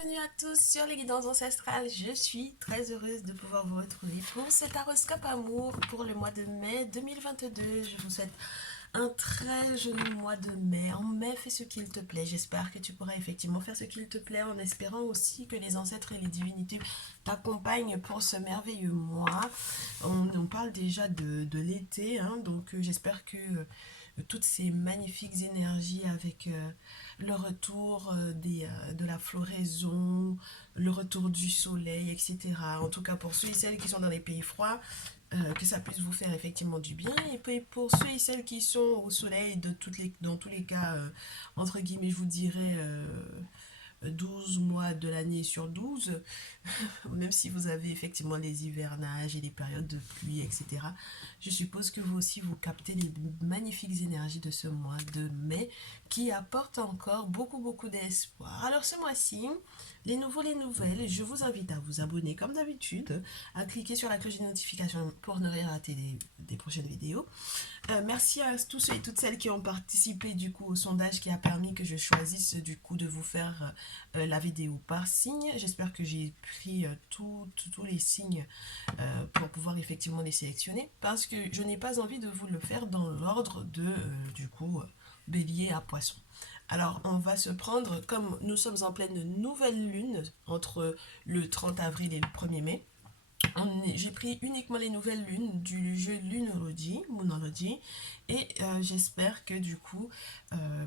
Bienvenue à tous sur les guidances ancestrales. Je suis très heureuse de pouvoir vous retrouver pour cet horoscope amour pour le mois de mai 2022. Je vous souhaite un très joli mois de mai. En mai, fais ce qu'il te plaît. J'espère que tu pourras effectivement faire ce qu'il te plaît en espérant aussi que les ancêtres et les divinités t'accompagnent pour ce merveilleux mois. On parle déjà de l'été, hein, donc j'espère que toutes ces magnifiques énergies avec le retour de la floraison, le retour du soleil, etc. En tout cas, pour ceux et celles qui sont dans les pays froids, que ça puisse vous faire effectivement du bien. Et puis pour ceux et celles qui sont au soleil, dans tous les cas, entre guillemets, je vous dirais 12 mois de l'année sur 12, même si vous avez effectivement les hivernages et les périodes de pluie, etc. Je suppose que vous aussi, vous captez les magnifiques énergies de ce mois de mai qui apportent encore beaucoup d'espoir. Alors ce mois-ci, les nouveaux, les nouvelles, je vous invite à vous abonner comme d'habitude, à cliquer sur la cloche de notification pour ne rien rater des prochaines vidéos. Merci à tous ceux et toutes celles qui ont participé du coup au sondage qui a permis que je choisisse du coup de vous faire la vidéo par signe. J'espère que j'ai pris tous les signes pour pouvoir effectivement les sélectionner parce que je n'ai pas envie de vous le faire dans l'ordre de du coup bélier à poisson. Alors on va se prendre, comme nous sommes en pleine nouvelle lune entre le 30 avril et le 1er mai, j'ai pris uniquement les nouvelles lunes du jeu Lunology, Moonology, et j'espère que du coup,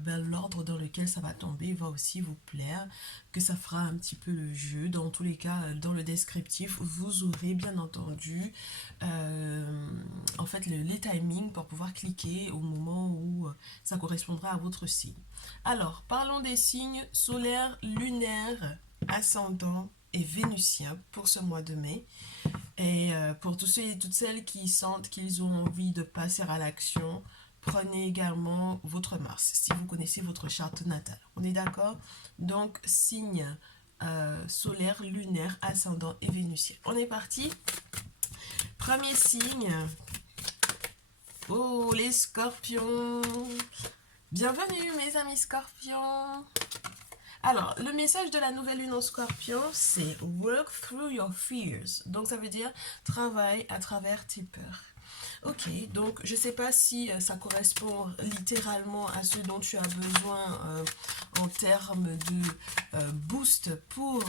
l'ordre dans lequel ça va tomber va aussi vous plaire, que ça fera un petit peu le jeu. Dans tous les cas, dans le descriptif, vous aurez bien entendu en fait les timings pour pouvoir cliquer au moment où ça correspondra à votre signe. Alors, parlons des signes solaires, lunaires, ascendants et vénusiens pour ce mois de mai. Et pour tous ceux et toutes celles qui sentent qu'ils ont envie de passer à l'action, prenez également votre Mars, si vous connaissez votre charte natale. On est d'accord? Donc, signe solaire, lunaire, ascendant et vénusien. On est parti. Premier signe. Oh, les scorpions. Bienvenue, mes amis scorpions. Alors, le message de la nouvelle lune en scorpion, c'est Work through your fears. Donc, ça veut dire travaille à travers tes peurs. Ok, donc je ne sais pas si ça correspond littéralement à ce dont tu as besoin en termes de boost pour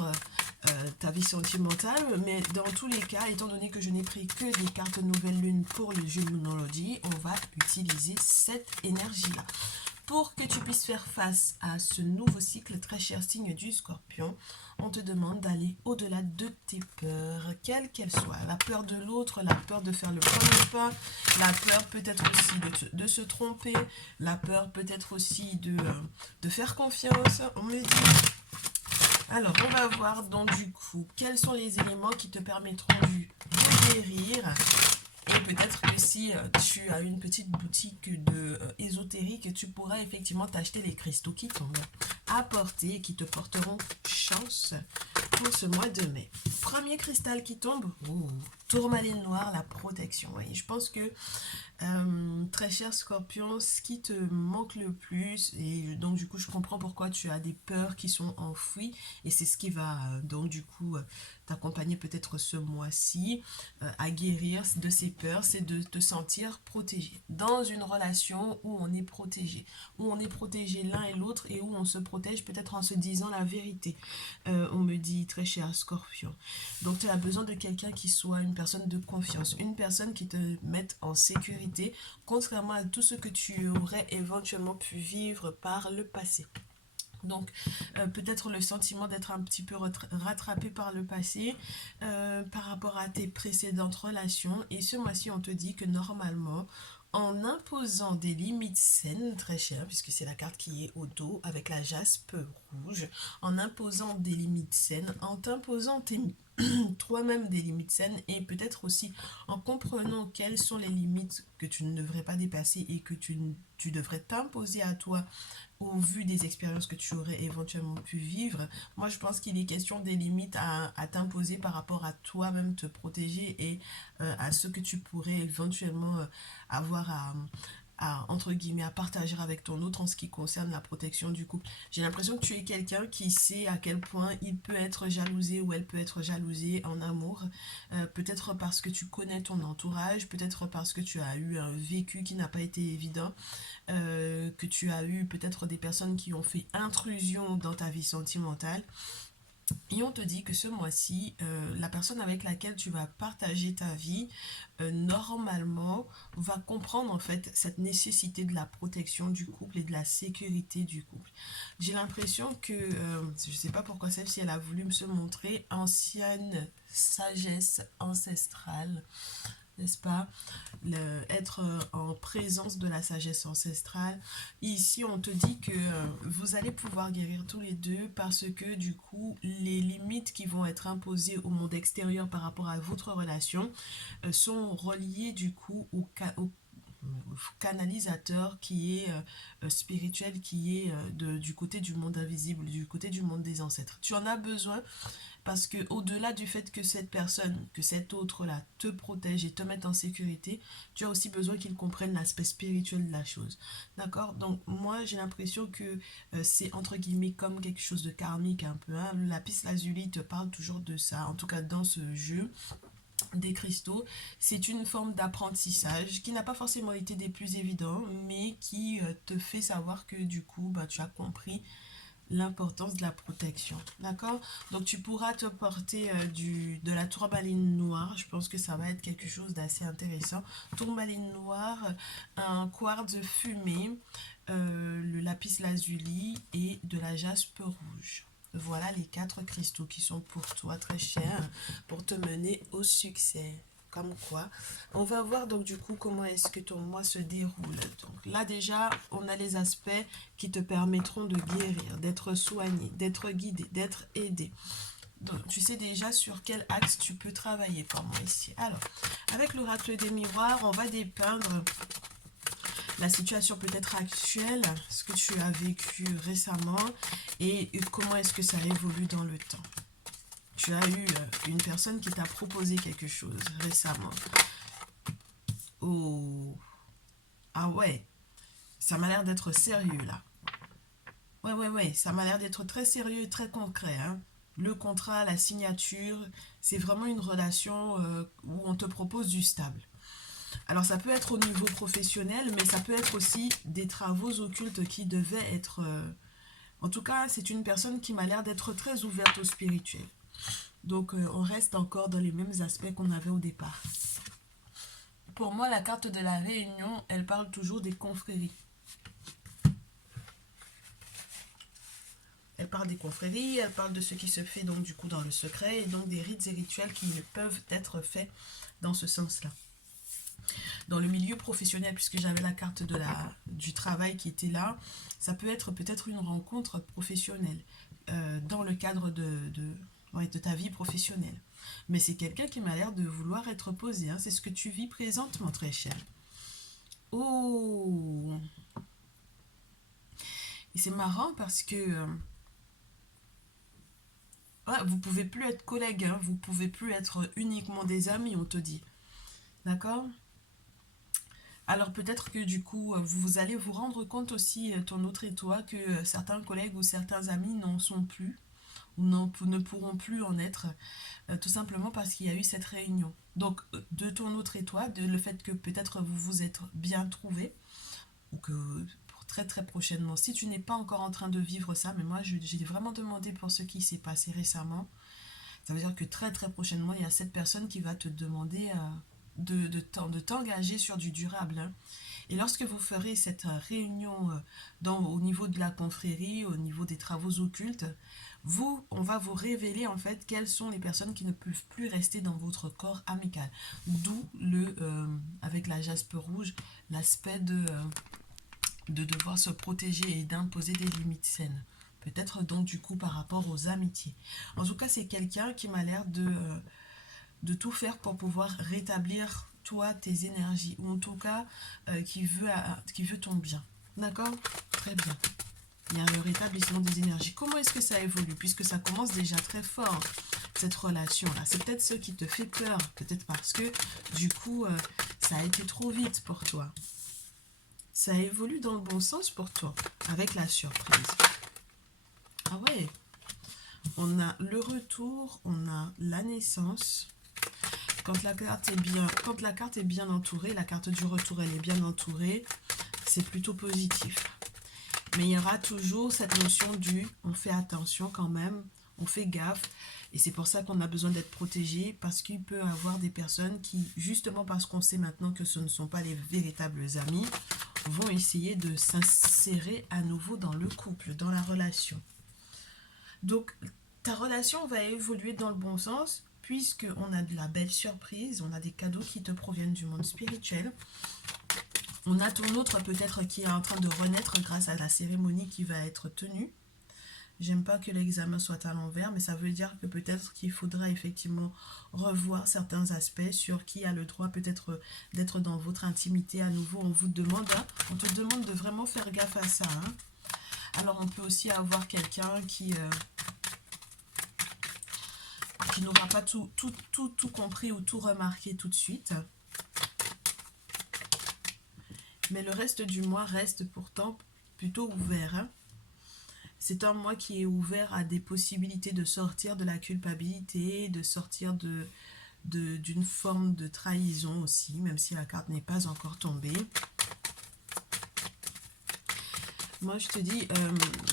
ta vie sentimentale, mais dans tous les cas, étant donné que je n'ai pris que des cartes nouvelle lune pour le jeu Moonology, on va utiliser cette énergie-là. Pour que tu puisses faire face à ce nouveau cycle, très cher signe du scorpion, on te demande d'aller au-delà de tes peurs, quelles qu'elles soient. La peur de l'autre, la peur de faire le premier pas, la peur peut-être aussi de se tromper, la peur peut-être aussi de faire confiance. On me dit. Alors, on va voir donc du coup, quels sont les éléments qui te permettront de guérir. Et peut-être que si tu as une petite boutique de ésotérique, tu pourras effectivement t'acheter les cristaux qui tombent à porter et qui te porteront chance pour ce mois de mai. Premier cristal qui tombe, tourmaline noire, la protection. Oui, je pense que très cher Scorpion, ce qui te manque le plus, et donc du coup je comprends pourquoi tu as des peurs qui sont enfouies, et c'est ce qui va donc du coup t'accompagner peut-être ce mois-ci à guérir de ces peurs, c'est de te sentir protégé. Dans une relation où on est protégé l'un et l'autre, et où on se protège peut-être en se disant la vérité. On me dit très cher Scorpion. Donc tu as besoin de quelqu'un qui soit une personne de confiance, une personne qui te mette en sécurité, contrairement à tout ce que tu aurais éventuellement pu vivre par le passé. Donc peut-être le sentiment d'être un petit peu rattrapé par le passé par rapport à tes précédentes relations. Et ce mois-ci, on te dit que normalement, en imposant des limites saines, très chères, puisque c'est la carte qui est au dos avec la jaspe rouge, en imposant des limites saines, en t'imposant toi-même des limites saines, et peut-être aussi en comprenant quelles sont les limites que tu ne devrais pas dépasser et que tu devrais t'imposer à toi au vu des expériences que tu aurais éventuellement pu vivre. Moi, je pense qu'il est question des limites à t'imposer par rapport à toi-même, te protéger, et à ce que tu pourrais éventuellement avoir entre guillemets, à partager avec ton autre en ce qui concerne la protection du couple. J'ai l'impression que tu es quelqu'un qui sait à quel point il peut être jalousé ou elle peut être jalousée en amour. Peut-être parce que tu connais ton entourage, peut-être parce que tu as eu un vécu qui n'a pas été évident, que tu as eu peut-être des personnes qui ont fait intrusion dans ta vie sentimentale. Et on te dit que ce mois-ci, la personne avec laquelle tu vas partager ta vie, normalement, va comprendre en fait cette nécessité de la protection du couple et de la sécurité du couple. J'ai l'impression que, je ne sais pas pourquoi celle-ci, elle a voulu me se montrer ancienne sagesse ancestrale, n'est-ce pas? Être en présence de la sagesse ancestrale. Ici, on te dit que vous allez pouvoir guérir tous les deux parce que du coup, les limites qui vont être imposées au monde extérieur par rapport à votre relation sont reliées du coup au canalisateur qui est spirituel, qui est du côté du monde invisible, du côté du monde des ancêtres. Tu en as besoin parce que au-delà du fait que cette personne, que cet autre-là te protège et te mette en sécurité, tu as aussi besoin qu'il comprenne l'aspect spirituel de la chose. D'accord? Donc moi j'ai l'impression que c'est entre guillemets comme quelque chose de karmique un peu. Hein. Le lapis lazuli te parle toujours de ça, en tout cas dans ce jeu des cristaux, c'est une forme d'apprentissage qui n'a pas forcément été des plus évidents, mais qui te fait savoir que du coup, bah, tu as compris l'importance de la protection. D'accord? Donc tu pourras te porter de la tourmaline noire. Je pense que ça va être quelque chose d'assez intéressant. Tourmaline noire, un quartz fumé, le lapis lazuli et de la jaspe rouge. Voilà les 4 cristaux qui sont pour toi très chers pour te mener au succès. Comme quoi, on va voir donc du coup comment est-ce que ton mois se déroule. Donc là déjà, on a les aspects qui te permettront de guérir, d'être soigné, d'être guidé, d'être aidé. Donc tu sais déjà sur quel axe tu peux travailler pour moi ici. Alors, avec l'oracle des miroirs, on va dépeindre la situation peut-être actuelle, ce que tu as vécu récemment et comment est-ce que ça évolue dans le temps. Tu as eu une personne qui t'a proposé quelque chose récemment. Oh, ah ouais, ça m'a l'air d'être sérieux là. Ouais, ça m'a l'air d'être très sérieux et très concret. Hein. Le contrat, la signature, c'est vraiment une relation où on te propose du stable. Alors ça peut être au niveau professionnel, mais ça peut être aussi des travaux occultes qui devaient être... En tout cas, c'est une personne qui m'a l'air d'être très ouverte au spirituel. Donc on reste encore dans les mêmes aspects qu'on avait au départ. Pour moi, la carte de la réunion, elle parle toujours des confréries. Elle parle des confréries, elle parle de ce qui se fait donc du coup dans le secret et donc des rites et rituels qui peuvent être faits dans ce sens-là. Dans le milieu professionnel, puisque j'avais la carte du travail qui était là, ça peut être peut-être une rencontre professionnelle dans le cadre de ta vie professionnelle. Mais c'est quelqu'un qui m'a l'air de vouloir être posé. Hein. C'est ce que tu vis présentement, très cher. Oh! Et c'est marrant parce que vous pouvez plus être collègues, hein. Vous pouvez plus être uniquement des amis, on te dit. D'accord? Alors peut-être que du coup, vous allez vous rendre compte aussi, ton autre et toi, que certains collègues ou certains amis n'en sont plus, ou ne pourront plus en être, tout simplement parce qu'il y a eu cette réunion. Donc de ton autre et toi, le fait que peut-être vous vous êtes bien trouvés, ou que pour très très prochainement, si tu n'es pas encore en train de vivre ça, mais moi j'ai vraiment demandé pour ce qui s'est passé récemment, ça veut dire que très très prochainement, il y a cette personne qui va te demander de t'engager sur du durable. Hein. Et lorsque vous ferez cette réunion au niveau de la confrérie, au niveau des travaux occultes, on va vous révéler en fait quelles sont les personnes qui ne peuvent plus rester dans votre corps amical. D'où avec la jaspe rouge, l'aspect de devoir se protéger et d'imposer des limites saines. Peut-être donc du coup par rapport aux amitiés. En tout cas, c'est quelqu'un qui m'a l'air de tout faire pour pouvoir rétablir toi tes énergies, ou en tout cas qui veut ton bien. D'accord? Très bien. Il y a le rétablissement des énergies. Comment est-ce que ça évolue? Puisque ça commence déjà très fort, cette relation-là. C'est peut-être ce qui te fait peur, peut-être parce que du coup, ça a été trop vite pour toi. ça évolue dans le bon sens pour toi, avec la surprise. Ah ouais, on a le retour, on a la naissance. Quand la carte est bien entourée, la carte du retour, elle est bien entourée, c'est plutôt positif. Mais il y aura toujours cette notion du on fait attention quand même, on fait gaffe. Et c'est pour ça qu'on a besoin d'être protégé, parce qu'il peut y avoir des personnes qui, justement parce qu'on sait maintenant que ce ne sont pas les véritables amis, vont essayer de s'insérer à nouveau dans le couple, dans la relation. Donc, ta relation va évoluer dans le bon sens, puisqu'on a de la belle surprise, on a des cadeaux qui te proviennent du monde spirituel. On a ton autre peut-être qui est en train de renaître grâce à la cérémonie qui va être tenue. J'aime pas que l'examen soit à l'envers, mais ça veut dire que peut-être qu'il faudra effectivement revoir certains aspects sur qui a le droit peut-être d'être dans votre intimité à nouveau. On vous demande, hein, on te demande de vraiment faire gaffe à ça. Hein. Alors on peut aussi avoir quelqu'un qui n'aura pas tout compris ou tout remarqué tout de suite. Mais le reste du mois reste pourtant plutôt ouvert. Hein. C'est un mois qui est ouvert à des possibilités de sortir de la culpabilité, de sortir d'une forme de trahison aussi, même si la carte n'est pas encore tombée. Moi, je te dis,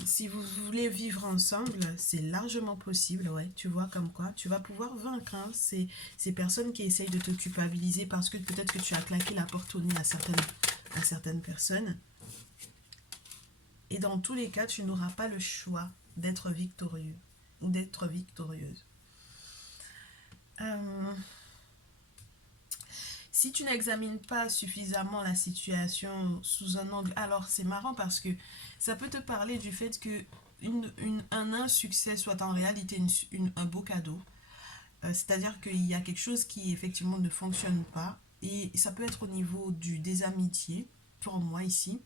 si vous voulez vivre ensemble, c'est largement possible, ouais. Tu vois, comme quoi, tu vas pouvoir vaincre hein, ces personnes qui essayent de te culpabiliser parce que peut-être que tu as claqué la porte au nez à certaines personnes. Et dans tous les cas, tu n'auras pas le choix d'être victorieux ou d'être victorieuse. Si tu n'examines pas suffisamment la situation sous un angle, alors c'est marrant parce que ça peut te parler du fait que un insuccès soit en réalité un beau cadeau. C'est-à-dire qu'il y a quelque chose qui effectivement ne fonctionne pas et ça peut être au niveau des amitiés, pour moi ici,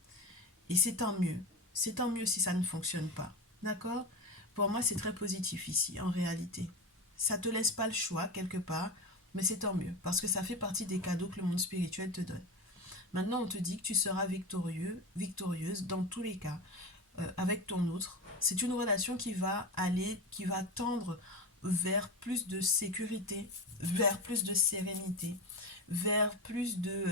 et c'est tant mieux. C'est tant mieux si ça ne fonctionne pas. D'accord? Pour moi, c'est très positif ici, en réalité. Ça te laisse pas le choix, quelque part, mais c'est tant mieux, parce que ça fait partie des cadeaux que le monde spirituel te donne. Maintenant, on te dit que tu seras victorieux, victorieuse, dans tous les cas, avec ton autre. C'est une relation qui va tendre vers plus de sécurité, vers plus de sérénité, vers plus de...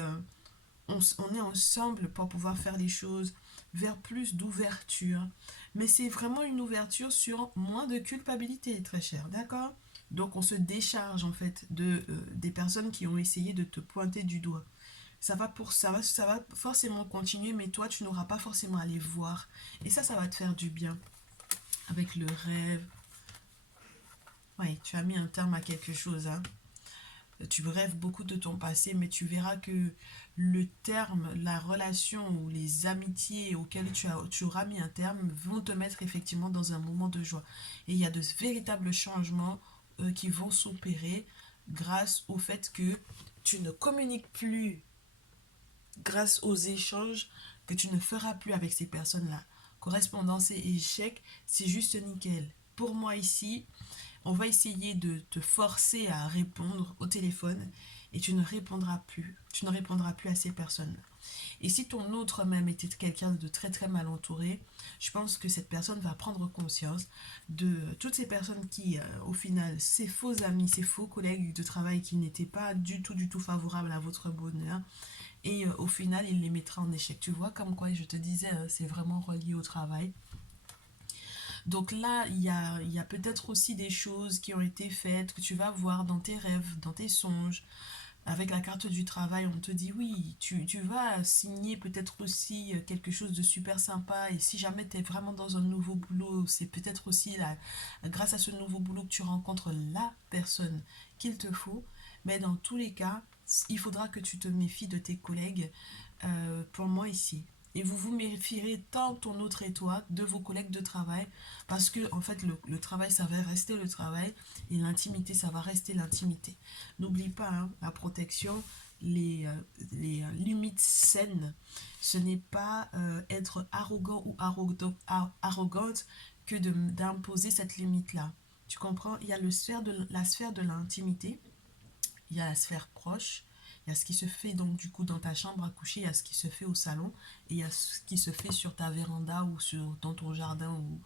on est ensemble pour pouvoir faire les choses, vers plus d'ouverture. Mais c'est vraiment une ouverture sur moins de culpabilité, très cher, d'accord? Donc on se décharge en fait des personnes qui ont essayé de te pointer du doigt. Ça va forcément continuer, mais toi tu n'auras pas forcément à les voir. Et ça va te faire du bien. Avec le rêve. Oui, tu as mis un terme à quelque chose, hein. Tu rêves beaucoup de ton passé, mais tu verras que le terme, la relation ou les amitiés auxquelles tu auras mis un terme vont te mettre effectivement dans un moment de joie. Et il y a de véritables changements qui vont s'opérer grâce au fait que tu ne communiques plus, grâce aux échanges que tu ne feras plus avec ces personnes-là. Correspondance et échec, c'est juste nickel. Pour moi ici, on va essayer de te forcer à répondre au téléphone et tu ne répondras plus. Tu ne répondras plus à ces personnes. Et si ton autre même était quelqu'un de très très mal entouré, je pense que cette personne va prendre conscience de toutes ces personnes qui, au final, ces faux amis, ces faux collègues de travail qui n'étaient pas du tout favorables à votre bonheur. Et au final, il les mettra en échec. Tu vois, comme quoi je te disais, c'est vraiment relié au travail. Donc là, il y a peut-être aussi des choses qui ont été faites, que tu vas voir dans tes rêves, dans tes songes. Avec la carte du travail, on te dit oui, tu vas signer peut-être aussi quelque chose de super sympa. Et si jamais tu es vraiment dans un nouveau boulot, c'est peut-être aussi grâce à ce nouveau boulot que tu rencontres la personne qu'il te faut. Mais dans tous les cas, il faudra que tu te méfies de tes collègues pour moi ici. Et vous vous méfierez tant ton autre et toi de vos collègues de travail parce que en fait le travail ça va rester le travail et l'intimité ça va rester l'intimité. N'oublie pas hein, la protection, les limites saines. Ce n'est pas être arrogant ou arrogante que d'imposer cette limite-là. Tu comprends? Il y a la sphère de l'intimité, il y a la sphère proche, il y a ce qui se fait donc du coup dans ta chambre à coucher, il y a ce qui se fait au salon, et il y a ce qui se fait sur ta véranda ou dans ton jardin ou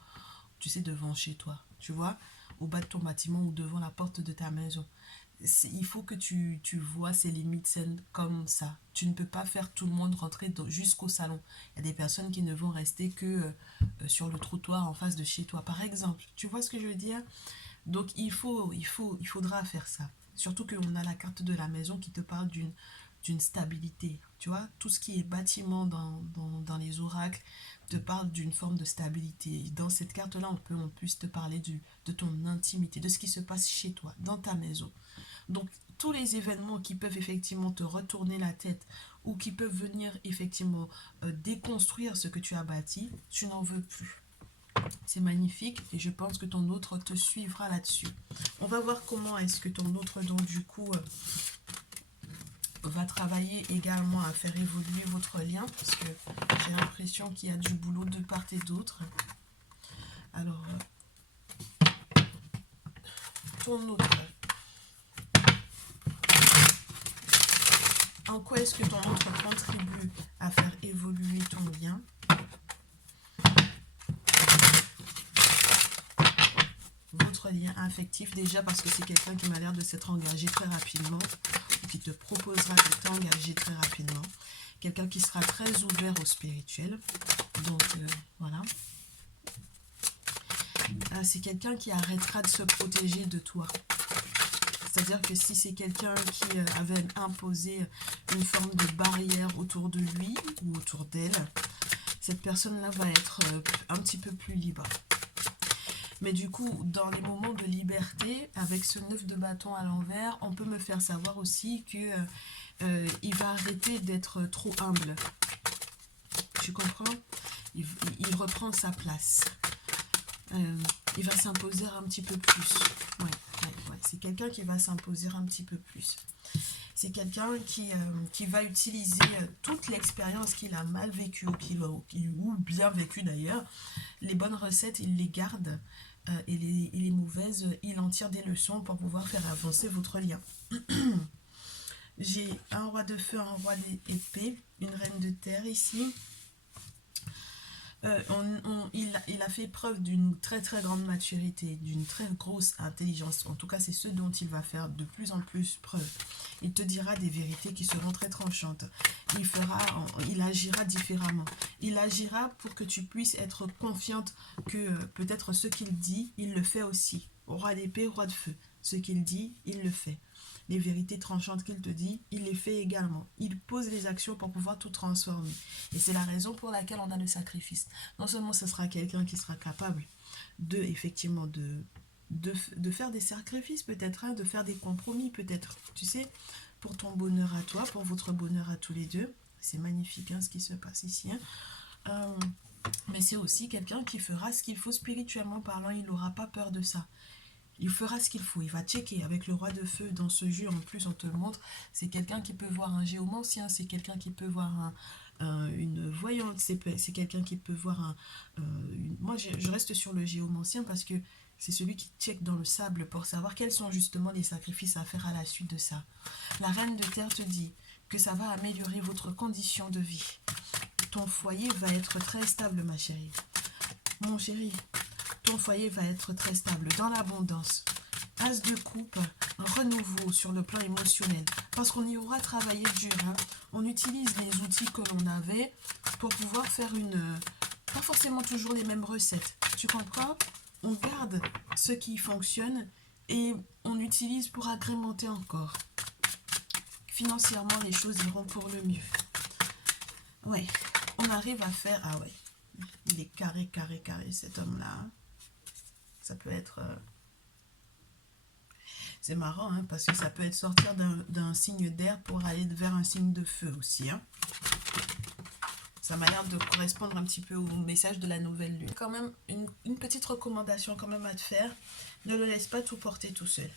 tu sais devant chez toi, tu vois, au bas de ton bâtiment ou devant la porte de ta maison. Il faut que tu vois ces limites saines comme ça. Tu ne peux pas faire tout le monde rentrer jusqu'au salon. Il y a des personnes qui ne vont rester que sur le trottoir en face de chez toi, par exemple. Tu vois ce que je veux dire? Donc il faudra faire ça. Surtout qu'on a la carte de la maison qui te parle d'une stabilité. Tu vois, tout ce qui est bâtiment dans les oracles te parle d'une forme de stabilité. Dans cette carte-là, on puisse te parler de ton intimité, de ce qui se passe chez toi, dans ta maison. Donc, tous les événements qui peuvent effectivement te retourner la tête ou qui peuvent venir effectivement déconstruire ce que tu as bâti, tu n'en veux plus. C'est magnifique et je pense que ton autre te suivra là-dessus. On va voir comment est-ce que ton autre, donc du coup, va travailler également à faire évoluer votre lien parce que j'ai l'impression qu'il y a du boulot de part et d'autre. Alors, ton autre. En quoi est-ce que ton autre contribue à faire évoluer ton lien? Votre lien affectif, déjà parce que c'est quelqu'un qui m'a l'air de s'être engagé très rapidement ou qui te proposera de t'engager très rapidement. Quelqu'un qui sera très ouvert au spirituel. Donc, voilà. C'est quelqu'un qui arrêtera de se protéger de toi. C'est-à-dire que si c'est quelqu'un qui avait imposé une forme de barrière autour de lui ou autour d'elle, cette personne-là va être un petit peu plus libre. Mais du coup, dans les moments de liberté, avec ce 9 de bâton à l'envers, on peut me faire savoir aussi que il va arrêter d'être trop humble. Tu comprends? Il reprend sa place. Il va s'imposer un petit peu plus. Ouais. C'est quelqu'un qui va s'imposer un petit peu plus. C'est quelqu'un qui va utiliser toute l'expérience qu'il a mal vécue ou bien vécue d'ailleurs. Les bonnes recettes, il les garde et les mauvaises, il en tire des leçons pour pouvoir faire avancer votre lien. J'ai un roi de feu, un roi d'épée, une reine de terre ici. Il a fait preuve d'une très très grande maturité, d'une très grosse intelligence. En tout cas, c'est ce dont il va faire de plus en plus preuve. Il te dira des vérités qui seront très tranchantes. Il agira différemment. Il agira pour que tu puisses être confiante que peut-être ce qu'il dit, il le fait aussi. Roi d'épée, roi de feu. Ce qu'il dit, il le fait. Les vérités tranchantes qu'il te dit, il les fait également. Il pose les actions pour pouvoir tout transformer. Et c'est la raison pour laquelle on a le sacrifice. Non seulement ce sera quelqu'un qui sera capable effectivement de faire des sacrifices peut-être, hein, de faire des compromis peut-être, tu sais, pour ton bonheur à toi, pour votre bonheur à tous les deux. C'est magnifique hein, ce qui se passe ici. Hein. Mais c'est aussi quelqu'un qui fera ce qu'il faut spirituellement parlant, il n'aura pas peur de ça. Il fera ce qu'il faut, il va checker avec le roi de feu dans ce jeu. En plus, on te le montre, c'est quelqu'un qui peut voir un géomancien, c'est quelqu'un qui peut voir une voyante, c'est quelqu'un qui peut voir moi, je reste sur le géomancien parce que c'est celui qui check dans le sable pour savoir quels sont justement les sacrifices à faire à la suite de ça. La reine de terre te dit que ça va améliorer votre condition de vie. Ton foyer va être très stable, ma chérie. Mon chéri, ton foyer va être très stable, dans l'abondance. As de coupe, un renouveau sur le plan émotionnel. Parce qu'on y aura travaillé dur. Hein. On utilise les outils que l'on avait pour pouvoir faire pas forcément toujours les mêmes recettes. Tu comprends? On garde ce qui fonctionne et on utilise pour agrémenter encore. Financièrement, les choses iront pour le mieux. Ouais, on arrive à faire... Ah ouais, il est carré, cet homme-là. Hein. Ça peut être... C'est marrant, hein, parce que ça peut être sortir d'un signe d'air pour aller vers un signe de feu aussi. Hein. Ça m'a l'air de correspondre un petit peu au message de la nouvelle lune. Quand même, une petite recommandation quand même à te faire. Ne le laisse pas tout porter tout seul.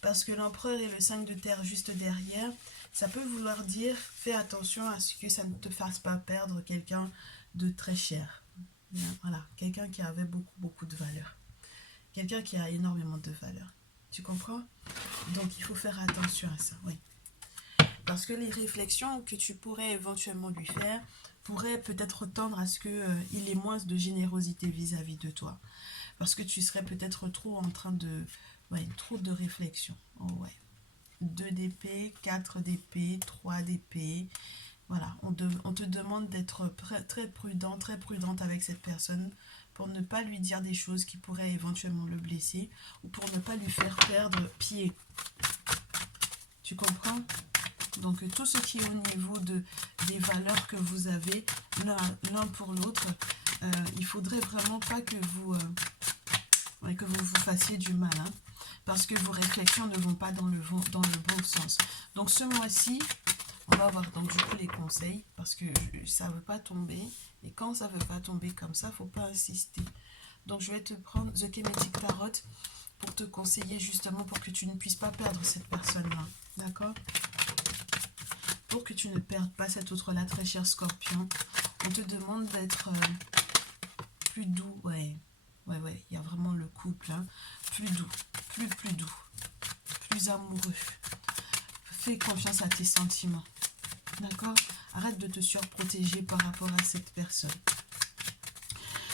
Parce que l'empereur et le 5 de terre juste derrière, ça peut vouloir dire, fais attention à ce que ça ne te fasse pas perdre quelqu'un de très cher. Voilà, quelqu'un qui avait beaucoup de valeur. Quelqu'un qui a énormément de valeur. Tu comprends? Donc, il faut faire attention à ça, oui. Parce que les réflexions que tu pourrais éventuellement lui faire pourraient peut-être tendre à ce qu'il ait moins de générosité vis-à-vis de toi. Parce que tu serais peut-être trop en train de... Ouais, trop de réflexion. Oh ouais. 2 d'épée, 4 d'épée, 3 d'épée. Voilà, on te demande d'être très prudent, très prudente avec cette personne pour ne pas lui dire des choses qui pourraient éventuellement le blesser ou pour ne pas lui faire perdre pied. Tu comprends? Donc tout ce qui est au niveau des valeurs que vous avez l'un pour l'autre, il faudrait vraiment pas que vous fassiez du mal, hein, parce que vos réflexions ne vont pas dans le bon sens. Donc ce mois-ci, on va voir donc du coup les conseils, parce que ça ne veut pas tomber, et quand ça ne veut pas tomber comme ça, il ne faut pas insister. Donc je vais te prendre The Kemetic Tarot pour te conseiller justement pour que tu ne puisses pas perdre cette personne-là, d'accord? Pour que tu ne perdes pas cet autre-là, très cher Scorpion, on te demande d'être plus doux, ouais, il y a vraiment le couple, hein, plus doux, plus doux, plus amoureux. Fais confiance à tes sentiments, d'accord? Arrête de te surprotéger par rapport à cette personne.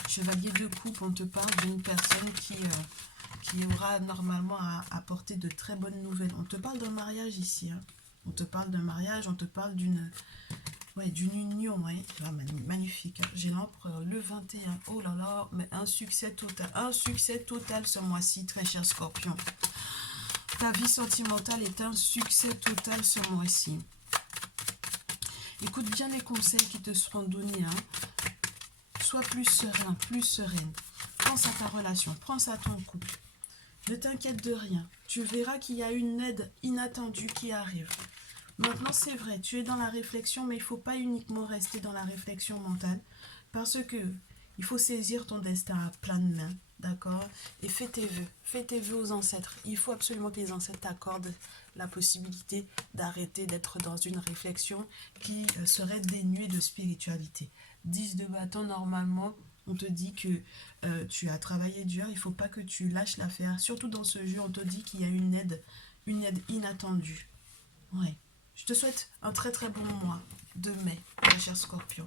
Chevalier de coupe, on te parle d'une personne qui aura normalement à apporter de très bonnes nouvelles. On te parle d'un mariage ici, hein. On te parle d'un mariage, on te parle d'une union, ouais. Ah, magnifique, hein. J'ai l'empereur, le 21. Oh là là, mais un succès total ce mois-ci, très cher Scorpion. Ta vie sentimentale est un succès total ce mois-ci. Écoute bien les conseils qui te seront donnés, hein. Sois plus serein, plus sereine. Pense à ta relation, pense à ton couple. Ne t'inquiète de rien. Tu verras qu'il y a une aide inattendue qui arrive. Maintenant, c'est vrai, tu es dans la réflexion, mais il ne faut pas uniquement rester dans la réflexion mentale. Parce que il faut saisir ton destin à pleine main, d'accord? Et fais tes vœux aux ancêtres. Il faut absolument que les ancêtres t'accordent la possibilité d'arrêter d'être dans une réflexion qui serait dénuée de spiritualité. 10 de bâton, normalement, on te dit que tu as travaillé dur, il ne faut pas que tu lâches l'affaire. Surtout dans ce jeu, on te dit qu'il y a une aide inattendue. Ouais. Je te souhaite un très très bon mois de mai, ma chère Scorpion.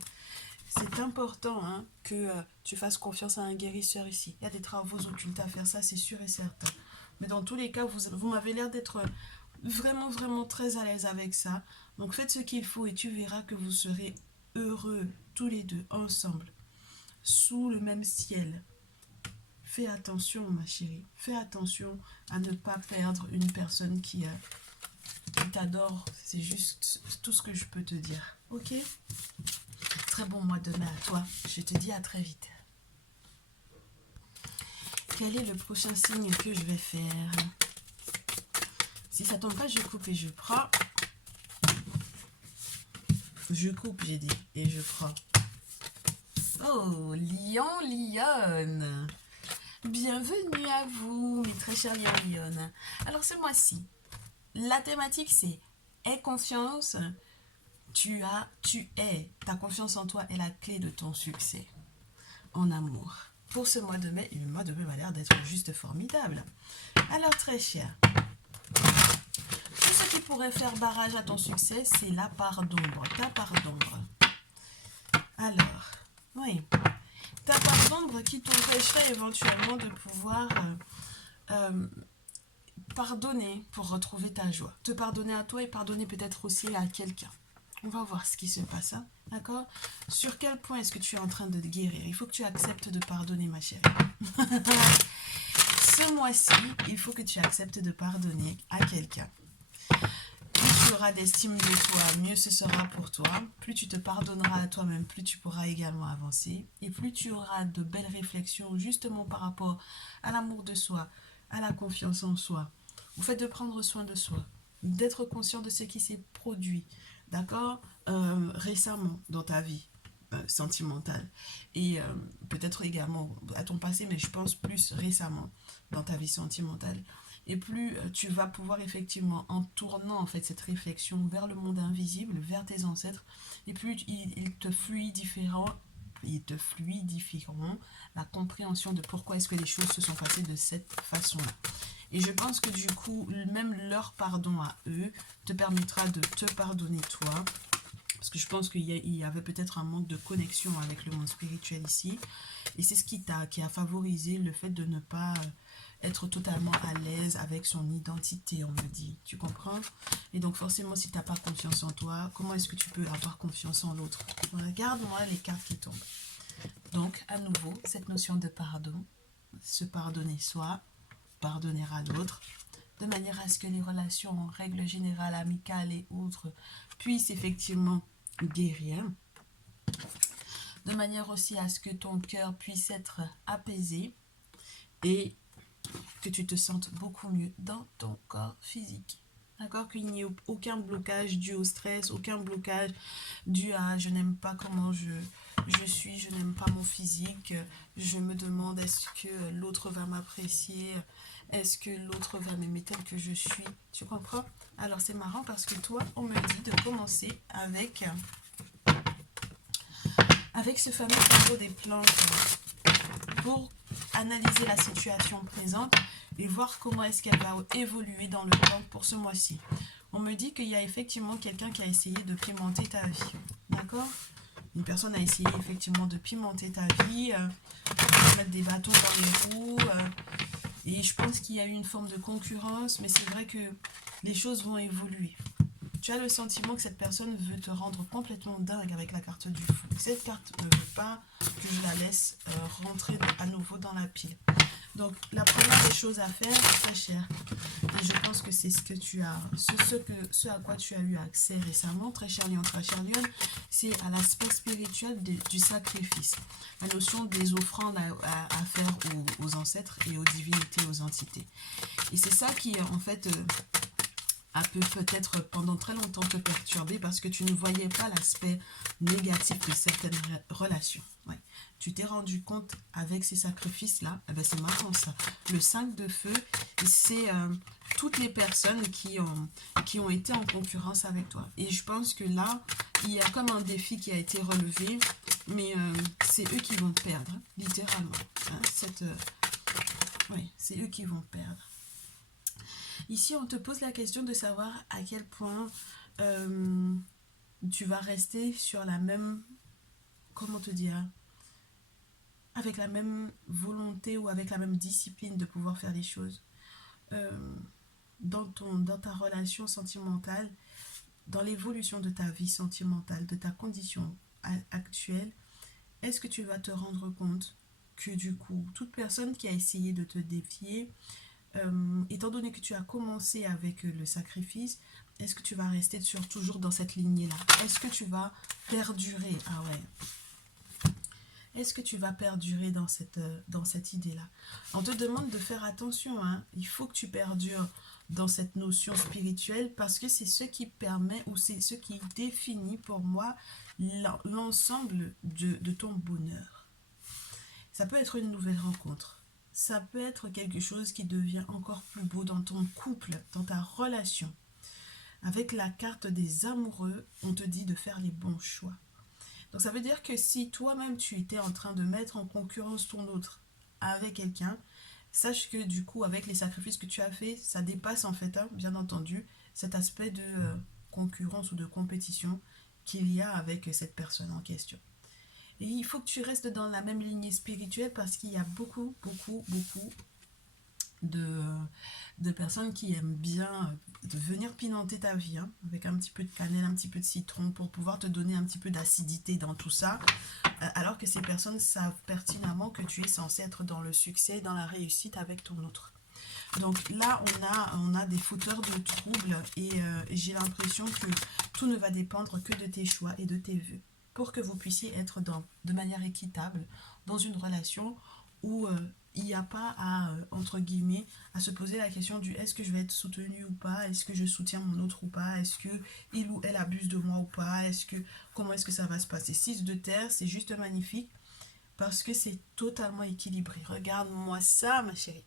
C'est important, hein, que tu fasses confiance à un guérisseur ici. Il y a des travaux occultes à faire, ça c'est sûr et certain. Mais dans tous les cas, vous m'avez l'air d'être vraiment vraiment très à l'aise avec ça. Donc faites ce qu'il faut et tu verras que vous serez heureux tous les deux ensemble, sous le même ciel. Fais attention, ma chérie. Fais attention à ne pas perdre une personne qui t'adore. C'est juste tout ce que je peux te dire. Ok? Très bon mois de mai à toi. Je te dis à très vite. Quel est le prochain signe que je vais faire? Si ça tombe pas, je coupe et je prends. Je coupe, j'ai dit, et je prends. Oh, lion, lionne. Bienvenue à vous, mes très chers lions, lionnes. Alors, ce mois-ci, la thématique, c'est « Aie confiance ». Ta confiance en toi est la clé de ton succès en amour. Pour ce mois de mai, le mois de mai m'a l'air d'être juste formidable. Alors, très cher, tout ce qui pourrait faire barrage à ton succès, c'est la part d'ombre, ta part d'ombre. Alors, oui, ta part d'ombre qui t'empêcherait éventuellement de pouvoir pardonner pour retrouver ta joie. Te pardonner à toi et pardonner peut-être aussi à quelqu'un. On va voir ce qui se passe, hein, d'accord? Sur quel point est-ce que tu es en train de te guérir? Il faut que tu acceptes de pardonner, ma chérie. Ce mois-ci, il faut que tu acceptes de pardonner à quelqu'un. Plus tu auras d'estime de toi, mieux ce sera pour toi. Plus tu te pardonneras à toi-même, plus tu pourras également avancer. Et plus tu auras de belles réflexions justement par rapport à l'amour de soi, à la confiance en soi, au fait de prendre soin de soi, d'être conscient de ce qui s'est produit, d'accord, récemment dans ta vie sentimentale et peut-être également à ton passé, mais je pense plus récemment dans ta vie sentimentale. Et plus tu vas pouvoir effectivement, en tournant en fait cette réflexion vers le monde invisible, vers tes ancêtres, et plus ils te fluidifieront la compréhension de pourquoi est-ce que les choses se sont passées de cette façon-là. Et je pense que du coup, même leur pardon à eux te permettra de te pardonner toi. Parce que je pense qu'il y avait peut-être un manque de connexion avec le monde spirituel ici. Et c'est ce qui a favorisé le fait de ne pas être totalement à l'aise avec son identité, on me dit. Tu comprends? Et donc forcément, si tu n'as pas confiance en toi, comment est-ce que tu peux avoir confiance en l'autre? Regarde-moi les cartes qui tombent. Donc, à nouveau, cette notion de pardon, se pardonner soi, pardonner à l'autre, de manière à ce que les relations en règle générale, amicales et autres, puissent effectivement guérir, de manière aussi à ce que ton cœur puisse être apaisé et que tu te sentes beaucoup mieux dans ton corps physique. D'accord? Qu'il n'y ait aucun blocage dû au stress, aucun blocage dû à je n'aime pas comment je suis, je n'aime pas mon physique, je me demande est-ce que l'autre va m'apprécier, est-ce que l'autre va m'aimer tel que je suis, tu comprends? Alors c'est marrant parce que toi, on me dit de commencer avec ce fameux tableau des planches pour analyser la situation présente et voir comment est-ce qu'elle va évoluer dans le temps pour ce mois-ci. On me dit qu'il y a effectivement quelqu'un qui a essayé de pimenter ta vie, d'accord? Une personne a essayé effectivement de pimenter ta vie, de mettre des bâtons dans les roues, et je pense qu'il y a eu une forme de concurrence, mais c'est vrai que les choses vont évoluer. Tu as le sentiment que cette personne veut te rendre complètement dingue avec la carte du fou. Cette carte ne veut pas que je la laisse rentrer à nouveau dans la pile. Donc, la première des choses à faire, très cher, et je pense que c'est ce que tu as, ce à quoi tu as eu accès récemment, très cher lion, c'est à l'aspect spirituel du sacrifice. La notion des offrandes à faire aux ancêtres et aux divinités, aux entités. Et c'est ça qui, en fait, a pu peut-être pendant très longtemps te perturber parce que tu ne voyais pas l'aspect négatif de certaines relations. Ouais. Tu t'es rendu compte avec ces sacrifices-là, eh ben c'est maintenant ça. Le 5 de feu, c'est toutes les personnes qui ont été en concurrence avec toi. Et je pense que là, il y a comme un défi qui a été relevé, mais c'est eux qui vont perdre, littéralement. Hein, c'est eux qui vont perdre. Ici, on te pose la question de savoir à quel point tu vas rester sur la même, comment te dire, avec la même volonté ou avec la même discipline de pouvoir faire les choses dans ta relation sentimentale, dans l'évolution de ta vie sentimentale, de ta condition actuelle. Est-ce que tu vas te rendre compte que du coup, toute personne qui a essayé de te défier, étant donné que tu as commencé avec le sacrifice, est-ce que tu vas rester toujours dans cette lignée-là? Est-ce que tu vas perdurer? Ah ouais. Est-ce que tu vas perdurer dans cette idée-là? On te demande de faire attention, hein. Il faut que tu perdures dans cette notion spirituelle parce que c'est ce qui permet ou c'est ce qui définit pour moi l'ensemble de ton bonheur. Ça peut être une nouvelle rencontre. Ça peut être quelque chose qui devient encore plus beau dans ton couple, dans ta relation. Avec la carte des amoureux, on te dit de faire les bons choix. Donc ça veut dire que si toi-même tu étais en train de mettre en concurrence ton autre avec quelqu'un, sache que du coup avec les sacrifices que tu as fait, ça dépasse en fait, hein, bien entendu, cet aspect de concurrence ou de compétition qu'il y a avec cette personne en question. Et il faut que tu restes dans la même lignée spirituelle parce qu'il y a beaucoup de personnes qui aiment bien de venir pimenter ta vie, hein, avec un petit peu de cannelle, un petit peu de citron pour pouvoir te donner un petit peu d'acidité dans tout ça, alors que ces personnes savent pertinemment que tu es censé être dans le succès, dans la réussite avec ton autre. Donc là, on a des fauteurs de troubles et j'ai l'impression que tout ne va dépendre que de tes choix et de tes vœux pour que vous puissiez être de manière équitable dans une relation où il n'y a pas à, entre guillemets, à se poser la question du est-ce que je vais être soutenu ou pas, est-ce que je soutiens mon autre ou pas, est-ce que il ou elle abuse de moi ou pas, comment est-ce que ça va se passer. 6 de terre, c'est juste magnifique parce que c'est totalement équilibré. Regarde-moi ça, ma chérie.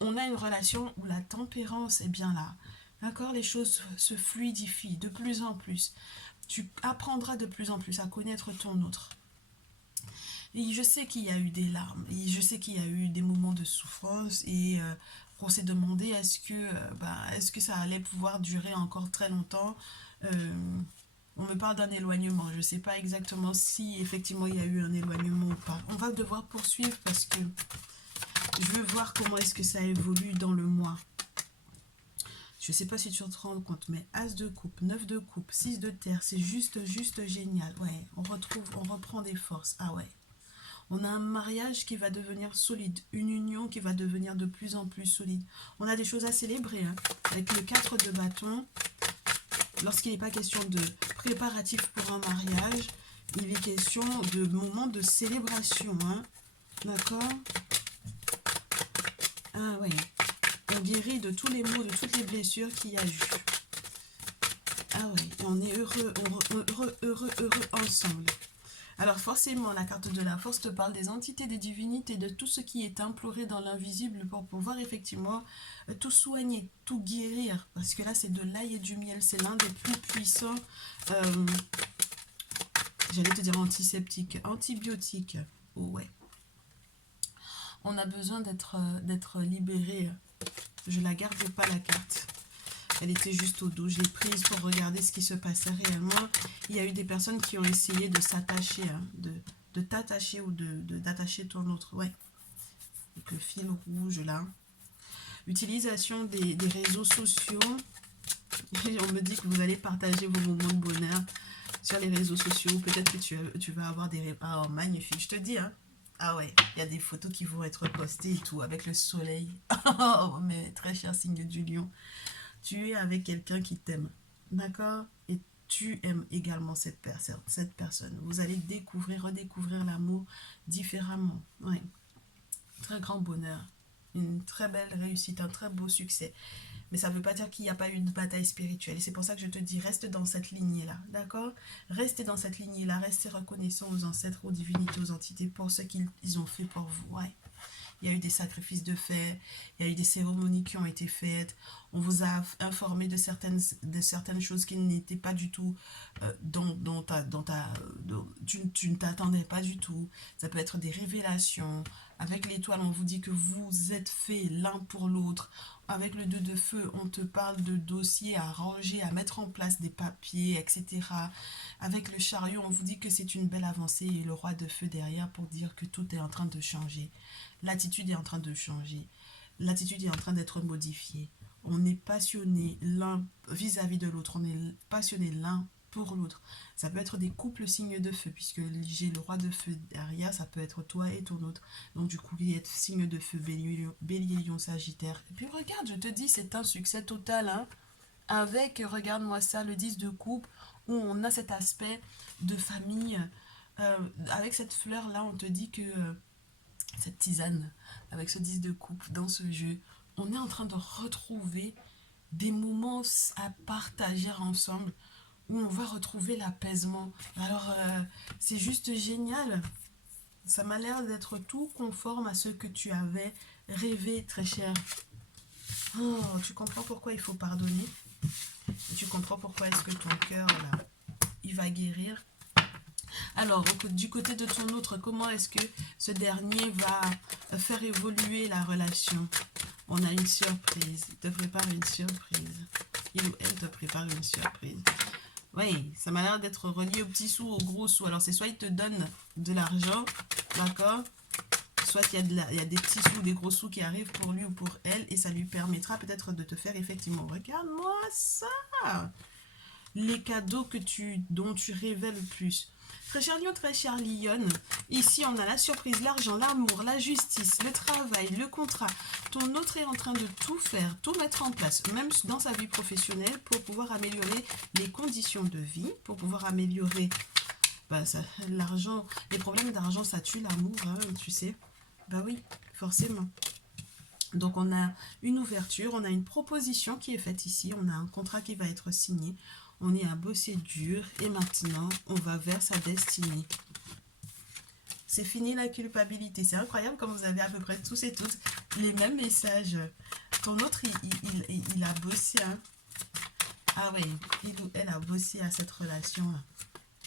On a une relation où la tempérance est bien là. D'accord? Les choses se fluidifient de plus en plus. Tu apprendras de plus en plus à connaître ton autre. Et je sais qu'il y a eu des larmes, et je sais qu'il y a eu des moments de souffrance, et qu'on s'est demandé est-ce que ça allait pouvoir durer encore très longtemps. On me parle d'un éloignement. Je ne sais pas exactement si effectivement il y a eu un éloignement ou pas. On va devoir poursuivre parce que je veux voir comment est-ce que ça évolue dans le mois. Je ne sais pas si tu te rends compte, mais As de coupe, 9 de coupe, 6 de terre, c'est juste génial. Ouais, on reprend des forces. Ah ouais. On a un mariage qui va devenir solide, une union qui va devenir de plus en plus solide. On a des choses à célébrer, hein, avec le 4 de bâton. Lorsqu'il n'est pas question de préparatifs pour un mariage, il est question de moments de célébration. Hein. D'accord? Ah oui. On guérit de tous les maux, de toutes les blessures qu'il y a eu. Ah oui. Et on est heureux ensemble. Alors forcément, la carte de la force te parle des entités, des divinités, de tout ce qui est imploré dans l'invisible pour pouvoir effectivement tout soigner, tout guérir. Parce que là, c'est de l'ail et du miel. C'est l'un des plus puissants, j'allais te dire antiseptiques, antibiotiques. Oh ouais. On a besoin d'être libéré. Je la garde pas, la carte. Elle était juste au dos. Je l'ai prise pour regarder ce qui se passait réellement. Il y a eu des personnes qui ont essayé de s'attacher, hein, de t'attacher ou d'attacher ton autre. Ouais. Avec le fil rouge là. Utilisation des réseaux sociaux. Et on me dit que vous allez partager vos moments de bonheur sur les réseaux sociaux. Peut-être que tu vas avoir des... Ah, oh, magnifique. Je te dis, hein. Ah ouais, il y a des photos qui vont être postées et tout, avec le soleil. Oh, mais très cher signe du lion. Tu es avec quelqu'un qui t'aime, d'accord? Et tu aimes également cette personne. Vous allez redécouvrir l'amour différemment. Ouais. Très grand bonheur, une très belle réussite, un très beau succès. Mais ça ne veut pas dire qu'il n'y a pas eu de bataille spirituelle. Et c'est pour ça que je te dis, reste dans cette lignée-là, d'accord? Restez dans cette lignée-là, restez reconnaissant aux ancêtres, aux divinités, aux entités pour ce qu'ils ont fait pour vous. Ouais. Il y a eu des sacrifices de fait, il y a eu des cérémonies qui ont été faites. On vous a informé de certaines choses qui n'étaient pas du tout, tu ne t'attendais pas du tout. Ça peut être des révélations. Avec l'étoile, on vous dit que vous êtes faits l'un pour l'autre. Avec le 2 de feu, on te parle de dossiers à ranger, à mettre en place des papiers, etc. Avec le chariot, on vous dit que c'est une belle avancée et le roi de feu derrière pour dire que tout est en train de changer. L'attitude est en train de changer. L'attitude est en train d'être modifiée. On est passionné l'un vis-à-vis de l'autre. On est passionné l'un pour l'autre. Ça peut être des couples signes de feu, puisque j'ai le roi de feu derrière, ça peut être toi et ton autre. Donc du coup, il y a signe de feu, bélier, lion, sagittaire. Et puis regarde, je te dis, c'est un succès total, hein. Avec, regarde-moi ça, le 10 de coupe, où on a cet aspect de famille. Avec cette fleur-là, on te dit que... cette tisane, avec ce 10 de coupe dans ce jeu, on est en train de retrouver des moments à partager ensemble où on va retrouver l'apaisement. Alors, c'est juste génial. Ça m'a l'air d'être tout conforme à ce que tu avais rêvé, très cher. Oh, tu comprends pourquoi il faut pardonner. Et tu comprends pourquoi est-ce que ton cœur, là, il va guérir. Alors, du côté de ton autre, comment est-ce que ce dernier va faire évoluer la relation? On a une surprise. Il te prépare une surprise. Il ou elle te prépare une surprise. Oui, ça m'a l'air d'être relié aux petits sous, aux gros sous. Alors, c'est soit il te donne de l'argent, d'accord? Soit il y a des petits sous, des gros sous qui arrivent pour lui ou pour elle. Et ça lui permettra peut-être de te faire effectivement, regarde-moi ça! Les cadeaux dont tu rêvais le plus. Très cher lion, très cher lionne, ici on a la surprise, l'argent, l'amour, la justice, le travail, le contrat. Ton autre est en train de tout faire, tout mettre en place, même dans sa vie professionnelle, pour pouvoir améliorer les conditions de vie, pour pouvoir améliorer l'argent. Les problèmes d'argent, ça tue l'amour, hein, tu sais. Bah oui, forcément. Donc on a une ouverture, on a une proposition qui est faite ici, on a un contrat qui va être signé. On est à bosser dur et maintenant, on va vers sa destinée. C'est fini la culpabilité. C'est incroyable comme vous avez à peu près tous et toutes les mêmes messages. Ton autre, il a bossé. Hein. Ah oui, il ou elle a bossé à cette relation-là.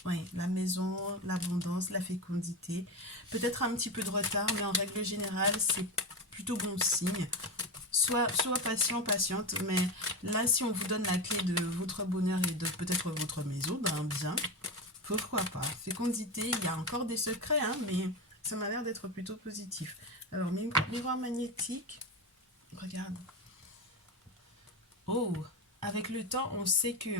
Oui, la maison, l'abondance, la fécondité. Peut-être un petit peu de retard, mais en règle générale, c'est plutôt bon signe. Sois patient, patiente, mais là, si on vous donne la clé de votre bonheur et de peut-être votre maison, ben bien, pourquoi pas. Fécondité, il y a encore des secrets, hein, mais ça m'a l'air d'être plutôt positif. Alors, miroir magnétique, regarde. Oh, avec le temps, on sait que...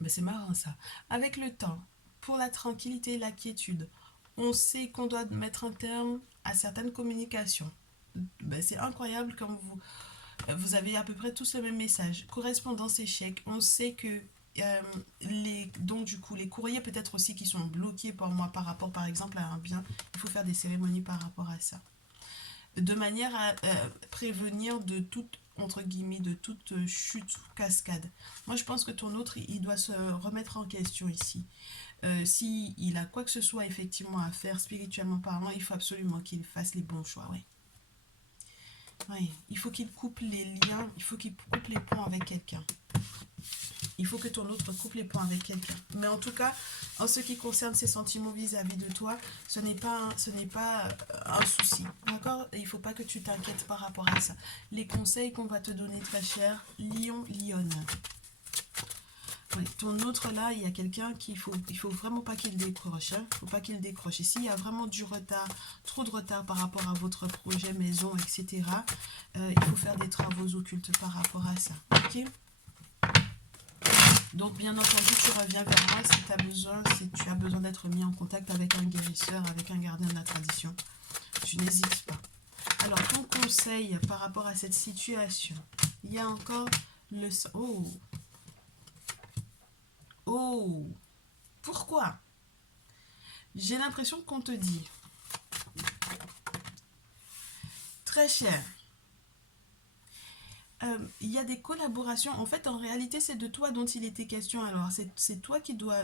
Ben, c'est marrant ça. Avec le temps, pour la tranquillité et la quiétude, on sait qu'on doit mettre un terme à certaines communications. Ben, c'est incroyable comme vous avez à peu près tous le même message. Correspondance échec. On sait que donc du coup les courriers peut-être aussi qui sont bloqués pour moi par rapport par exemple à un bien, il faut faire des cérémonies par rapport à ça. De manière à prévenir de toute entre guillemets de toute chute ou cascade. Moi je pense que ton autre il doit se remettre en question ici. Si il a quoi que ce soit effectivement à faire spirituellement parlant, il faut absolument qu'il fasse les bons choix, ouais. Oui, il faut qu'il coupe les liens, il faut qu'il coupe les ponts avec quelqu'un. Il faut que ton autre coupe les ponts avec quelqu'un. Mais en tout cas, en ce qui concerne ses sentiments vis-à-vis de toi, ce n'est pas un souci. D'accord? Il ne faut pas que tu t'inquiètes par rapport à ça. Les conseils qu'on va te donner très cher, lion, lionne. Oui, ton autre là, il y a quelqu'un il faut vraiment pas qu'il décroche. Hein. Faut pas qu'il décroche. Et s'il y a vraiment du retard, trop de retard par rapport à votre projet, maison, etc., il faut faire des travaux occultes par rapport à ça. Ok? Donc, bien entendu, tu reviens vers moi si tu as besoin d'être mis en contact avec un guérisseur, avec un gardien de la tradition. Tu n'hésites pas. Alors, ton conseil par rapport à cette situation, il y a encore le... Oh! Oh! Pourquoi? J'ai l'impression qu'on te dit, très cher, il y a des collaborations. En fait, en réalité, c'est de toi dont il était question. Alors, c'est toi qui dois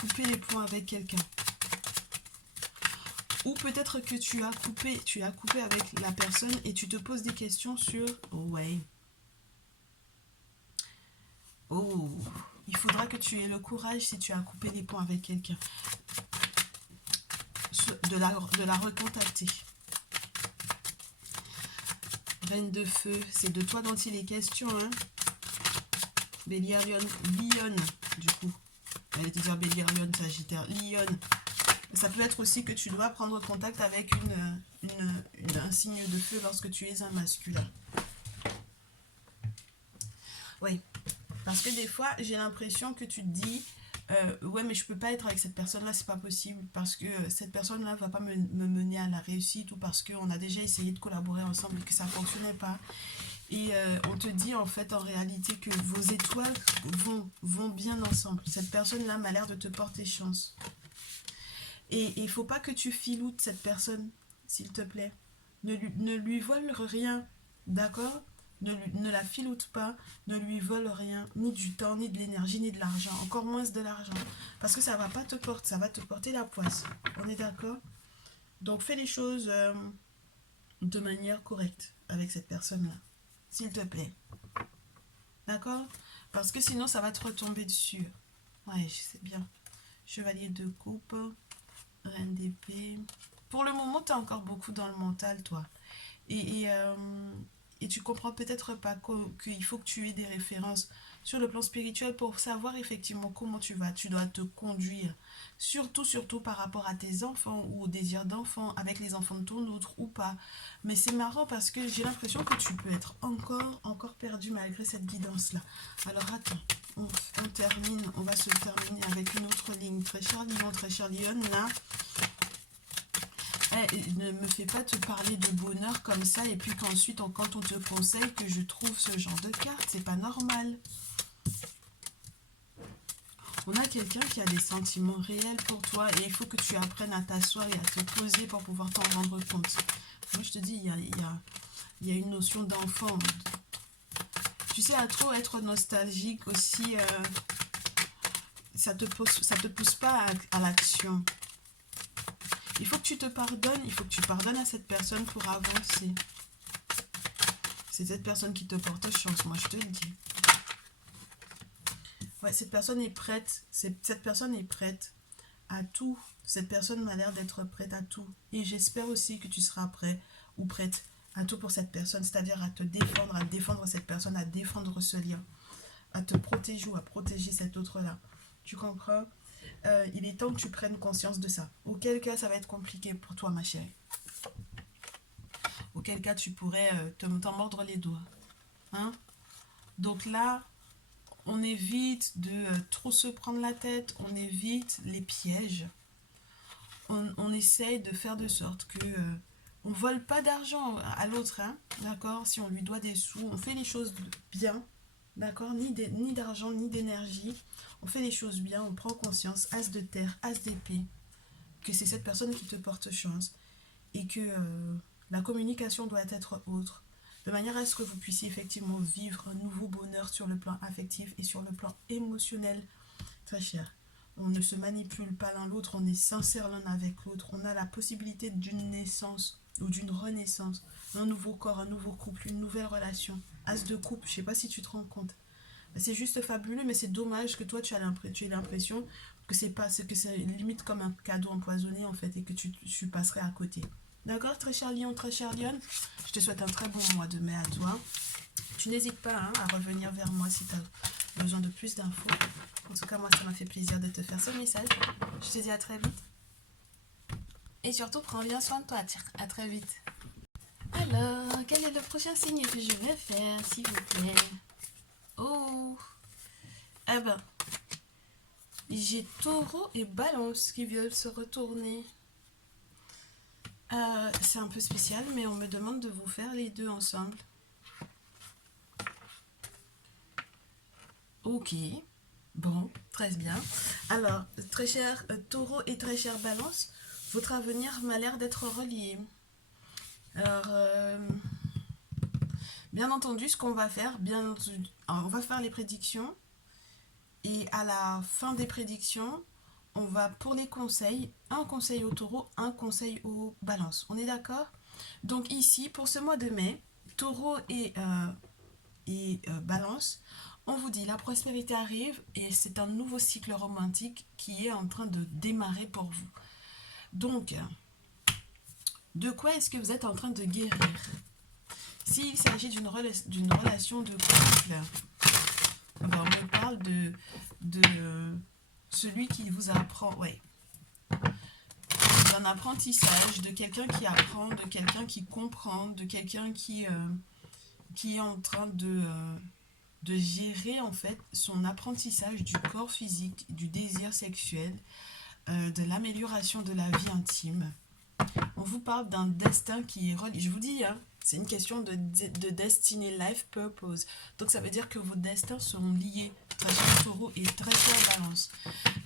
couper les ponts avec quelqu'un. Ou peut-être que tu as coupé avec la personne et tu te poses des questions sur... Oh, ouais. Oh, il faudra que tu aies le courage si tu as coupé les ponts avec quelqu'un. De la recontacter. Reine de feu, c'est de toi dont il est question, hein. Bélier Lionne, du coup. J'allais te dire Bélier Lionne, Sagittaire, Lionne. Ça peut être aussi que tu dois prendre contact avec un signe de feu lorsque tu es un masculin. Oui, parce que des fois, j'ai l'impression que tu te dis, ouais, mais je peux pas être avec cette personne-là, c'est pas possible, parce que cette personne-là va pas me mener à la réussite, ou parce qu'on a déjà essayé de collaborer ensemble et que ça fonctionnait pas. Et on te dit en fait en réalité que vos étoiles vont bien ensemble. Cette personne-là m'a l'air de te porter chance. Et il ne faut pas que tu filoutes cette personne, s'il te plaît. Ne lui vole rien, d'accord? Ne la filoute pas, ne lui vole rien, ni du temps, ni de l'énergie, ni de l'argent, encore moins de l'argent. Parce que ça va pas te porter, ça va te porter la poisse. On est d'accord? Donc fais les choses de manière correcte avec cette personne-là, s'il te plaît. D'accord? Parce que sinon, ça va te retomber dessus. Ouais, je sais bien. Chevalier de coupe, reine d'épée. Pour le moment, tu as encore beaucoup dans le mental, toi. Et tu comprends peut-être pas qu'il faut que tu aies des références sur le plan spirituel pour savoir effectivement comment tu dois te conduire. Surtout par rapport à tes enfants ou au désir d'enfant, avec les enfants de ton autre ou pas. Mais c'est marrant parce que j'ai l'impression que tu peux être encore perdu malgré cette guidance-là. Alors attends, on va se terminer avec une autre ligne. Très cher Lyon, là. Ne me fais pas te parler de bonheur comme ça et puis qu'ensuite quand on te conseille que je trouve ce genre de carte, c'est pas normal. On a quelqu'un qui a des sentiments réels pour toi et il faut que tu apprennes à t'asseoir et à te poser pour pouvoir t'en rendre compte. Moi je te dis, il y a une notion d'enfant. Tu sais, à trop être nostalgique aussi, ça te pousse pas à l'action. Il faut que tu te pardonnes, il faut que tu pardonnes à cette personne pour avancer. C'est cette personne qui te porte chance, moi je te le dis. Ouais, cette personne est prête, cette personne est prête à tout. Cette personne m'a l'air d'être prête à tout. Et j'espère aussi que tu seras prêt ou prête à tout pour cette personne, c'est-à-dire à défendre cette personne, à défendre ce lien, à te protéger ou à protéger cet autre-là. Tu comprends? Il est temps que tu prennes conscience de ça. Auquel cas, ça va être compliqué pour toi, ma chérie. Auquel cas, tu pourrais t'en mordre les doigts. Hein? Donc là, on évite de trop se prendre la tête, on évite les pièges. On essaye de faire de sorte que on vole pas d'argent à l'autre, hein, d'accord? Si on lui doit des sous, on fait les choses bien, d'accord? Ni d'argent, ni d'énergie. On fait les choses bien, on prend conscience, as de terre, as d'épée, que c'est cette personne qui te porte chance et que la communication doit être autre, de manière à ce que vous puissiez effectivement vivre un nouveau bonheur sur le plan affectif et sur le plan émotionnel, très cher. On ne se manipule pas l'un l'autre, on est sincère l'un avec l'autre, on a la possibilité d'une naissance ou d'une renaissance, un nouveau corps, un nouveau couple, une nouvelle relation. As de coupe, je ne sais pas si tu te rends compte. C'est juste fabuleux, mais c'est dommage que toi tu aies l'impression que c'est pas, que c'est limite comme un cadeau empoisonné en fait et que tu passerais à côté. D'accord, très cher lion, très cher lionne, je te souhaite un très bon mois de mai à toi. Tu n'hésites pas hein, à revenir vers moi si tu as besoin de plus d'infos. En tout cas, moi, ça m'a fait plaisir de te faire ce message. Je te dis à très vite. Et surtout, prends bien soin de toi. À très vite. Alors, quel est le prochain signe que je vais faire, s'il vous plaît? Oh, eh ben, j'ai Taureau et Balance qui viennent se retourner. C'est un peu spécial, mais on me demande de vous faire les deux ensemble. Ok, bon, très bien. Alors, très cher Taureau et très cher Balance, votre avenir m'a l'air d'être relié. Alors, bien entendu, ce qu'on va faire, on va faire les prédictions. Et à la fin des prédictions, on va pour les conseils, un conseil au Taureau, un conseil au Balance. On est d'accord? Donc ici, pour ce mois de mai, Taureau et Balance, on vous dit la prospérité arrive et c'est un nouveau cycle romantique qui est en train de démarrer pour vous. Donc, de quoi est-ce que vous êtes en train de guérir? S'il s'agit d'une relation de couple, on me parle de celui qui vous apprend, ouais, d'un apprentissage, de quelqu'un qui apprend, de quelqu'un qui comprend, de quelqu'un qui est en train de gérer en fait son apprentissage du corps physique, du désir sexuel, de l'amélioration de la vie intime. On vous parle d'un destin qui est relié. Je vous dis, hein, c'est une question de destiny, life purpose. Donc ça veut dire que vos destins seront liés. Très cher Taureau et très cher Balance.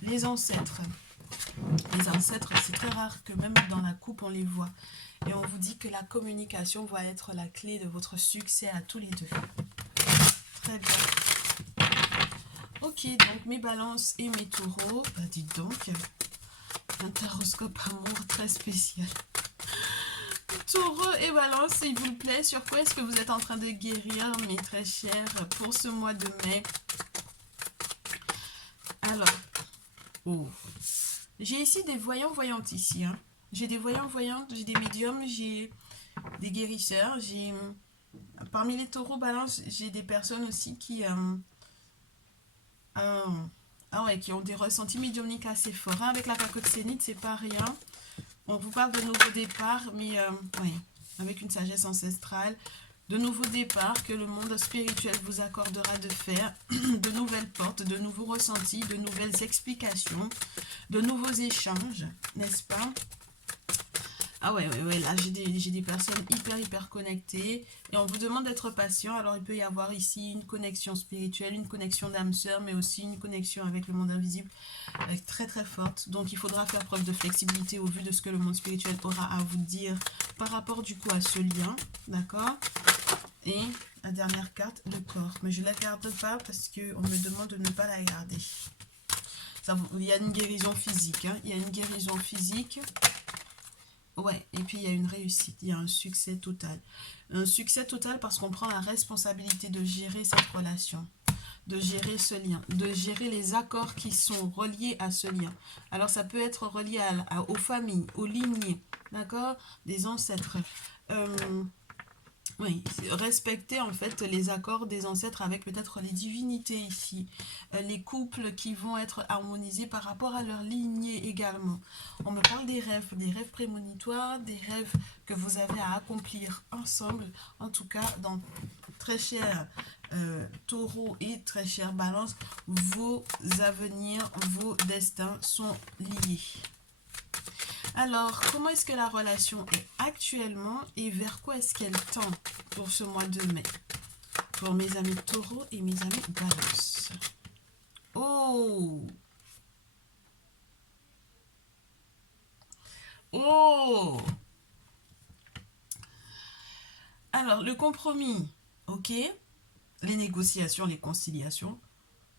Les ancêtres, c'est très rare que même dans la coupe on les voit. Et on vous dit que la communication va être la clé de votre succès à tous les deux. Très bien. Ok, donc mes balances et mes taureaux, bah dites donc, un taroscope amour très spécial. Taureau et balance, s'il vous plaît, sur quoi est-ce que vous êtes en train de guérir, mes très chers, pour ce mois de mai? Alors, oh, j'ai ici des voyants-voyantes ici, hein. J'ai des voyants-voyantes, j'ai des médiums, j'ai des guérisseurs, j'ai... Parmi les taureaux balance, j'ai des personnes aussi qui... qui ont des ressentis médiumniques assez forts. Hein. Avec la cacoxénite, c'est pas rien. On vous parle de nouveaux départs, mais avec une sagesse ancestrale. De nouveaux départs que le monde spirituel vous accordera de faire. De nouvelles portes, de nouveaux ressentis, de nouvelles explications, de nouveaux échanges, n'est-ce pas? Ah ouais, là j'ai des personnes hyper connectées et on vous demande d'être patient. Alors il peut y avoir ici une connexion spirituelle, une connexion d'âme sœur, mais aussi une connexion avec le monde invisible très forte. Donc il faudra faire preuve de flexibilité au vu de ce que le monde spirituel aura à vous dire par rapport du coup à ce lien, d'accord? Et la dernière carte, le corps. Mais je ne la garde pas parce qu'on me demande de ne pas la garder. Il y a une guérison physique, hein. Il y a une guérison physique. Ouais, et puis il y a une réussite, il y a un succès total. Un succès total parce qu'on prend la responsabilité de gérer cette relation, de gérer ce lien, de gérer les accords qui sont reliés à ce lien. Alors ça peut être relié aux familles, aux lignées, d'accord? Des ancêtres. Oui, respecter en fait les accords des ancêtres avec peut-être les divinités ici, les couples qui vont être harmonisés par rapport à leur lignée également. On me parle des rêves prémonitoires, des rêves que vous avez à accomplir ensemble, en tout cas dans très cher taureau et très cher balance, vos avenirs, vos destins sont liés. Alors, comment est-ce que la relation est actuellement et vers quoi est-ce qu'elle tend pour ce mois de mai? Pour mes amis taureaux et mes amis balance. Oh! Oh! Alors, le compromis, ok? Les négociations, les conciliations.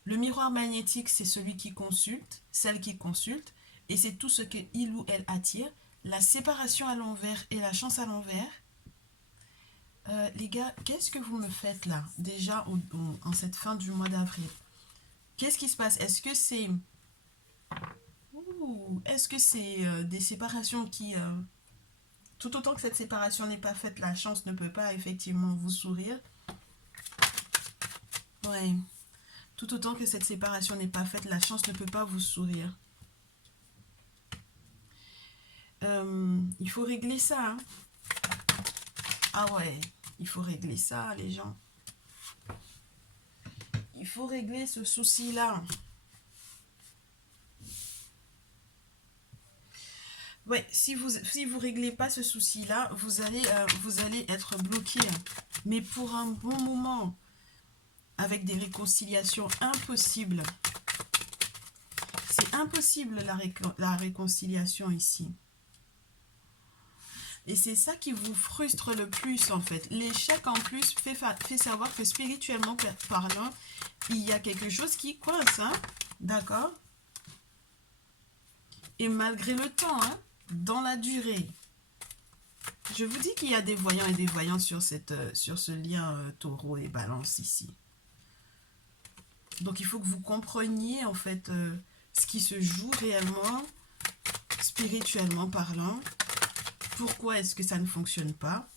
Le miroir magnétique, c'est celui qui consulte, celle qui consulte, et c'est tout ce que il ou elle attire. La séparation à l'envers et la chance à l'envers. Les gars, qu'est-ce que vous me faites là, déjà en cette fin du mois d'avril? Qu'est-ce qui se passe? Est-ce que c'est des séparations qui... tout autant que cette séparation n'est pas faite, la chance ne peut pas effectivement vous sourire. Ouais. Tout autant que cette séparation n'est pas faite, la chance ne peut pas vous sourire. Il faut régler ça. Hein. Ah ouais, il faut régler ça, les gens. Il faut régler ce souci-là. Ouais, si vous réglez pas ce souci-là, vous allez être bloqué. Mais pour un bon moment, avec des réconciliations impossibles. C'est impossible la réconciliation ici. Et c'est ça qui vous frustre le plus en fait. L'échec en plus fait savoir que spirituellement parlant, il y a quelque chose qui coince. Hein? D'accord? Et malgré le temps, hein, dans la durée. Je vous dis qu'il y a des voyants et des voyantes sur ce lien taureau et balance ici. Donc il faut que vous compreniez en fait ce qui se joue réellement, spirituellement parlant. Pourquoi est-ce que ça ne fonctionne pas?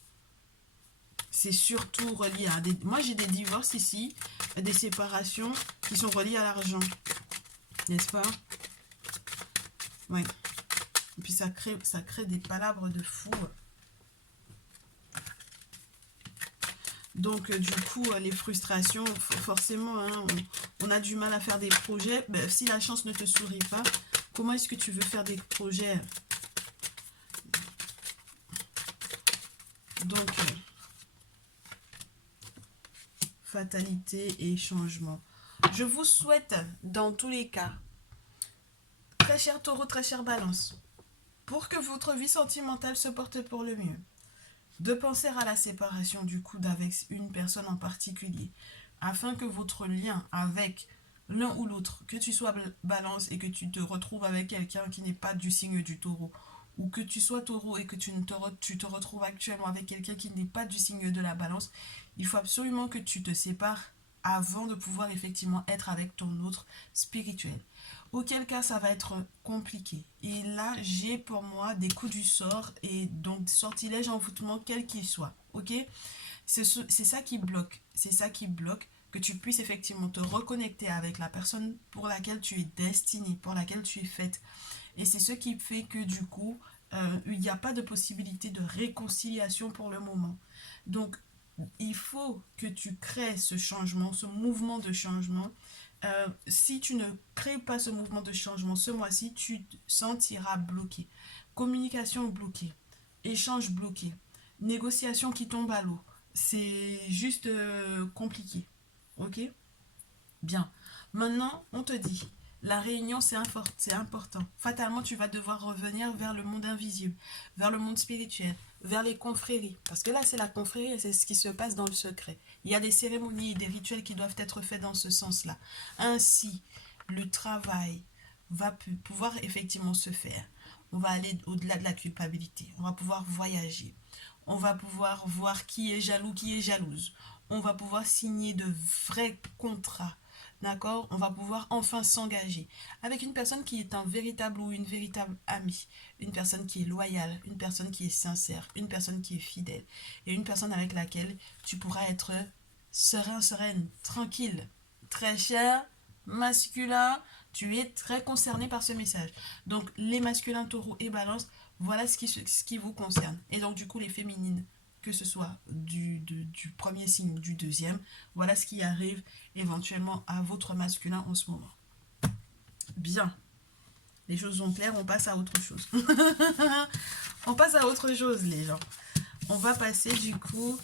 C'est surtout relié à des... Moi, j'ai des divorces ici, des séparations qui sont reliées à l'argent. N'est-ce pas? Oui. Et puis, ça crée des palabres de fou. Donc, du coup, les frustrations, forcément, hein, on a du mal à faire des projets. Ben, si la chance ne te sourit pas, comment est-ce que tu veux faire des projets? Donc, fatalité et changement. Je vous souhaite, dans tous les cas, très cher taureau, très cher balance, pour que votre vie sentimentale se porte pour le mieux, de penser à la séparation du coude avec une personne en particulier, afin que votre lien avec l'un ou l'autre, que tu sois balance et que tu te retrouves avec quelqu'un qui n'est pas du signe du taureau, ou que tu sois taureau et que tu te retrouves actuellement avec quelqu'un qui n'est pas du signe de la balance, il faut absolument que tu te sépares avant de pouvoir effectivement être avec ton autre spirituel. Auquel cas, ça va être compliqué. Et là, j'ai pour moi des coups du sort et donc sortilèges, envoûtements, quels qu'ils soient. Ok? C'est ça qui bloque. C'est ça qui bloque que tu puisses effectivement te reconnecter avec la personne pour laquelle tu es destinée, pour laquelle tu es faite. Et c'est ce qui fait que du coup, il n'y a pas de possibilité de réconciliation pour le moment. Donc, il faut que tu crées ce changement, ce mouvement de changement. Si tu ne crées pas ce mouvement de changement ce mois-ci, tu te sentiras bloqué. Communication bloquée, échange bloqué, négociation qui tombe à l'eau. C'est juste compliqué. Ok? Bien. Maintenant, on te dit, la réunion, c'est important. Fatalement, tu vas devoir revenir vers le monde invisible, vers le monde spirituel, vers les confréries. Parce que là, c'est la confrérie et c'est ce qui se passe dans le secret. Il y a des cérémonies et des rituels qui doivent être faits dans ce sens-là. Ainsi, le travail va pouvoir effectivement se faire. On va aller au-delà de la culpabilité. On va pouvoir voyager. On va pouvoir voir qui est jaloux, qui est jalouse. On va pouvoir signer de vrais contrats d'accord, on va pouvoir enfin s'engager avec une personne qui est un véritable ou une véritable amie, une personne qui est loyale, une personne qui est sincère, une personne qui est fidèle et une personne avec laquelle tu pourras être serein, sereine, tranquille. Très cher, masculin, tu es très concerné par ce message. Donc les masculins taureau et balance, voilà ce qui vous concerne. Et donc du coup les féminines, que ce soit du premier signe ou du deuxième, voilà ce qui arrive éventuellement à votre masculin en ce moment. Bien, les choses sont claires, on passe à autre chose. On passe à autre chose les gens. On va passer du coup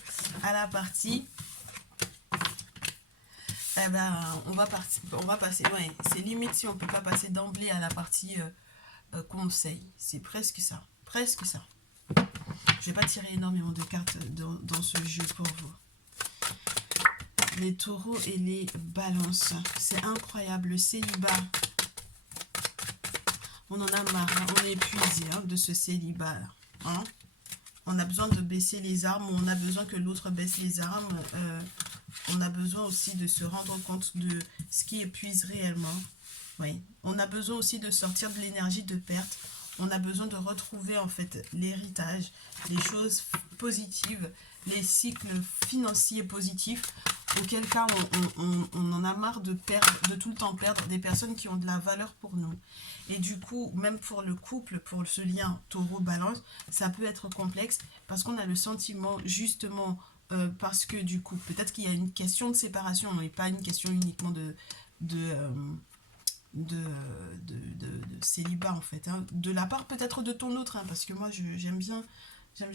à la partie... Eh ben, on va passer, ouais, c'est limite si on peut pas passer d'emblée à la partie conseil. C'est presque ça, presque ça. Je vais pas tirer énormément de cartes dans ce jeu pour vous. Les taureaux et les balances. C'est incroyable, le célibat. On en a marre, hein, on est épuisé hein, de ce célibat. Hein. On a besoin de baisser les armes, on a besoin que l'autre baisse les armes. On a besoin aussi de se rendre compte de ce qui épuise réellement. Oui. On a besoin aussi de sortir de l'énergie de perte. On a besoin de retrouver en fait l'héritage, les choses positives, les cycles financiers positifs, auquel cas on en a marre de perdre, de tout le temps perdre des personnes qui ont de la valeur pour nous. Et du coup, même pour le couple, pour ce lien taureau-balance, ça peut être complexe parce qu'on a le sentiment justement, parce que du coup, peut-être qu'il y a une question de séparation et pas une question uniquement de, euh, de célibat en fait, hein. De la part peut-être de ton autre, hein, parce que moi j'aime bien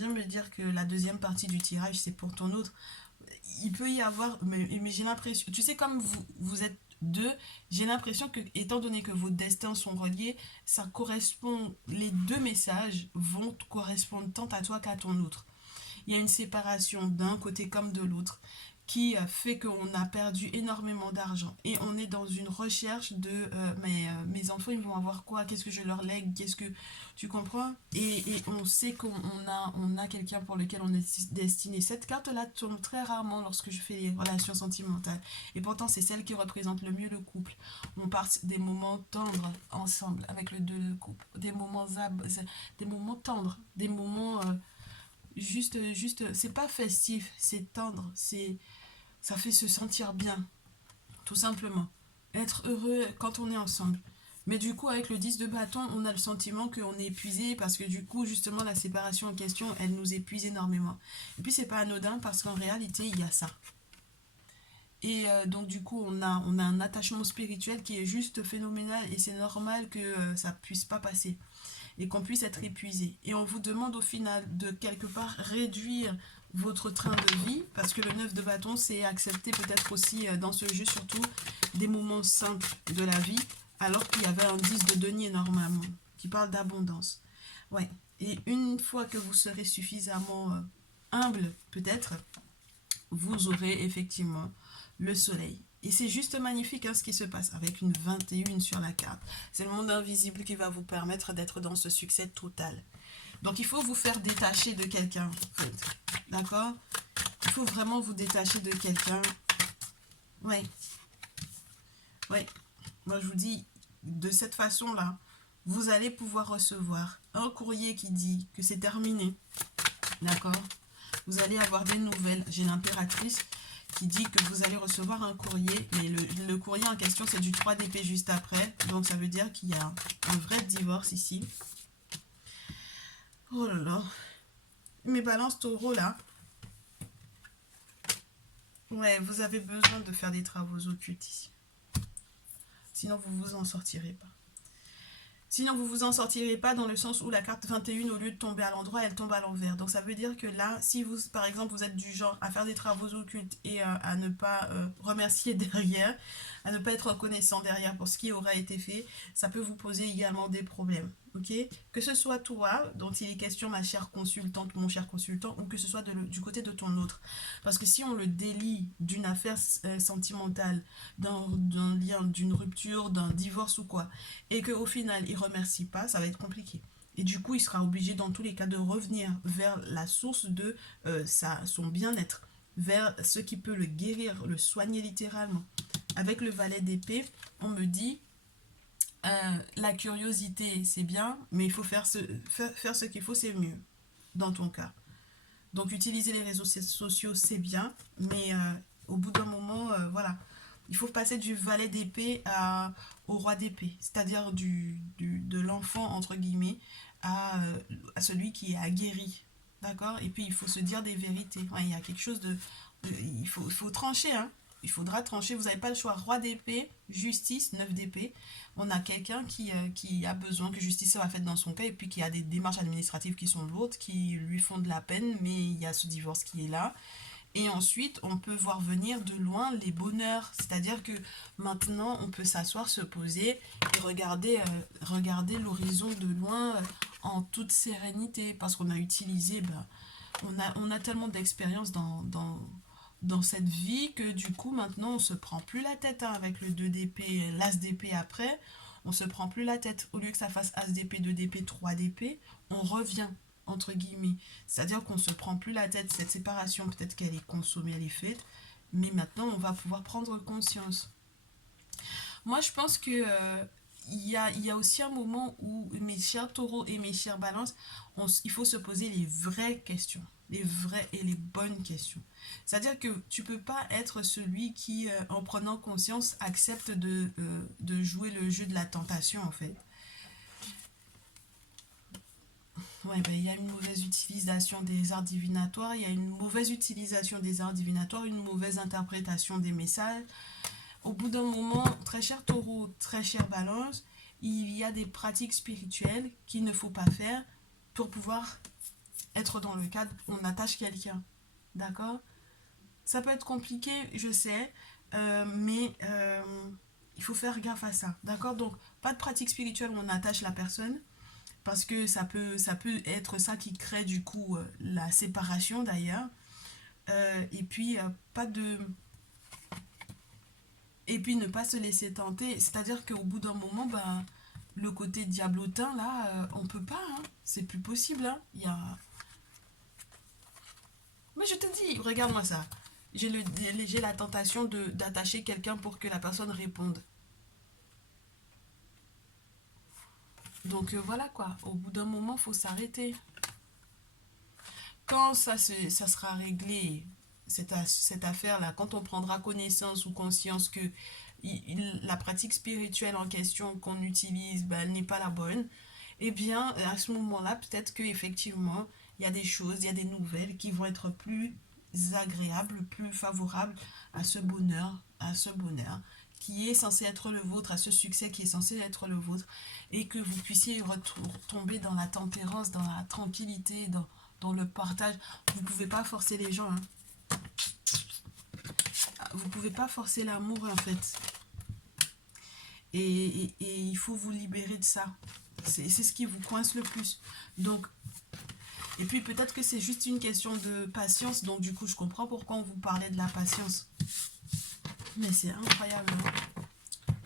me dire que la deuxième partie du tirage c'est pour ton autre. Il peut y avoir, mais j'ai l'impression, tu sais comme vous êtes deux, j'ai l'impression que étant donné que vos destins sont reliés, ça correspond, les deux messages vont correspondre tant à toi qu'à ton autre. Il y a une séparation d'un côté comme de l'autre qui fait qu'on a perdu énormément d'argent et on est dans une recherche de mes enfants ils vont avoir quoi, qu'est-ce que je leur lègue, qu'est-ce que tu comprends, et on sait on a quelqu'un pour lequel on est destiné. Cette carte là tombe très rarement lorsque je fais les relations sentimentales et pourtant c'est celle qui représente le mieux le couple. On passe des moments tendres ensemble avec le deux de couple, des moments tendres, des moments juste, c'est pas festif, c'est tendre, ça fait se sentir bien, tout simplement. Être heureux quand on est ensemble. Mais du coup, avec le 10 de bâton, on a le sentiment qu'on est épuisé parce que du coup, justement, la séparation en question, elle nous épuise énormément. Et puis, c'est pas anodin parce qu'en réalité, il y a ça. Et donc, du coup, on a un attachement spirituel qui est juste phénoménal et c'est normal que ça puisse pas passer et qu'on puisse être épuisé. Et on vous demande au final de quelque part réduire votre train de vie, parce que le 9 de bâton, c'est accepter peut-être aussi dans ce jeu surtout des moments simples de la vie, alors qu'il y avait un 10 de denier normalement, qui parle d'abondance. Ouais. Et une fois que vous serez suffisamment humble, peut-être, vous aurez effectivement le soleil. Et c'est juste magnifique hein, ce qui se passe avec une 21 sur la carte. C'est le monde invisible qui va vous permettre d'être dans ce succès total. Donc il faut vous faire détacher de quelqu'un. En fait. D'accord? Il faut vraiment vous détacher de quelqu'un. Ouais. Ouais. Moi je vous dis, de cette façon-là, vous allez pouvoir recevoir un courrier qui dit que c'est terminé. D'accord? Vous allez avoir des nouvelles. J'ai l'impératrice qui dit que vous allez recevoir un courrier, mais le courrier en question c'est du 3 d'épée juste après, donc ça veut dire qu'il y a un vrai divorce ici. Oh là là, mes balances taureaux là, ouais, vous avez besoin de faire des travaux occultes ici, sinon vous vous en sortirez pas. Sinon, vous vous en sortirez pas dans le sens où la carte 21, au lieu de tomber à l'endroit, elle tombe à l'envers. Donc, ça veut dire que là, si vous, par exemple, vous êtes du genre à faire des travaux occultes et à ne pas remercier derrière, à ne pas être reconnaissant derrière pour ce qui aura été fait, ça peut vous poser également des problèmes. Ok? Que ce soit toi, dont il est question, ma chère consultante, mon cher consultant, ou que ce soit du côté de ton autre. Parce que si on le délie d'une affaire sentimentale, d'un lien, d'une rupture, d'un divorce ou quoi, et qu'au final, il remercie pas, ça va être compliqué. Et du coup, il sera obligé dans tous les cas de revenir vers la source de son bien-être, vers ce qui peut le guérir, le soigner littéralement. avec le valet d'épée, on me dit la curiosité c'est bien, mais il faut faire ce qu'il faut, c'est mieux dans ton cas. Donc utiliser les réseaux sociaux c'est bien, mais au bout d'un moment, voilà, il faut passer du valet d'épée au roi d'épée, c'est-à-dire de l'enfant entre guillemets à celui qui est aguerri, d'accord. Et puis il faut se dire des vérités. Ouais, il y a quelque chose il faut trancher, hein. Il faudra trancher, vous n'avez pas le choix. Roi d'épée, justice, 9 d'épée. On a quelqu'un qui a besoin que justice soit faite dans son cas et puis qui a des démarches administratives qui sont lourdes, qui lui font de la peine, mais il y a ce divorce qui est là. Et ensuite, on peut voir venir de loin les bonheurs. C'est-à-dire que maintenant, on peut s'asseoir, se poser et regarder l'horizon de loin en toute sérénité. Parce qu'on a utilisé, on a tellement d'expérience dans cette vie que du coup maintenant on se prend plus la tête, hein, avec le 2 d'épée, l'as d'épée après, on se prend plus la tête. Au lieu que ça fasse as d'épée, 2 d'épée, 3 d'épée, on revient entre guillemets. C'est-à-dire qu'on se prend plus la tête, cette séparation peut-être qu'elle est consommée, elle est faite, mais maintenant on va pouvoir prendre conscience. Moi je pense que il y a aussi un moment où mes chers taureaux et mes chers balances, il faut se poser les vraies questions, les vraies et les bonnes questions. C'est-à-dire que tu peux pas être celui qui, en prenant conscience, accepte de jouer le jeu de la tentation, en fait. Ouais, ben, il y a une mauvaise utilisation des arts divinatoires, il y a une mauvaise utilisation des arts divinatoires, une mauvaise interprétation des messages. Au bout d'un moment, très cher taureau, très cher balance, il y a des pratiques spirituelles qu'il ne faut pas faire pour pouvoir être dans le cadre où on attache quelqu'un. D'accord? Ça peut être compliqué, je sais, mais il faut faire gaffe à ça. D'accord? Donc, pas de pratique spirituelle où on attache la personne, parce que ça peut être ça qui crée du coup la séparation d'ailleurs. Et puis, pas de. Et puis ne pas se laisser tenter, c'est-à-dire qu'au bout d'un moment, ben, le côté diablotin, là, on peut pas, hein. C'est plus possible, hein. Mais je te dis, regarde-moi ça. J'ai la tentation d'attacher quelqu'un pour que la personne réponde. Donc voilà quoi, au bout d'un moment, il faut s'arrêter. Quand ça sera réglé, cette affaire-là, quand on prendra connaissance ou conscience que la pratique spirituelle en question qu'on utilise, ben, elle n'est pas la bonne, eh bien, à ce moment-là, peut-être qu'effectivement, il y a des choses, il y a des nouvelles qui vont être plus agréables, plus favorables à ce bonheur qui est censé être le vôtre, à ce succès qui est censé être le vôtre, et que vous puissiez retomber dans la tempérance, dans la tranquillité, dans le partage. Vous ne pouvez pas forcer les gens, hein. Vous ne pouvez pas forcer l'amour, en fait. Et il faut vous libérer de ça. C'est ce qui vous coince le plus. Donc, et puis peut-être que c'est juste une question de patience. Donc du coup, je comprends pourquoi on vous parlait de la patience. Mais c'est incroyable.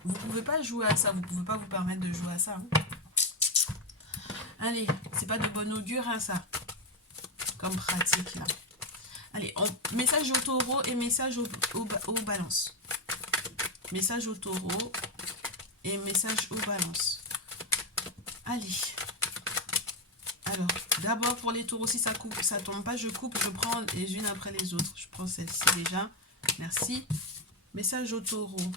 Vous ne pouvez pas jouer à ça. Vous ne pouvez pas vous permettre de jouer à ça, hein. Allez, c'est pas de bon augure, hein, ça. Comme pratique, là. Allez, message au taureau et message au balance. Message au taureau et message au balance. Allez. Alors, d'abord pour les taureaux, si ça coupe, ça tombe pas, je coupe, je prends les unes après les autres. Je prends celle-ci déjà. Merci. Message au taureau.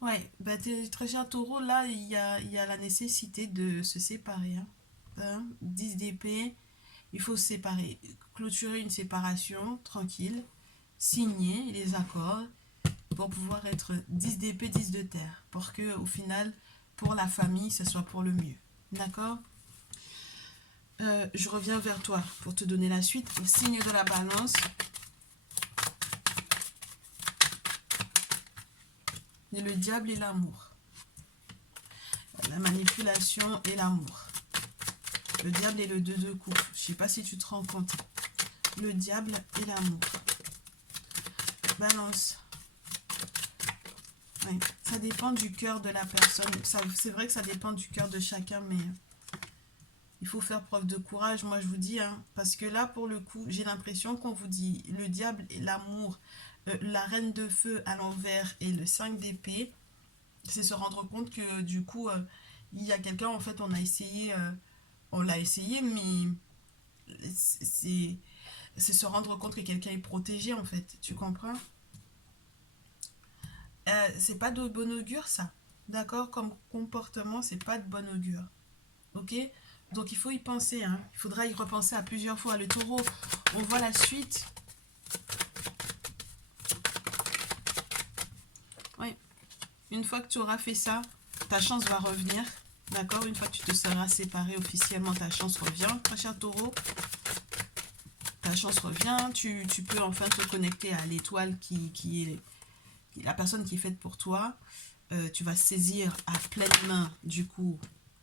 Ouais, bah très cher taureau, là, il y a la nécessité de se séparer, hein. 10 d'épée, il faut se séparer. Clôturer une séparation, tranquille. Signer les accords pour pouvoir être 10 d'épée, 10 de terre. Pour que, au final, pour la famille, ce soit pour le mieux. D'accord? Je reviens vers toi pour te donner la suite. Au signe de la balance. Et le diable et l'amour. La manipulation et l'amour. Le diable et le 2 de coupe. Je ne sais pas si tu te rends compte. Le diable et l'amour. Balance. Oui, ça dépend du cœur de la personne. C'est vrai que ça dépend du cœur de chacun, mais Il faut faire preuve de courage, moi je vous dis, hein, parce que là, pour le coup, j'ai l'impression qu'on vous dit le diable et l'amour, la reine de feu à l'envers et le 5 d'épée. C'est se rendre compte que du coup, il y a quelqu'un, en fait, on l'a essayé, mais c'est se rendre compte que quelqu'un est protégé, en fait. Tu comprends? C'est pas de bon augure, ça. D'accord? Comme comportement, c'est pas de bon augure. Ok? Donc il faut y penser, hein. Il faudra y repenser à plusieurs fois. Le taureau, on voit la suite. Oui. Une fois que tu auras fait ça, ta chance va revenir. D'accord? Une fois que tu te seras séparé officiellement, ta chance revient, mon cher taureau. Ta chance revient. Tu peux enfin te connecter à l'étoile qui est la personne qui est faite pour toi. Tu vas saisir à pleine main, du coup.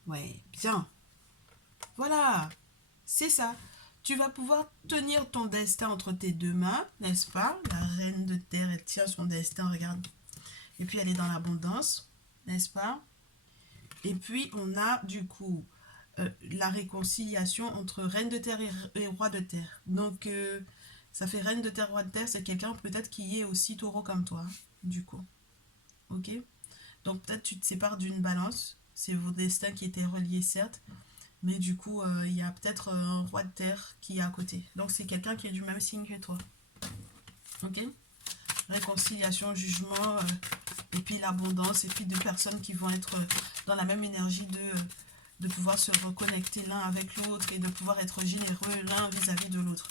Ouais, bien. Voilà, c'est ça. Tu vas pouvoir tenir ton destin entre tes deux mains, n'est-ce pas? La reine de terre, elle tient son destin, regarde. Et puis elle est dans l'abondance, n'est-ce pas? Et puis on a du coup la réconciliation entre reine de terre et roi de terre. Donc ça fait reine de terre, roi de terre, c'est quelqu'un peut-être qui est aussi taureau comme toi, du coup. Ok? Donc peut-être tu te sépares d'une balance, c'est vos destins qui étaient reliés certes, mais du coup il y a peut-être un roi de terre qui est à côté. Donc c'est quelqu'un qui est du même signe que toi. Ok? Réconciliation, jugement, et puis l'abondance, et puis deux personnes qui vont être dans la même énergie de pouvoir se reconnecter l'un avec l'autre et de pouvoir être généreux l'un vis-à-vis de l'autre.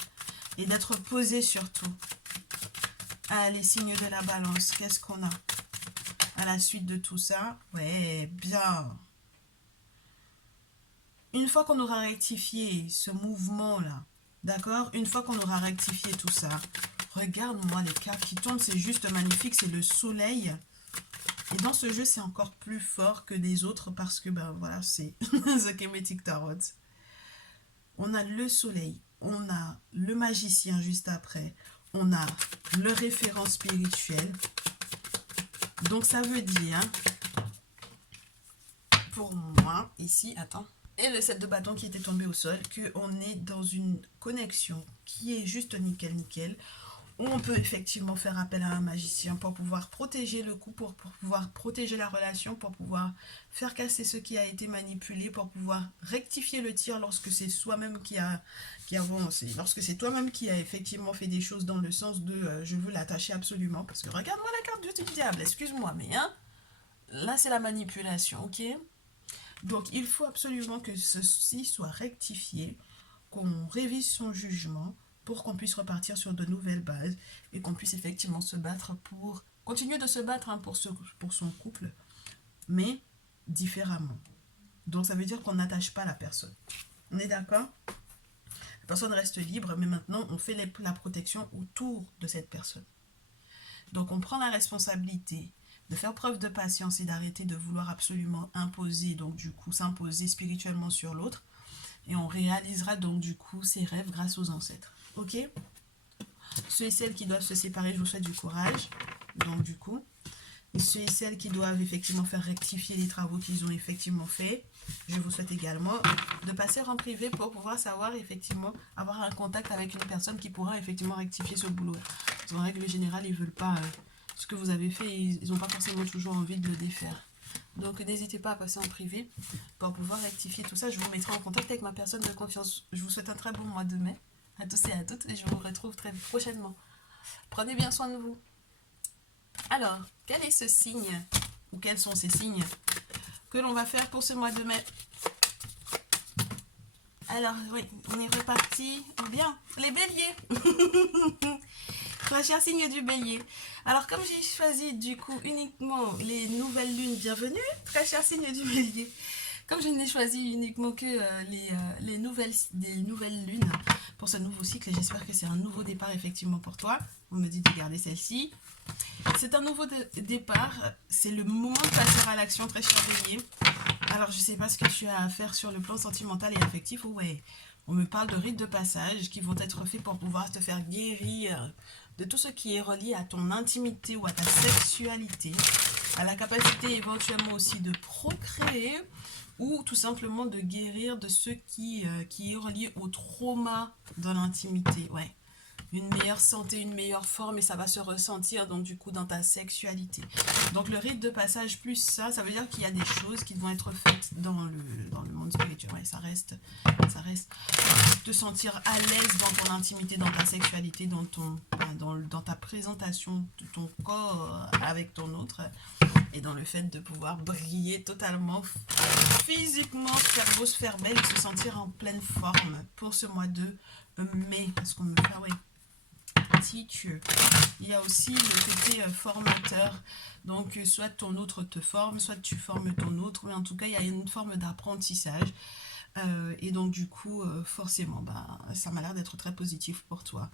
Et d'être posé surtout. Ah, les signes de la balance, qu'est-ce qu'on a à la suite de tout ça? Ouais, bien. Une fois qu'on aura rectifié ce mouvement-là, d'accord? Une fois qu'on aura rectifié tout ça, regarde-moi les cartes qui tournent, c'est juste magnifique, c'est le soleil. Et dans ce jeu, c'est encore plus fort que les autres parce que, ben voilà, c'est The Kemetic Tarot. On a le soleil, on a le magicien juste après, on a le référent spirituel. Donc ça veut dire, pour moi, ici, attends, et le 7 de bâton qui était tombé au sol, qu'on est dans une connexion qui est juste nickel nickel. On peut effectivement faire appel à un magicien pour pouvoir protéger le couple, pour pouvoir protéger la relation, pour pouvoir faire casser ce qui a été manipulé, pour pouvoir rectifier le tir lorsque c'est soi-même qui a avancé, lorsque c'est toi-même qui a effectivement fait des choses dans le sens de je veux l'attacher absolument, parce que regarde-moi la carte du diable, excuse-moi, mais hein, là c'est la manipulation, ok? Donc il faut absolument que ceci soit rectifié, qu'on révise son jugement, pour qu'on puisse repartir sur de nouvelles bases et qu'on puisse effectivement se battre pour continuer de se battre hein, pour son couple, mais différemment. Donc ça veut dire qu'on n'attache pas la personne. On est d'accord? La personne reste libre, mais maintenant on fait la protection autour de cette personne. Donc on prend la responsabilité de faire preuve de patience et d'arrêter de vouloir absolument imposer, donc du coup s'imposer spirituellement sur l'autre. Et on réalisera donc du coup ses rêves grâce aux ancêtres. Ok? Ceux et celles qui doivent se séparer, je vous souhaite du courage. Donc du coup, et ceux et celles qui doivent effectivement faire rectifier les travaux qu'ils ont effectivement fait, je vous souhaite également de passer en privé pour pouvoir savoir effectivement avoir un contact avec une personne qui pourra effectivement rectifier ce boulot. Parce qu'en règle générale, ils ne veulent pas ce que vous avez fait, ils n'ont pas forcément toujours envie de le défaire. Donc n'hésitez pas à passer en privé pour pouvoir rectifier tout ça. Je vous mettrai en contact avec ma personne de confiance. Je vous souhaite un très bon mois de mai à tous et à toutes et je vous retrouve très prochainement. Prenez bien soin de vous. Alors, quel est ce signe ou quels sont ces signes que l'on va faire pour ce mois de mai? Alors oui, on est reparti. Bien, les béliers. Très cher signe du bélier. Alors comme j'ai choisi du coup uniquement les nouvelles lunes, bienvenue, très cher signe du bélier. Comme je n'ai choisi uniquement que les nouvelles lunes pour ce nouveau cycle, et j'espère que c'est un nouveau départ effectivement pour toi. On me dit de garder celle-ci. C'est un nouveau départ, c'est le moment de passer à l'action, très cher bélier. Alors je sais pas ce que tu as à faire sur le plan sentimental et affectif, ouais. On me parle de rites de passage qui vont être faits pour pouvoir te faire guérir de tout ce qui est relié à ton intimité ou à ta sexualité, à la capacité éventuellement aussi de procréer, ou tout simplement de guérir de ce qui est relié au trauma dans l'intimité. Ouais. Une meilleure santé, une meilleure forme et ça va se ressentir donc du coup dans ta sexualité. Donc le rite de passage plus ça veut dire qu'il y a des choses qui vont être faites dans le monde spirituel. Ouais, ça reste te sentir à l'aise dans ton intimité, dans ta sexualité, dans ta présentation de ton corps avec ton autre et dans le fait de pouvoir briller totalement physiquement, faire beau, se faire belle et se sentir en pleine forme pour ce mois de mai. Parce qu'on me fait, oui, teacher. Il y a aussi le côté formateur. Donc, soit ton autre te forme, soit tu formes ton autre. Mais en tout cas, il y a une forme d'apprentissage. Et donc, du coup, forcément, bah, ça m'a l'air d'être très positif pour toi.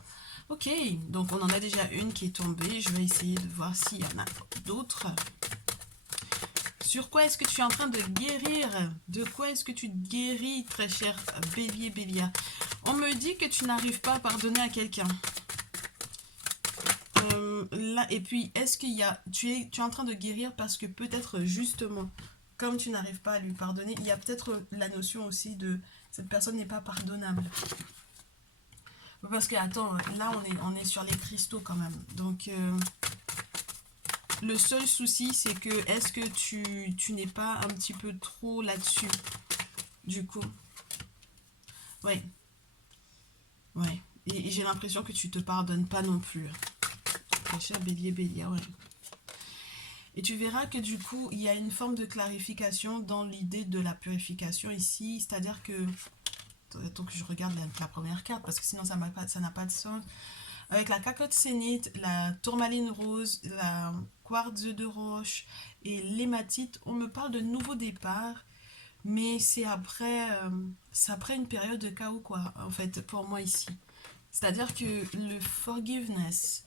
Ok, donc on en a déjà une qui est tombée. Je vais essayer de voir s'il y en a d'autres. Sur quoi est-ce que tu es en train de guérir? De quoi est-ce que tu guéris, très cher bélier, bélia? On me dit que tu n'arrives pas à pardonner à quelqu'un. Là, et puis, est-ce qu'il y a... Tu es en train de guérir parce que peut-être justement, comme tu n'arrives pas à lui pardonner, il y a peut-être la notion aussi de cette personne n'est pas pardonnable. Parce que, attends, là, on est sur les cristaux quand même. Donc, le seul souci, c'est que est-ce que tu n'es pas un petit peu trop là-dessus, du coup? Ouais. Ouais. Et j'ai l'impression que tu te pardonnes pas non plus. Cher bélier, bélier, ouais. Et tu verras que du coup, il y a une forme de clarification dans l'idée de la purification ici. C'est-à-dire que... Attends que je regarde la première carte, parce que sinon ça n'a pas de sens. Avec la cacotte sénite, la tourmaline rose, la quartz de roche et l'hématite, on me parle de nouveau départ. Mais c'est après une période de chaos, quoi, en fait, pour moi ici. C'est-à-dire que le forgiveness,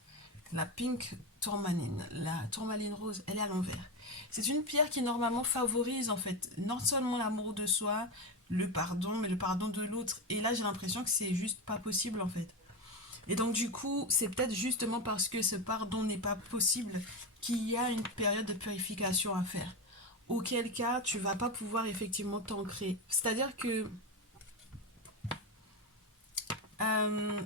la pink tourmaline, la tourmaline rose, elle est à l'envers. C'est une pierre qui normalement favorise en fait non seulement l'amour de soi, le pardon, mais le pardon de l'autre. Et là j'ai l'impression que c'est juste pas possible en fait. Et donc du coup, c'est peut-être justement parce que ce pardon n'est pas possible qu'il y a une période de purification à faire. Auquel cas, tu vas pas pouvoir effectivement t'ancrer. C'est-à-dire que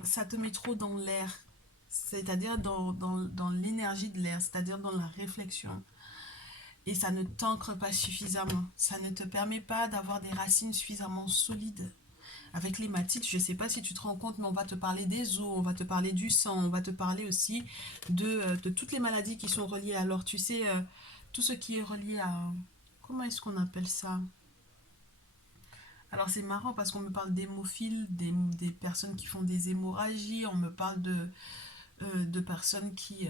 ça te met trop dans l'air, c'est-à-dire dans l'énergie de l'air, c'est-à-dire dans la réflexion. Et ça ne t'ancre pas suffisamment. Ça ne te permet pas d'avoir des racines suffisamment solides. Avec l'hématite, je ne sais pas si tu te rends compte, mais on va te parler des os, on va te parler du sang, on va te parler aussi de toutes les maladies qui sont reliées. Alors, tu sais, tout ce qui est relié à... Comment est-ce qu'on appelle ça? Alors c'est marrant parce qu'on me parle d'hémophiles, des personnes qui font des hémorragies, on me parle de personnes qui...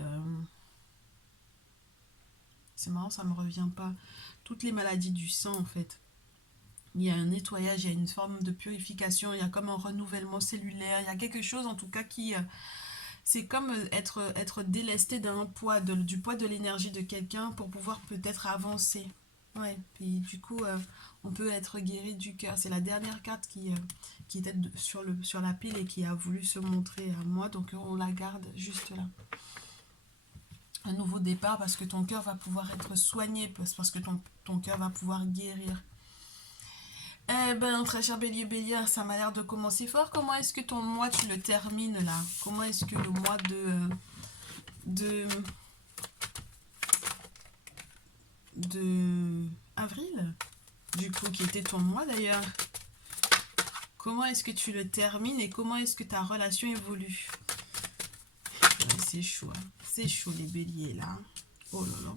C'est marrant, ça me revient pas. Toutes les maladies du sang en fait. Il y a un nettoyage, il y a une forme de purification, il y a comme un renouvellement cellulaire, il y a quelque chose en tout cas qui... c'est comme être délesté d'un poids, du poids de l'énergie de quelqu'un pour pouvoir peut-être avancer. Ouais, puis du coup, on peut être guéri du cœur. C'est la dernière carte qui était sur la pile et qui a voulu se montrer à moi, donc on la garde juste là. Un nouveau départ parce que ton cœur va pouvoir être soigné, parce que ton cœur va pouvoir guérir. Eh ben, très cher bélier, bélière, ça m'a l'air de commencer fort. Comment est-ce que ton mois, tu le termines là? Comment est-ce que le mois de avril, du coup, qui était ton mois d'ailleurs, comment est-ce que tu le termines et comment est-ce que ta relation évolue? C'est chaud, hein. C'est chaud les béliers là. Oh là là.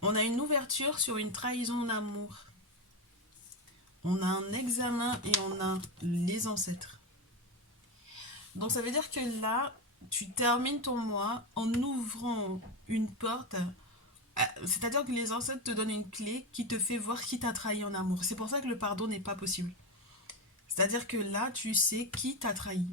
On a une ouverture sur une trahison en amour. On a un examen et on a les ancêtres. Donc ça veut dire que là, tu termines ton mois en ouvrant une porte. C'est-à-dire que les ancêtres te donnent une clé qui te fait voir qui t'a trahi en amour. C'est pour ça que le pardon n'est pas possible. C'est-à-dire que là, tu sais qui t'a trahi.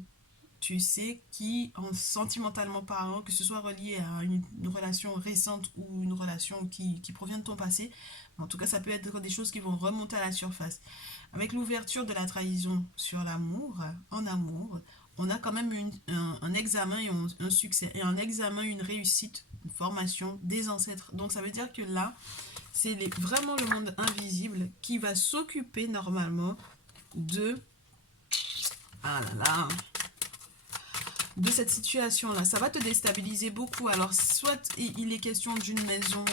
Tu sais qui, sentimentalement parlant, que ce soit relié à une relation récente ou une relation qui provient de ton passé, en tout cas, ça peut être des choses qui vont remonter à la surface. Avec l'ouverture de la trahison sur l'amour, en amour, on a quand même un examen et un succès. Et un examen, une réussite, une formation des ancêtres. Donc ça veut dire que là, c'est vraiment le monde invisible qui va s'occuper normalement de... Ah là là, de cette situation-là. Ça va te déstabiliser beaucoup. Alors, soit il est question d'une maison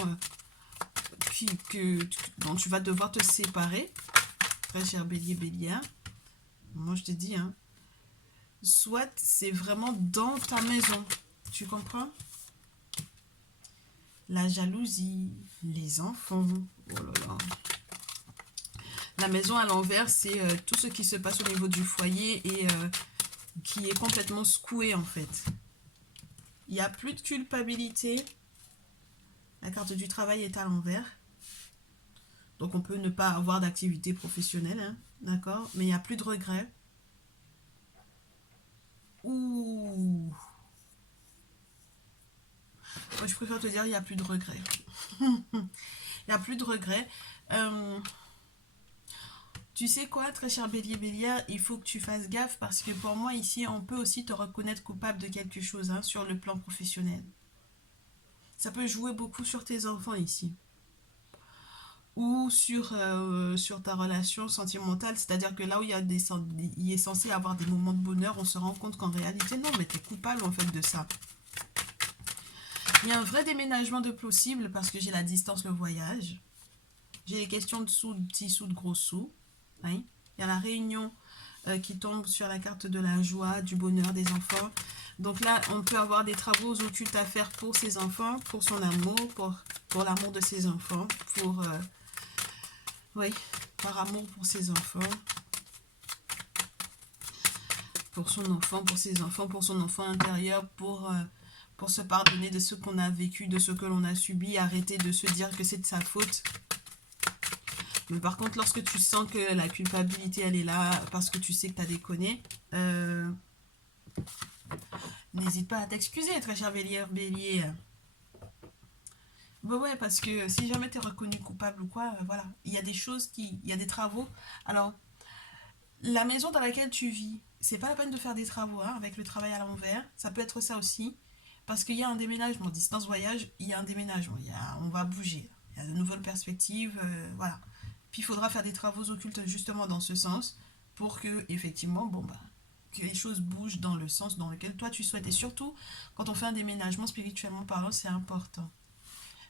dont tu vas devoir te séparer, très cher bélier, bélière. Moi, je te dis, hein. Soit c'est vraiment dans ta maison. Tu comprends? La jalousie, les enfants. Oh là là. La maison à l'envers, c'est tout ce qui se passe au niveau du foyer et qui est complètement secoué en fait. Il n'y a plus de culpabilité. La carte du travail est à l'envers. Donc on peut ne pas avoir d'activité professionnelle, hein, d'accord? Mais il n'y a plus de regrets. Ouh. Moi je préfère te dire il n'y a plus de regrets. Il n'y a plus de regrets. Tu sais quoi, très cher bélier bélière, il faut que tu fasses gaffe parce que pour moi ici, on peut aussi te reconnaître coupable de quelque chose hein, sur le plan professionnel. Ça peut jouer beaucoup sur tes enfants ici. Ou sur ta relation sentimentale, c'est-à-dire que là où il est censé avoir des moments de bonheur, on se rend compte qu'en réalité, non, mais tu es coupable en fait de ça. Il y a un vrai déménagement de possible parce que j'ai la distance, le voyage. J'ai les questions de sous, de petits sous, de gros sous. Oui. Il y a la réunion qui tombe sur la carte de la joie, du bonheur des enfants. Donc là, on peut avoir des travaux occultes à faire pour ses enfants, pour son amour, pour l'amour de ses enfants, oui, par amour pour ses enfants, pour son enfant, pour ses enfants, pour son enfant intérieur, pour se pardonner de ce qu'on a vécu, de ce que l'on a subi, arrêter de se dire que c'est de sa faute. Mais par contre, lorsque tu sens que la culpabilité, elle est là, parce que tu sais que tu as déconné, n'hésite pas à t'excuser, très cher bélier. Bah ouais, parce que si jamais tu es reconnu coupable ou quoi, voilà. Il y a des choses il y a des travaux. Alors, la maison dans laquelle tu vis, c'est pas la peine de faire des travaux hein, avec le travail à l'envers. Ça peut être ça aussi. Parce qu'il y a un déménagement, distance voyage, il y a un déménagement. On va bouger. Il y a de nouvelles perspectives, voilà. Puis il faudra faire des travaux occultes justement dans ce sens pour que, effectivement, que les choses bougent dans le sens dans lequel toi tu souhaites. Et surtout, quand on fait un déménagement spirituellement parlant, c'est important.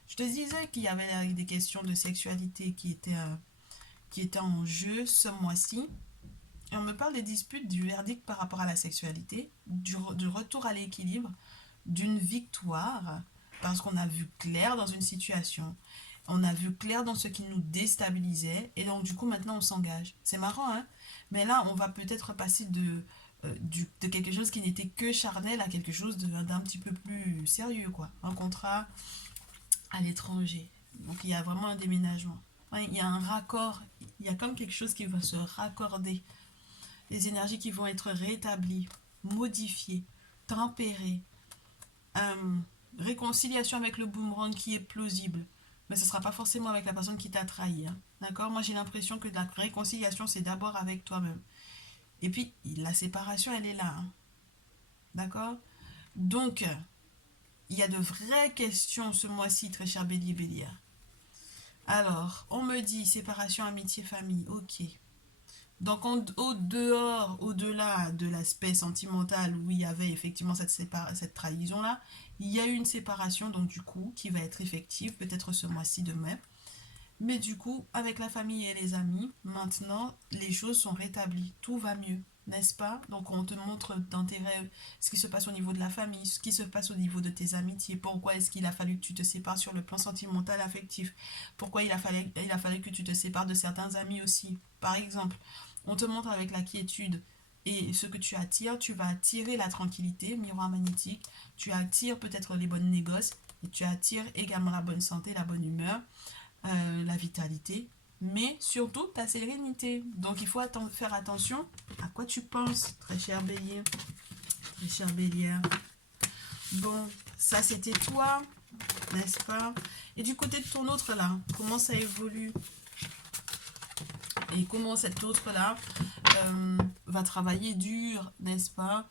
Je te disais qu'il y avait des questions de sexualité qui étaient en jeu ce mois-ci. Et on me parle des disputes, du verdict par rapport à la sexualité, du retour à l'équilibre, d'une victoire, parce qu'on a vu clair dans une situation. On a vu clair dans ce qui nous déstabilisait. Et donc, du coup, maintenant, on s'engage. C'est marrant, hein? Mais là, on va peut-être passer de quelque chose qui n'était que charnel à quelque chose d'un petit peu plus sérieux, quoi. Un contrat à l'étranger. Donc, il y a vraiment un déménagement. Il y a un raccord. Il y a comme quelque chose qui va se raccorder. Les énergies qui vont être rétablies, modifiées, tempérées. Réconciliation avec le boomerang qui est plausible. Mais ce ne sera pas forcément avec la personne qui t'a trahi. Hein. D'accord? Moi, j'ai l'impression que la réconciliation, c'est d'abord avec toi-même. Et puis, la séparation, elle est là. Hein. D'accord? Donc, il y a de vraies questions ce mois-ci, très cher bélier bélière. Alors, on me dit séparation, amitié, famille. Ok. Donc, au-delà de l'aspect sentimental où il y avait effectivement cette trahison-là, il y a eu une séparation, donc du coup, qui va être effective, peut-être ce mois-ci demain. Mais du coup, avec la famille et les amis, maintenant, les choses sont rétablies. Tout va mieux, n'est-ce pas? Donc, on te montre dans tes rêves ce qui se passe au niveau de la famille, ce qui se passe au niveau de tes amitiés. Pourquoi est-ce qu'il a fallu que tu te sépares sur le plan sentimental, affectif? Pourquoi il a fallu que tu te sépares de certains amis aussi? Par exemple, on te montre avec la quiétude et ce que tu attires, tu vas attirer la tranquillité, miroir magnétique, tu attires peut-être les bonnes négoces, et tu attires également la bonne santé, la bonne humeur, la vitalité, mais surtout ta sérénité. Donc il faut faire attention à quoi tu penses, très cher bélier, très chère bélière. Bon, ça c'était toi, n'est-ce pas? Et du côté de ton autre là, comment ça évolue? Et comment cet autre là va travailler dur, n'est-ce pas,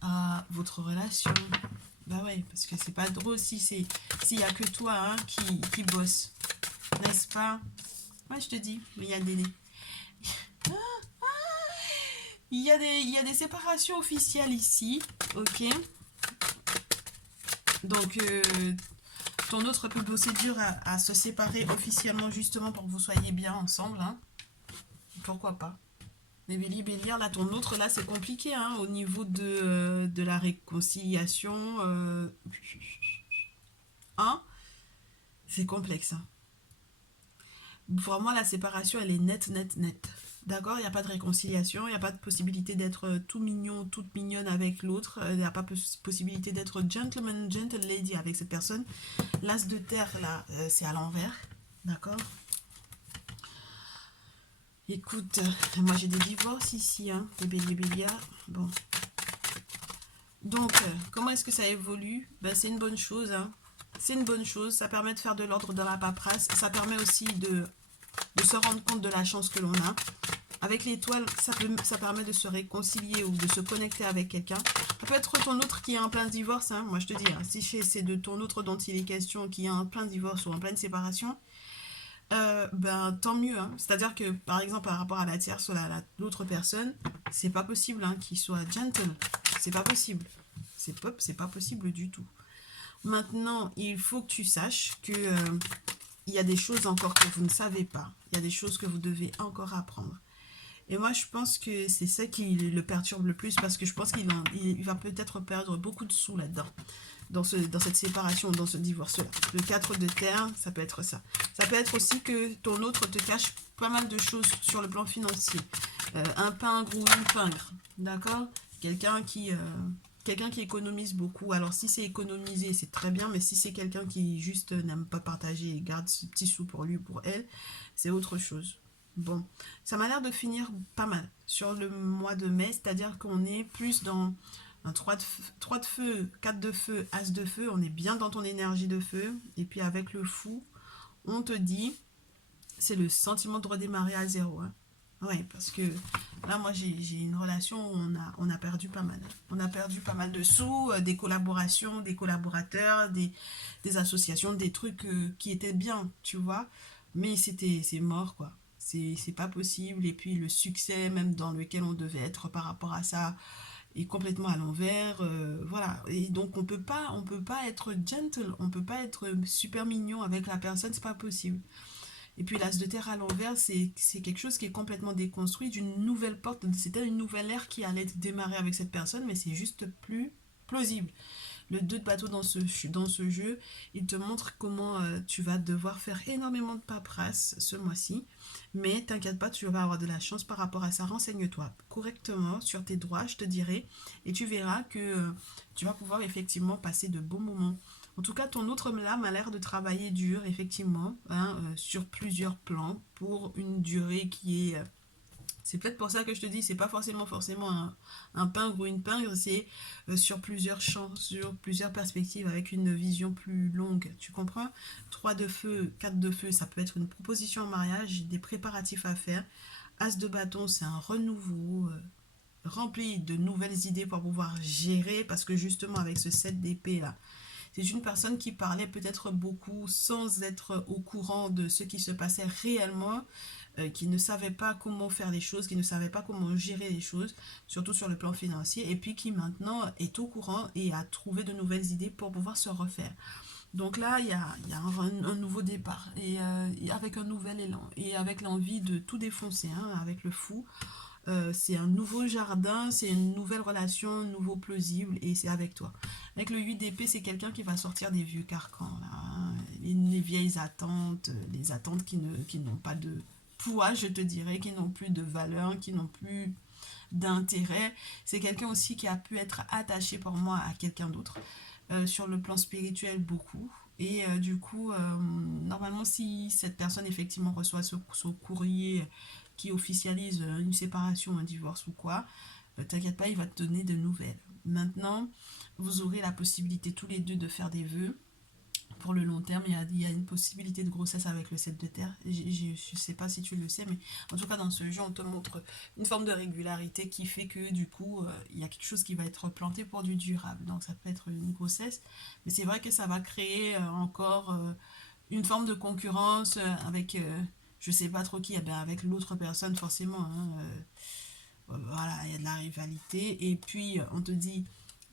à votre relation. Bah ouais, parce que c'est pas drôle si s'il y a que toi hein, qui bosse, n'est-ce pas? Ouais, je te dis, il y a des il y a des séparations officielles ici, ok? Donc ton autre peut bosser dur à se séparer officiellement justement pour que vous soyez bien ensemble, hein. Pourquoi pas? Mais Bélier, Bélier, là, ton autre, là, c'est compliqué, hein, au niveau de la réconciliation. Hein, c'est complexe, hein. Pour moi, la séparation, elle est nette, nette, nette. D'accord? Il n'y a pas de réconciliation, il n'y a pas de possibilité d'être tout mignon, toute mignonne avec l'autre. Il n'y a pas possibilité d'être gentleman, gentle lady avec cette personne. L'as de terre, là, c'est à l'envers. D'accord? Écoute, moi j'ai des divorces ici, hein, des béliers béliards. Bon. Donc, comment est-ce que ça évolue? Ben, c'est une bonne chose, hein. C'est une bonne chose, ça permet de faire de l'ordre dans la paperasse. Ça permet aussi de se rendre compte de la chance que l'on a. Avec l'étoile, ça permet de se réconcilier ou de se connecter avec quelqu'un. Ça peut être ton autre qui est en plein divorce, hein. Moi je te dis, hein, si c'est de ton autre dont il est question qui est en plein divorce ou en pleine séparation, ben tant mieux, hein. C'est-à-dire que par exemple par rapport à la tierce ou l'autre personne, c'est pas possible hein, qu'il soit gentle, c'est pas possible, c'est pas possible du tout. Maintenant il faut que tu saches que il y a des choses encore que vous ne savez pas, il y a des choses que vous devez encore apprendre. Et moi je pense que c'est ça qui le perturbe le plus, parce que je pense qu'il va peut-être perdre beaucoup de sous là-dedans, dans cette séparation, dans ce divorce-là. Le 4 de terre, ça peut être ça. Ça peut être aussi que ton autre te cache pas mal de choses sur le plan financier. Un pingre ou une pingre, d'accord? Quelqu'un qui économise beaucoup. Alors si c'est économiser, c'est très bien, mais si c'est quelqu'un qui juste n'aime pas partager et garde ce petit sou pour lui ou pour elle, c'est autre chose. Bon, ça m'a l'air de finir pas mal sur le mois de mai, c'est-à-dire qu'on est plus dans un 3 de feu, 4 de feu, as de feu, on est bien dans ton énergie de feu. Et puis avec le fou, on te dit, c'est le sentiment de redémarrer à zéro, hein. Ouais, parce que là, moi, j'ai une relation où on a perdu pas mal. On a perdu pas mal de sous, des collaborations, des collaborateurs, des associations, des trucs qui étaient bien, tu vois. Mais c'est mort, quoi. C'est pas possible. Et puis le succès, même dans lequel on devait être par rapport à ça, est complètement à l'envers. Voilà. Et donc, on peut pas être gentle, on peut pas être super mignon avec la personne, c'est pas possible. Et puis l'as de terre à l'envers, c'est quelque chose qui est complètement déconstruit, d'une nouvelle porte, c'était une nouvelle ère qui allait démarrer avec cette personne, mais c'est juste plus plausible. Le 2 de bateau dans ce jeu, il te montre comment tu vas devoir faire énormément de paperasse ce mois-ci, mais t'inquiète pas, tu vas avoir de la chance par rapport à ça. Renseigne-toi correctement sur tes droits, je te dirai, et tu verras que tu vas pouvoir effectivement passer de bons moments. En tout cas, ton autre là m'a l'air de travailler dur, effectivement, hein, sur plusieurs plans, pour une durée qui est... c'est peut-être pour ça que je te dis, c'est pas forcément un pingre ou une pingre, c'est sur plusieurs champs, sur plusieurs perspectives, avec une vision plus longue, tu comprends? 3 de feu, 4 de feu, ça peut être une proposition en mariage, des préparatifs à faire. As de bâton, c'est un renouveau, rempli de nouvelles idées pour pouvoir gérer, parce que justement avec ce 7 d'épée là, c'est une personne qui parlait peut-être beaucoup sans être au courant de ce qui se passait réellement, qui ne savait pas comment faire les choses, qui ne savait pas comment gérer les choses, surtout sur le plan financier, et puis qui maintenant est au courant et a trouvé de nouvelles idées pour pouvoir se refaire. Donc là, il y a un nouveau départ, et avec un nouvel élan, et avec l'envie de tout défoncer, hein, avec le fou. C'est un nouveau jardin, c'est une nouvelle relation, un nouveau plausible, et c'est avec toi. Avec le 8 d'épée, c'est quelqu'un qui va sortir des vieux carcans, là, hein, les vieilles attentes, les attentes qui n'ont pas de poids, je te dirais, qui n'ont plus de valeur, qui n'ont plus d'intérêt. C'est quelqu'un aussi qui a pu être attaché pour moi à quelqu'un d'autre, sur le plan spirituel beaucoup. Et du coup, normalement, si cette personne effectivement reçoit son courrier qui officialise une séparation, un divorce ou quoi, t'inquiète pas, il va te donner de nouvelles. Maintenant, vous aurez la possibilité tous les deux de faire des vœux. pour le long terme, il y a une possibilité de grossesse avec le 7 de terre. Je ne sais pas si tu le sais, mais en tout cas dans ce jeu, on te montre une forme de régularité qui fait que du coup, il y a quelque chose qui va être planté pour du durable. Donc ça peut être une grossesse, mais c'est vrai que ça va créer encore une forme de concurrence avec, je sais pas trop qui, eh bien, avec l'autre personne forcément. Hein, voilà, il y a de la rivalité. Et puis, on te dit,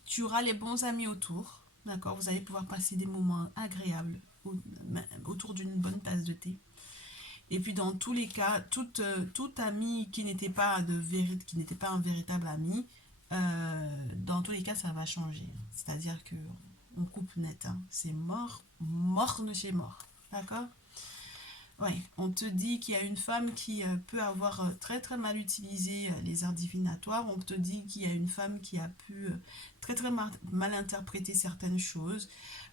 tu auras les bons amis autour. D'accord, vous allez pouvoir passer des moments agréables autour d'une bonne tasse de thé. Et puis dans tous les cas, tout ami qui n'était pas un véritable ami, dans tous les cas, ça va changer. C'est-à-dire que on coupe net. Hein. C'est mort, mort de chez mort. D'accord. Ouais, on te dit qu'il y a une femme qui peut avoir très très mal utilisé les arts divinatoires. On te dit qu'il y a une femme qui a pu très très mal interpréter certaines choses.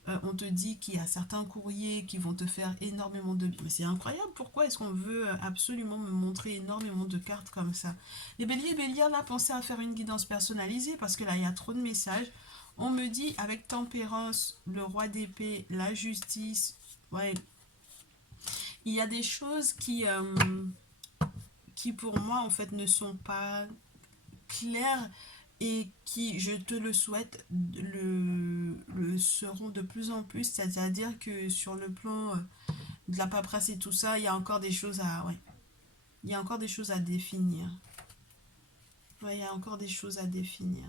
On te dit qu'il y a certains courriers qui vont te faire énormément de bien. Mais c'est incroyable, pourquoi est-ce qu'on veut absolument me montrer énormément de cartes comme ça? Les béliers et bélières, là, pensez à faire une guidance personnalisée parce que là, il y a trop de messages. On me dit avec tempérance, le roi d'épée, la justice, ouais, il y a des choses qui pour moi en fait ne sont pas claires et qui, je te le souhaite, le seront de plus en plus. C'est-à-dire que sur le plan de la paperasse et tout ça, il y a encore des choses à, ouais, il y a encore des choses à définir. Ouais, il y a encore des choses à définir.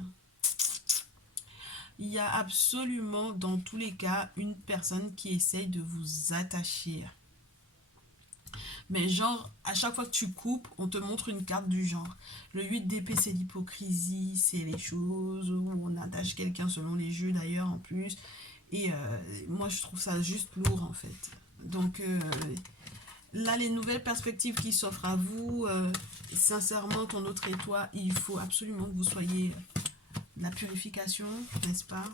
Il y a absolument, dans tous les cas, une personne qui essaye de vous attacher. Mais genre, à chaque fois que tu coupes, on te montre une carte du genre. Le 8 d'épée, c'est l'hypocrisie, c'est les choses où on attache quelqu'un selon les jeux d'ailleurs en plus. Et moi, je trouve ça juste lourd en fait. Donc là, les nouvelles perspectives qui s'offrent à vous, sincèrement, ton autre et toi, il faut absolument que vous soyez la purification, n'est-ce pas?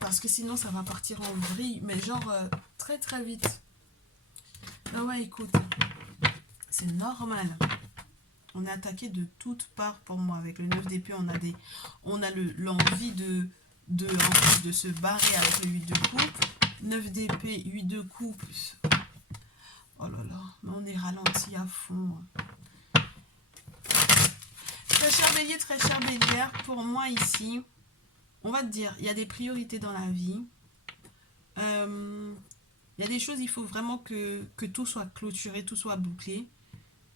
Parce que sinon, ça va partir en vrille, mais genre très très vite. Ah ouais, écoute, c'est normal. On est attaqué de toutes parts pour moi. Avec le 9 d'épée, on a l'envie de se barrer avec le 8 de coupe. 9 d'épée, 8 de coupe. Oh là là, mais on est ralenti à fond. Très cher bélier, très cher bélière, pour moi ici, on va te dire, il y a des priorités dans la vie. Il y a des choses, il faut vraiment que tout soit clôturé, tout soit bouclé,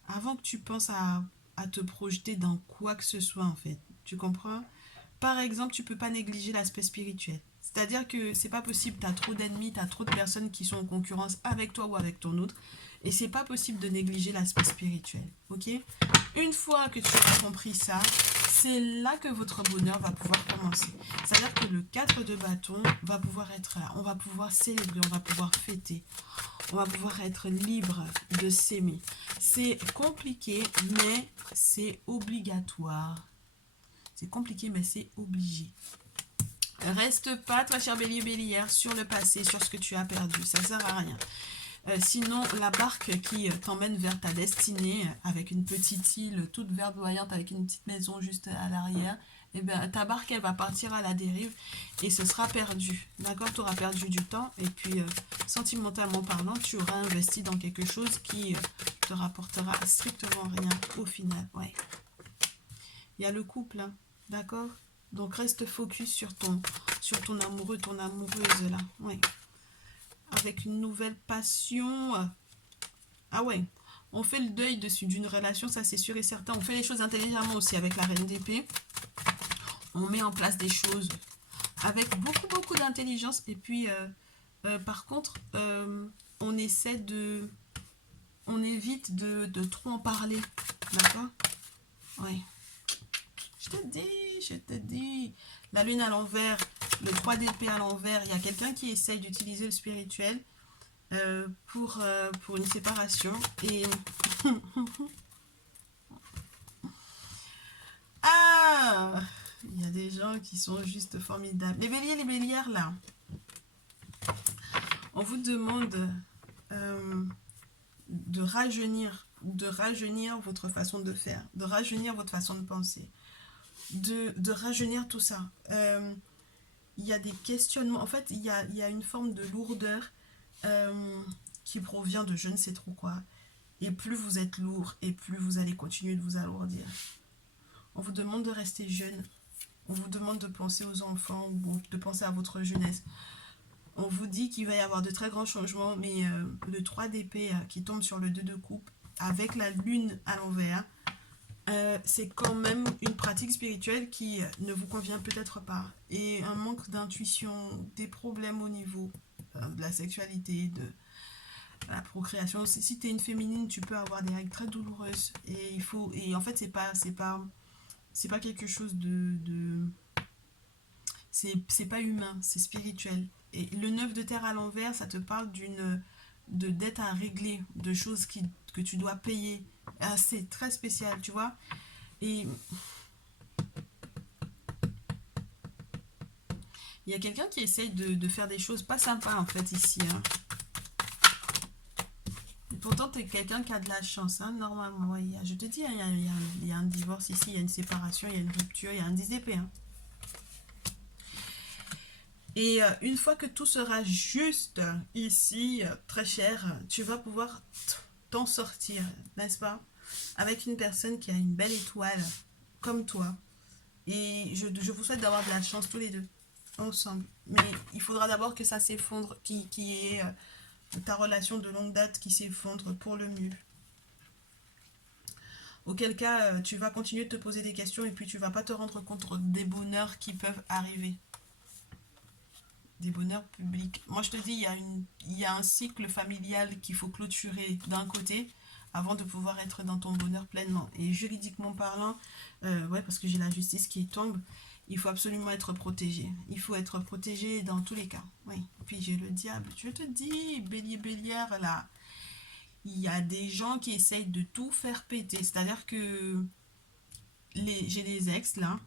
avant que tu penses à te projeter dans quoi que ce soit en fait. Tu comprends? Par exemple, tu peux pas négliger l'aspect spirituel. C'est-à-dire que c'est pas possible, tu as trop d'ennemis, tu as trop de personnes qui sont en concurrence avec toi ou avec ton autre. Et c'est pas possible de négliger l'aspect spirituel. Ok? Une fois que tu auras compris ça, c'est là que votre bonheur va pouvoir commencer. C'est-à-dire que le 4 de bâton va pouvoir être là. On va pouvoir célébrer, on va pouvoir fêter. On va pouvoir être libre de s'aimer. C'est compliqué, mais c'est obligatoire. C'est compliqué, mais c'est obligé. Reste pas, très cher bélier bélière, sur le passé, sur ce que tu as perdu. Ça ne sert à rien. Sinon, la barque qui t'emmène vers ta destinée, avec une petite île toute verdoyante, avec une petite maison juste à l'arrière, eh bien, ta barque, elle va partir à la dérive et ce sera perdu. D'accord? Tu auras perdu du temps et puis, sentimentalement parlant, tu auras investi dans quelque chose qui te rapportera strictement rien au final. Ouais. Il y a le couple, hein. D'accord? Donc, reste focus sur ton amoureux, ton amoureuse, là. Ouais. Avec une nouvelle passion. Ah ouais, on fait le deuil dessus d'une relation, ça c'est sûr et certain. On fait les choses intelligemment aussi avec la reine d'épée. On met en place des choses avec beaucoup beaucoup d'intelligence. Et puis, par contre, on essaie de... On évite de trop en parler. D'accord? Ouais. Je te dis. La lune à l'envers, le 3 d'épée à l'envers. Il y a quelqu'un qui essaye d'utiliser le spirituel pour une séparation. Et... ah, il y a des gens qui sont juste formidables. Les béliers, les bélières, là. On vous demande de rajeunir votre façon de faire, de rajeunir votre façon de penser, de rajeunir tout ça. il y a des questionnements. En fait, il y a une forme de lourdeur qui provient de je ne sais trop quoi. Et plus vous êtes lourd, et plus vous allez continuer de vous alourdir. On vous demande de rester jeune. On vous demande de penser aux enfants ou de penser à votre jeunesse. On vous dit qu'il va y avoir de très grands changements, mais le 3 d'épée qui tombe sur le 2 de coupe, avec la lune à l'envers, c'est quand même une pratique spirituelle qui ne vous convient peut-être pas. Et un manque d'intuition, des problèmes au niveau de la sexualité, de la procréation. Si tu es une féminine, tu peux avoir des règles très douloureuses. Et en fait, c'est pas quelque chose c'est pas humain, c'est spirituel. Et le 9 de terre à l'envers, ça te parle de dettes à régler, de choses que tu dois payer. Ah, c'est très spécial, tu vois. Et il y a quelqu'un qui essaye de faire des choses pas sympas en fait ici. Hein. Et pourtant, tu es quelqu'un qui a de la chance, hein, normalement. Ouais, je te dis, hein, il y a un divorce ici, il y a une séparation, il y a une rupture, il y a un 10 d'épée. Hein. Et une fois que tout sera juste ici, très cher, tu vas pouvoir t'en sortir, n'est-ce pas? Avec une personne qui a une belle étoile, comme toi. Et je vous souhaite d'avoir de la chance tous les deux, ensemble. Mais il faudra d'abord que ça s'effondre, qui est ta relation de longue date qui s'effondre pour le mieux. Auquel cas, tu vas continuer de te poser des questions et puis tu vas pas te rendre compte des bonheurs qui peuvent arriver. Des bonheurs publics. Moi, je te dis, il y a un cycle familial qu'il faut clôturer d'un côté avant de pouvoir être dans ton bonheur pleinement. Et juridiquement parlant, ouais, parce que j'ai la justice qui tombe, il faut absolument être protégé. Il faut être protégé dans tous les cas. Oui. Puis j'ai le diable. Je te dis, bélier, bélière, là, il y a des gens qui essayent de tout faire péter. C'est-à-dire que j'ai les ex, là.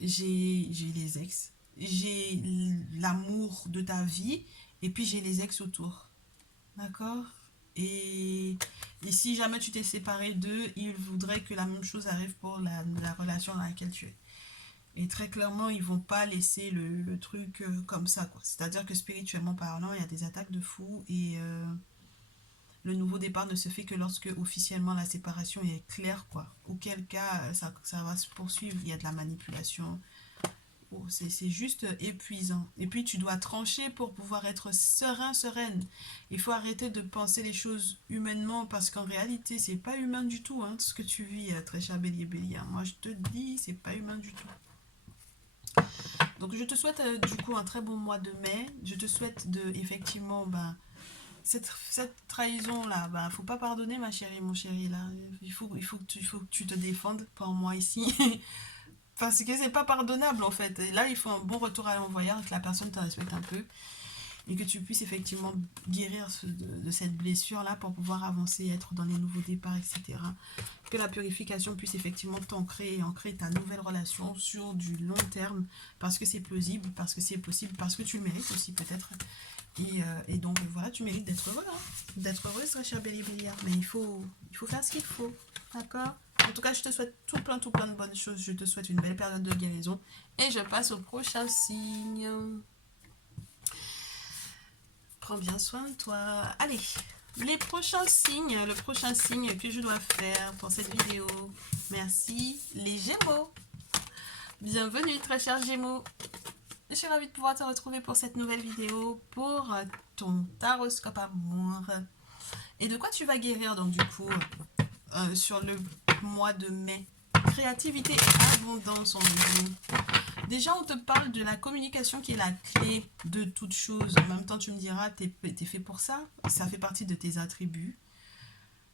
J'ai les ex. J'ai l'amour de ta vie et puis j'ai les ex autour. D'accord? Et si jamais tu t'es séparé d'eux, ils voudraient que la même chose arrive pour la relation dans laquelle tu es. Et très clairement, ils vont pas laisser le truc comme ça, quoi. C'est-à-dire que spirituellement parlant, il y a des attaques de fous et le nouveau départ ne se fait que lorsque officiellement la séparation est claire, quoi. Auquel cas, ça va se poursuivre. Il y a de la manipulation. Oh, c'est juste épuisant. Et puis tu dois trancher pour pouvoir être serein, sereine. Il faut arrêter de penser les choses humainement parce qu'en réalité, c'est pas humain du tout, hein, ce que tu vis, très cher bélier bélier. Moi, je te dis, c'est pas humain du tout. Donc, je te souhaite du coup un très bon mois de mai. Je te souhaite effectivement, cette trahison-là, faut pas pardonner, ma chérie, mon chéri, là. Il faut que tu te défendes pour moi ici. Parce que c'est pas pardonnable en fait. Et là, il faut un bon retour à l'envoyeur, que la personne te respecte un peu et que tu puisses effectivement guérir de cette blessure-là pour pouvoir avancer, être dans les nouveaux départs, etc. Que la purification puisse effectivement t'ancrer et ancrer ta nouvelle relation sur du long terme parce que c'est plausible, parce que c'est possible, parce que tu le mérites aussi peut-être. Et donc voilà, tu mérites d'être heureux, hein. D'être heureuse, très cher bélier bélière. Mais il faut faire ce qu'il faut, d'accord? En tout cas, je te souhaite tout plein de bonnes choses. Je te souhaite une belle période de guérison. Et je passe au prochain signe. Prends bien soin de toi. Allez, le prochain signe que je dois faire pour cette vidéo. Merci, les Gémeaux. Bienvenue, très chers Gémeaux. Je suis ravie de pouvoir te retrouver pour cette nouvelle vidéo, pour ton taroscope amour. Et de quoi tu vas guérir donc du coup sur le mois de mai? Créativité et abondance en vous. Déjà, on te parle de la communication qui est la clé de toute chose. En même temps, tu me diras, t'es fait pour ça. Ça fait partie de tes attributs.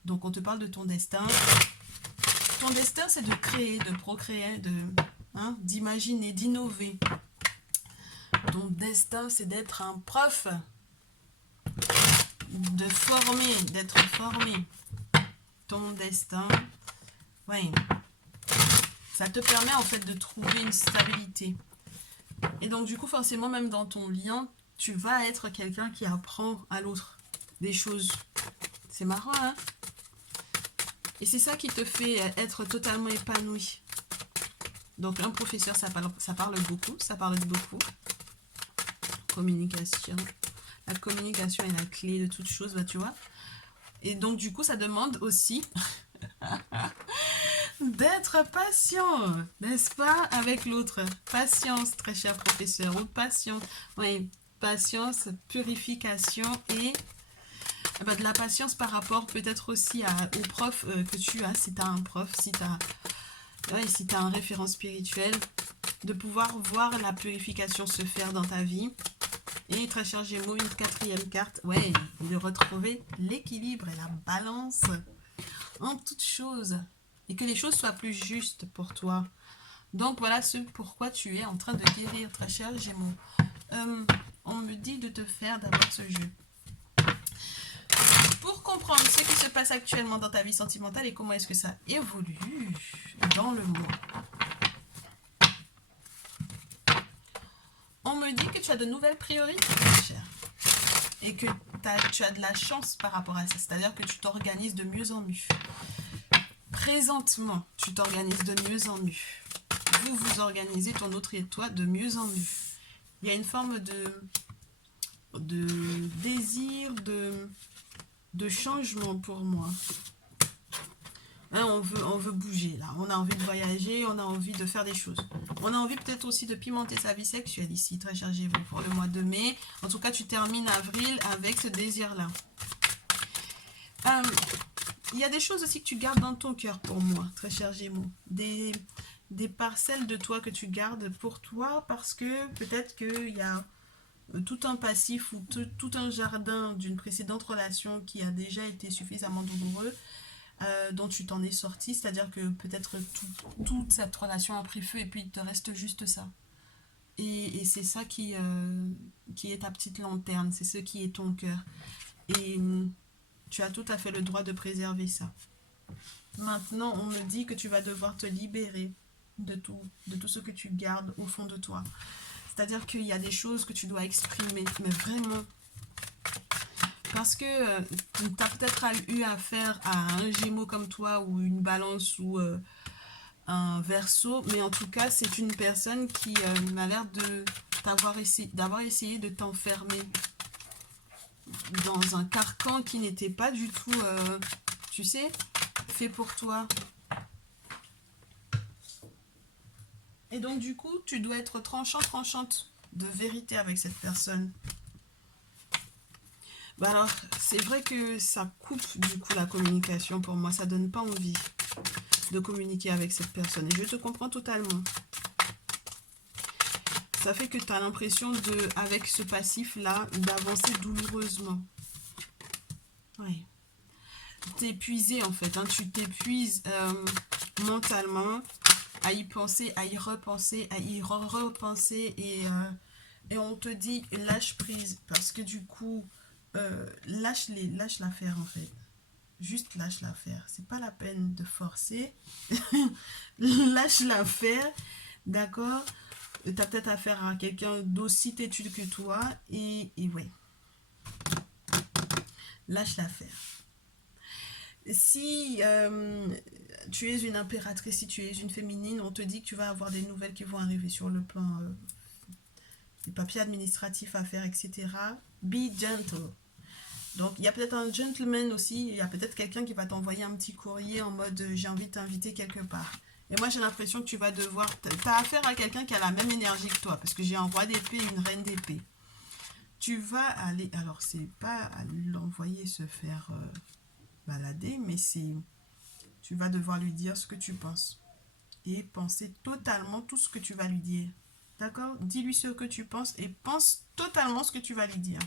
Donc, on te parle de ton destin. Ton destin, c'est de créer, de procréer, d'imaginer, d'innover. Ton destin, c'est d'être un prof. De former, d'être formé. Ton destin, oui. Ça te permet en fait de trouver une stabilité. Et donc du coup, forcément, même dans ton lien, tu vas être quelqu'un qui apprend à l'autre des choses. C'est marrant, hein? Et c'est ça qui te fait être totalement épanoui. Donc un professeur, ça parle beaucoup, ça parle beaucoup. communication. La communication est la clé de toute chose, bah, tu vois. Et donc, du coup, ça demande aussi d'être patient, n'est-ce pas, avec l'autre. Patience, très cher professeur, ou patience. Oui, patience, purification et de la patience par rapport peut-être aussi au prof que tu as, si tu as un prof, si tu as un référent spirituel, de pouvoir voir la purification se faire dans ta vie. Et très cher Gémeaux, une quatrième carte, ouais, de retrouver l'équilibre et la balance en toutes choses. Et que les choses soient plus justes pour toi. Donc voilà ce pourquoi tu es en train de guérir, très cher Gémeaux. On me dit de te faire d'abord ce jeu. Pour comprendre ce qui se passe actuellement dans ta vie sentimentale et comment est-ce que ça évolue dans le mois. On me dit que tu as de nouvelles priorités, très cher. Et que tu as de la chance par rapport à ça. C'est-à-dire que tu t'organises de mieux en mieux. Présentement, tu t'organises de mieux en mieux. Vous vous organisez, ton autre et toi, de mieux en mieux. Il y a une forme de désir, de changement pour moi. Hein, on veut bouger, là. On a envie de voyager, on a envie de faire des choses. On a envie peut-être aussi de pimenter sa vie sexuelle ici, très cher Gémeaux, pour le mois de mai. En tout cas, tu termines avril avec ce désir-là. Il y a des choses aussi que tu gardes dans ton cœur pour moi, très cher Gémeaux. Des parcelles de toi que tu gardes pour toi parce que peut-être qu'il y a tout un passif ou tout un jardin d'une précédente relation qui a déjà été suffisamment douloureux, dont tu t'en es sorti, c'est-à-dire que peut-être toute cette relation a pris feu et puis il te reste juste ça. Et c'est ça qui est ta petite lanterne, c'est ce qui est ton cœur. Et tu as tout à fait le droit de préserver ça. Maintenant, on me dit que tu vas devoir te libérer de tout ce que tu gardes au fond de toi. C'est-à-dire qu'il y a des choses que tu dois exprimer, mais vraiment. Parce que tu as peut-être eu affaire à un Gémeaux comme toi, ou une Balance, ou un Verseau, mais en tout cas, c'est une personne qui a l'air d'avoir essayé de t'enfermer dans un carcan qui n'était pas du tout, tu sais, fait pour toi. Et donc, du coup, tu dois être tranchante de vérité avec cette personne. Bah alors, c'est vrai que ça coupe du coup la communication pour moi. Ça donne pas envie de communiquer avec cette personne. Et je te comprends totalement. Ça fait que tu as l'impression avec ce passif-là, d'avancer douloureusement. Oui. T'épuiser en fait. Hein. Tu t'épuises mentalement à y penser, à y repenser, à y repenser. Et on te dit lâche prise. Parce que du coup, lâche l'affaire en fait. Juste lâche l'affaire. C'est pas la peine de forcer. Lâche l'affaire. D'accord? T'as peut-être affaire à quelqu'un d'aussi têtu que toi. Et ouais. Lâche l'affaire. Si tu es une impératrice, si tu es une féminine, on te dit que tu vas avoir des nouvelles qui vont arriver sur le plan des papiers administratifs à faire, etc. Be gentle. Donc, il y a peut-être un gentleman aussi, il y a peut-être quelqu'un qui va t'envoyer un petit courrier en mode j'ai envie de t'inviter quelque part. Et moi, j'ai l'impression que tu vas devoir... Tu as affaire à quelqu'un qui a la même énergie que toi, parce que j'ai un roi d'épée et une reine d'épée. Tu vas aller... Alors, c'est pas à l'envoyer se faire balader, mais c'est... Tu vas devoir lui dire ce que tu penses. Et penser totalement tout ce que tu vas lui dire. D'accord? Dis-lui ce que tu penses et pense totalement ce que tu vas lui dire.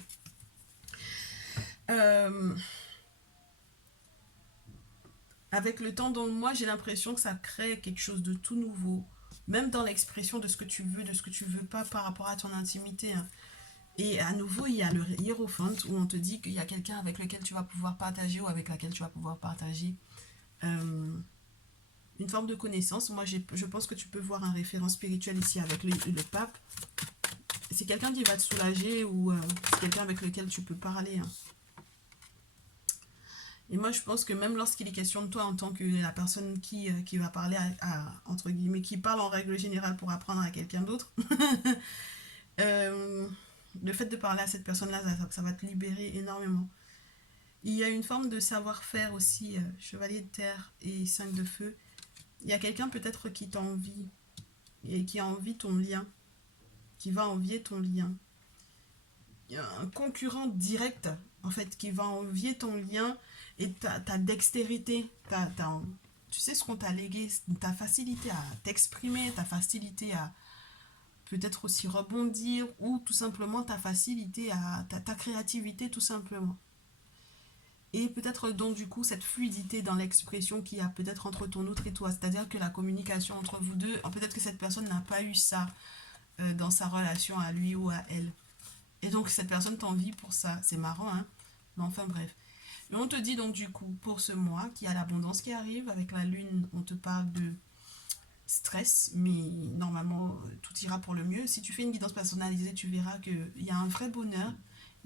Avec le temps, donc moi j'ai l'impression que ça crée quelque chose de tout nouveau, même dans l'expression de ce que tu veux, de ce que tu veux pas par rapport à ton intimité. Hein. Et à nouveau, il y a le Hiérophante où on te dit qu'il y a quelqu'un avec lequel tu vas pouvoir partager ou avec laquelle tu vas pouvoir partager une forme de connaissance. Moi je pense que tu peux voir un référent spirituel ici avec le pape. C'est quelqu'un qui va te soulager ou c'est quelqu'un avec lequel tu peux parler. Hein. Et moi, je pense que même lorsqu'il est question de toi en tant que la personne qui va parler entre guillemets, qui parle en règle générale pour apprendre à quelqu'un d'autre, Le fait de parler à cette personne-là, ça va te libérer énormément. Il y a une forme de savoir-faire aussi, chevalier de terre et 5 de feu. Il y a quelqu'un peut-être qui t'envie et qui a envie ton lien, qui va envier ton lien. Il y a un concurrent direct, en fait, qui va envier ton lien et ta dextérité, tu sais ce qu'on t'a légué, ta facilité à t'exprimer, ta facilité à peut-être aussi rebondir ou tout simplement ta facilité à ta créativité tout simplement. Et peut-être donc du coup cette fluidité dans l'expression qu'il y a peut-être entre ton autre et toi, c'est-à-dire que la communication entre vous deux, peut-être que cette personne n'a pas eu ça dans sa relation à lui ou à elle. Et donc cette personne t'envie pour ça, c'est marrant hein, mais enfin bref. Et on te dit donc du coup pour ce mois qu'il y a l'abondance qui arrive, avec la lune on te parle de stress, mais normalement tout ira pour le mieux. Si tu fais une guidance personnalisée, tu verras qu'il y a un vrai bonheur.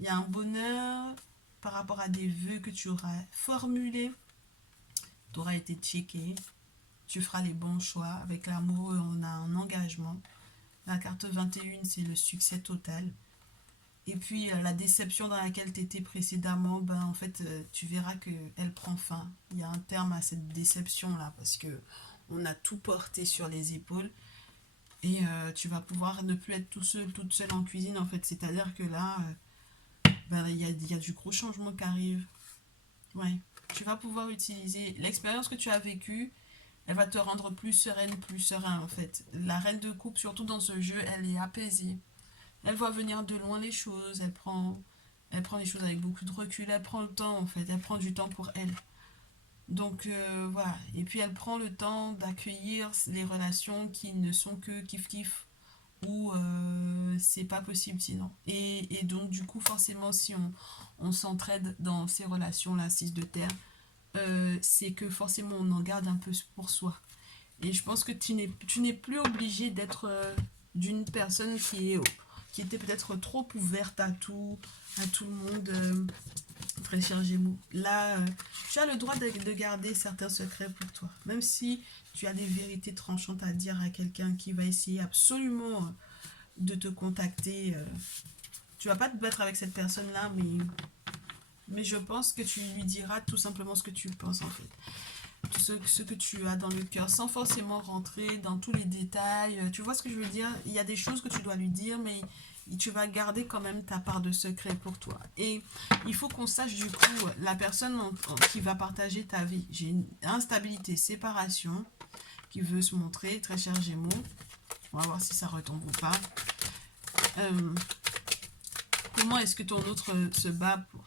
Il y a un bonheur par rapport à des vœux que tu auras formulés. Tu auras été checké. Tu feras les bons choix. Avec l'amoureux, on a un engagement. La carte 21, c'est le succès total. Et puis la déception dans laquelle tu étais précédemment, ben, en fait, tu verras qu'elle prend fin. Il y a un terme à cette déception-là parce que on a tout porté sur les épaules et tu vas pouvoir ne plus être tout seul, toute seule en cuisine en fait. C'est-à-dire que là, ben, y a du gros changement qui arrive. Ouais. Tu vas pouvoir utiliser l'expérience que tu as vécue, elle va te rendre plus sereine, plus serein en fait. La reine de coupe, surtout dans ce jeu, elle est apaisée. Elle voit venir de loin les choses, elle prend les choses avec beaucoup de recul, elle prend le temps en fait, elle prend du temps pour elle. Donc voilà, et puis elle prend le temps d'accueillir les relations qui ne sont que kiff-kiff ou c'est pas possible sinon. Et donc du coup forcément si on s'entraide dans ces relations-là, 6 de terre, c'est que forcément on en garde un peu pour soi. Et je pense que tu n'es plus obligé d'être d'une personne qui était peut-être trop ouverte à tout le monde, très cher Gémeaux. Là, tu as le droit de garder certains secrets pour toi. Même si tu as des vérités tranchantes à dire à quelqu'un qui va essayer absolument de te contacter. Tu vas pas te battre avec cette personne-là, mais je pense que tu lui diras tout simplement ce que tu penses en fait. Ce que tu as dans le cœur sans forcément rentrer dans tous les détails. Tu vois ce que je veux dire? Il y a des choses que tu dois lui dire, mais tu vas garder quand même ta part de secret pour toi. Et il faut qu'on sache du coup la personne qui va partager ta vie. J'ai une instabilité, séparation qui veut se montrer, très cher Gémeaux. On va voir si ça retombe ou pas. Comment est-ce que ton autre se bat pour...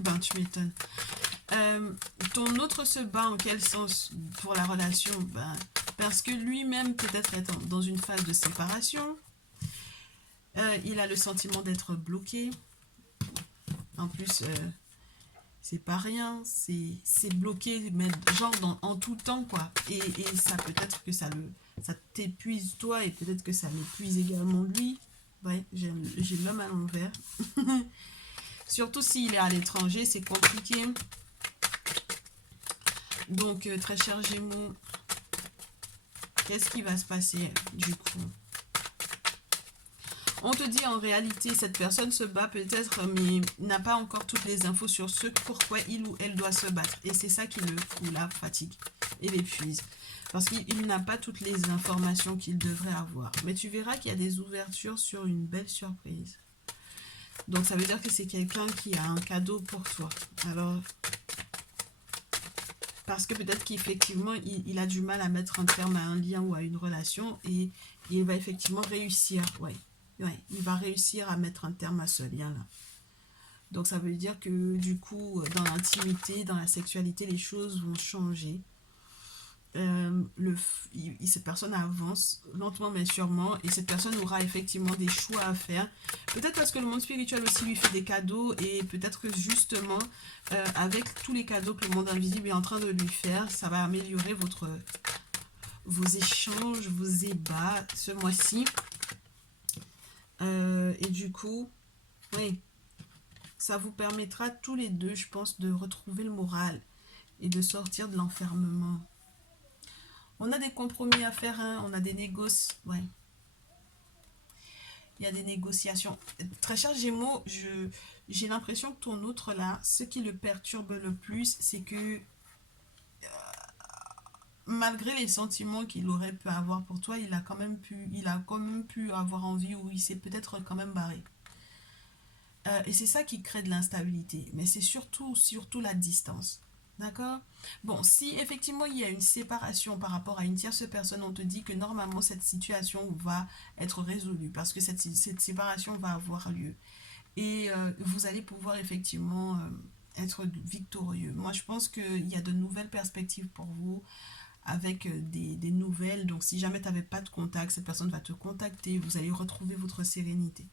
Ben, tu m'étonnes. Ton autre se bat en quel sens pour la relation? Ben, parce que lui-même peut-être est dans une phase de séparation. Il a le sentiment d'être bloqué. En plus, c'est pas rien. C'est bloqué, mais genre en tout temps, quoi. Et ça peut-être que ça t'épuise toi et peut-être que ça l'épuise également lui. Ouais, j'ai l'homme à l'envers. Surtout s'il est à l'étranger, c'est compliqué. Donc, très cher Gémeaux, qu'est-ce qui va se passer du coup? On te dit en réalité, cette personne se bat peut-être, mais n'a pas encore toutes les infos sur ce pourquoi il ou elle doit se battre. Et c'est ça qui le fout la fatigue et l'épuise. Parce qu'il n'a pas toutes les informations qu'il devrait avoir. Mais tu verras qu'il y a des ouvertures sur une belle surprise. Donc ça veut dire que c'est quelqu'un qui a un cadeau pour toi. Alors... parce que peut-être qu'effectivement, il a du mal à mettre un terme à un lien ou à une relation et il va effectivement réussir, ouais, il va réussir à mettre un terme à ce lien-là. Donc ça veut dire que du coup, dans l'intimité, dans la sexualité, les choses vont changer. Cette personne avance lentement mais sûrement et cette personne aura effectivement des choix à faire, peut-être parce que le monde spirituel aussi lui fait des cadeaux et peut-être que justement avec tous les cadeaux que le monde invisible est en train de lui faire, ça va améliorer vos échanges, vos ébats ce mois-ci et du coup oui, ça vous permettra tous les deux, je pense, de retrouver le moral et de sortir de l'enfermement. On a des compromis à faire, hein, on a des négoces, ouais. il y a des négociations. Très cher Gémeaux, j'ai l'impression que ton autre là, ce qui le perturbe le plus, c'est que malgré les sentiments qu'il aurait pu avoir pour toi, il a quand même pu avoir envie ou il s'est peut-être quand même barré. Et c'est ça qui crée de l'instabilité. Mais c'est surtout la distance. D'accord? Bon, si effectivement il y a une séparation par rapport à une tierce personne, on te dit que normalement cette situation va être résolue parce que cette séparation va avoir lieu. Et vous allez pouvoir effectivement être victorieux. Moi, je pense qu'il y a de nouvelles perspectives pour vous avec des nouvelles. Donc, si jamais tu n'avais pas de contact, cette personne va te contacter. Vous allez retrouver votre sérénité.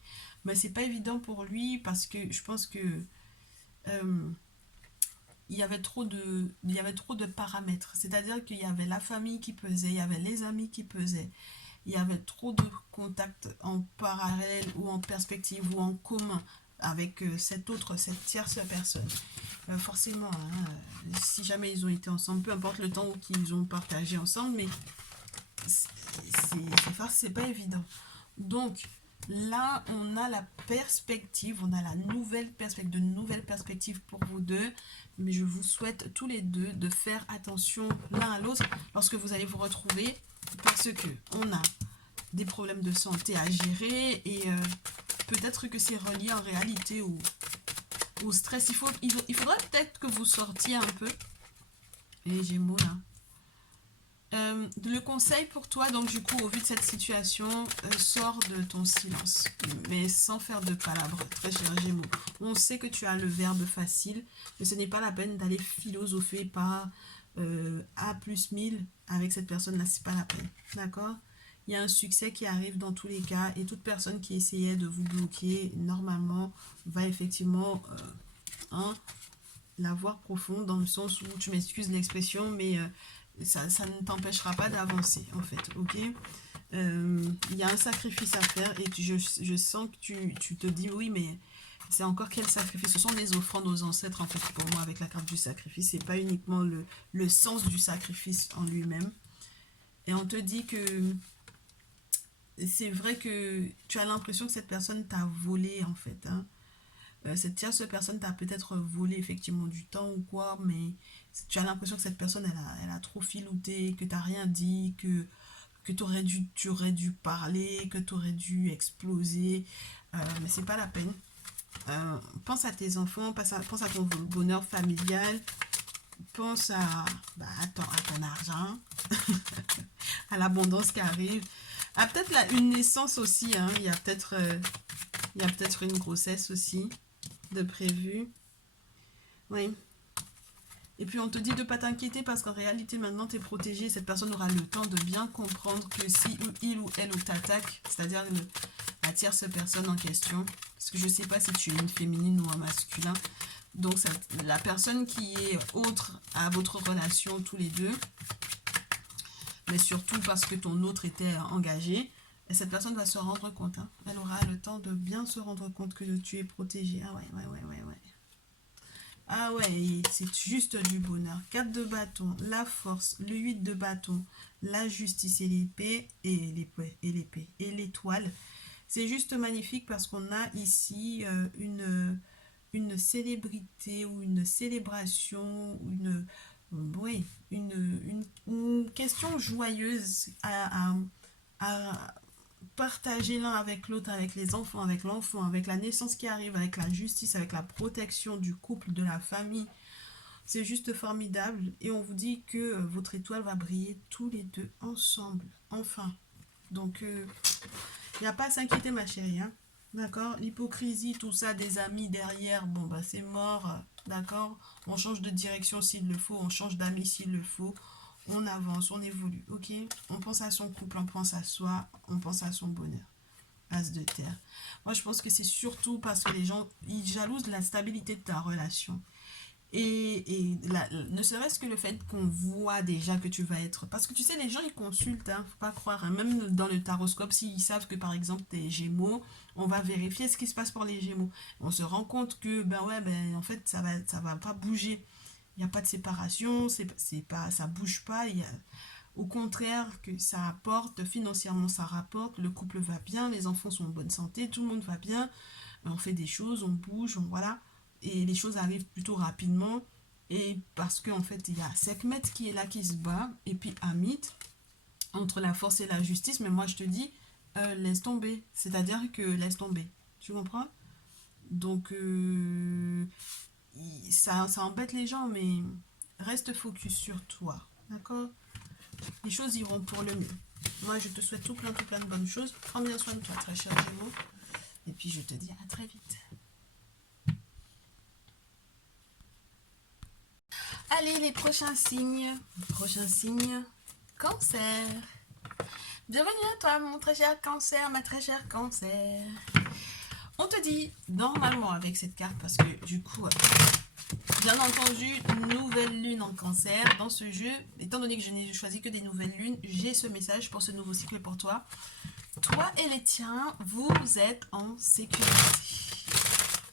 Mais c'est pas évident pour lui parce que je pense que euh, il y avait trop de paramètres. C'est-à-dire qu'il y avait la famille qui pesait, il y avait les amis qui pesaient. Il y avait trop de contacts en parallèle ou en perspective ou en commun avec cette tierce personne. Forcément, hein, si jamais ils ont été ensemble, peu importe le temps qu'ils ont partagé ensemble, mais c'est pas évident. Donc, là, on a la perspective, on a de nouvelles perspectives pour vous deux, mais je vous souhaite tous les deux de faire attention l'un à l'autre lorsque vous allez vous retrouver, parce que on a des problèmes de santé à gérer et peut-être que c'est relié en réalité au stress. Il faudrait peut-être que vous sortiez un peu, les Gémeaux là. Le conseil pour toi, donc du coup, au vu de cette situation, sors de ton silence, mais sans faire de palabres, très cher Gémeaux. On sait que tu as le verbe facile, mais ce n'est pas la peine d'aller philosopher par A plus 1000 avec cette personne-là, c'est pas la peine, d'accord? Il y a un succès qui arrive dans tous les cas, et toute personne qui essayait de vous bloquer, normalement, va effectivement la voir profonde, dans le sens où, tu m'excuses l'expression, mais ça ne t'empêchera pas d'avancer en fait, ok. Il y a un sacrifice à faire et je sens que tu te dis oui, mais c'est encore quel sacrifice? Ce sont des offrandes aux ancêtres en fait pour moi avec la carte du sacrifice, c'est pas uniquement le sens du sacrifice en lui-même. Et on te dit que c'est vrai que tu as l'impression que cette personne t'a volé en fait, hein. Cette tierce personne t'a peut-être volé effectivement du temps ou quoi, mais tu as l'impression que cette personne elle a trop filouté, que t'as rien dit, que tu aurais dû parler, que tu aurais dû exploser, mais c'est pas la peine. Pense à tes enfants, pense à ton bonheur familial, pense à ton argent, à l'abondance qui arrive, à peut-être une naissance aussi, hein. Il y a peut-être une grossesse aussi de prévu. Oui. Et puis on te dit de pas t'inquiéter parce qu'en réalité maintenant tu es protégé. Cette personne aura le temps de bien comprendre que si il ou elle t'attaque, c'est-à-dire la tierce personne en question, parce que je sais pas si tu es une féminine ou un masculin, donc la personne qui est autre à votre relation tous les deux, mais surtout parce que ton autre était engagé, cette personne va se rendre compte, hein. Elle aura le temps de bien se rendre compte que tu es protégé. Ah ouais, ouais, ouais, ouais, ouais. Ah ouais, c'est juste du bonheur. 4 de bâton, la force, le 8 de bâton, la justice et l'épée, et l'étoile. C'est juste magnifique parce qu'on a ici une célébrité ou une célébration, oui, une question joyeuse à partager l'un avec l'autre, avec les enfants, avec l'enfant, avec la naissance qui arrive, avec la justice, avec la protection du couple, de la famille. C'est juste formidable. Et on vous dit que votre étoile va briller tous les deux ensemble. Enfin. Donc, il n'y a pas à s'inquiéter, ma chérie. Hein. D'accord? L'hypocrisie, tout ça, des amis derrière, bon, bah, c'est mort. D'accord? On change de direction s'il le faut. On change d'amis s'il le faut. On avance, on évolue, ok? On pense à son couple, on pense à soi, on pense à son bonheur. As de terre. Moi, je pense que c'est surtout parce que les gens, ils jalousent la stabilité de ta relation. Ne serait-ce que le fait qu'on voit déjà que tu vas être... Parce que tu sais, les gens, ils consultent, hein, faut pas croire. Hein, même dans le taroscope, s'ils savent que, par exemple, t'es Gémeaux, on va vérifier ce qui se passe pour les Gémeaux. On se rend compte que, en fait, ça va pas bouger. Il n'y a pas de séparation, ça bouge pas. Au contraire, que ça apporte, financièrement ça rapporte, le couple va bien, les enfants sont en bonne santé, tout le monde va bien, on fait des choses, on bouge, voilà. Et les choses arrivent plutôt rapidement. Et parce qu'en fait, il y a Sekhmet qui est là, qui se bat, et puis Amit, entre la force et la justice. Mais moi, je te dis, laisse tomber. C'est-à-dire que laisse tomber. Tu comprends? Donc, ça embête les gens, mais reste focus sur toi. D'accord? Les choses iront pour le mieux. Moi, je te souhaite tout plein de bonnes choses. Prends bien soin de toi, très cher Gémeaux. Et puis, je te dis à très vite. Allez, les prochains signes. Prochain signe, Cancer. Bienvenue à toi, mon très cher Cancer, ma très chère Cancer. On te dit, normalement, avec cette carte, parce que du coup, bien entendu, nouvelle lune en Cancer. Dans ce jeu, étant donné que je n'ai choisi que des nouvelles lunes, j'ai ce message pour ce nouveau cycle pour toi. Toi et les tiens, vous êtes en sécurité.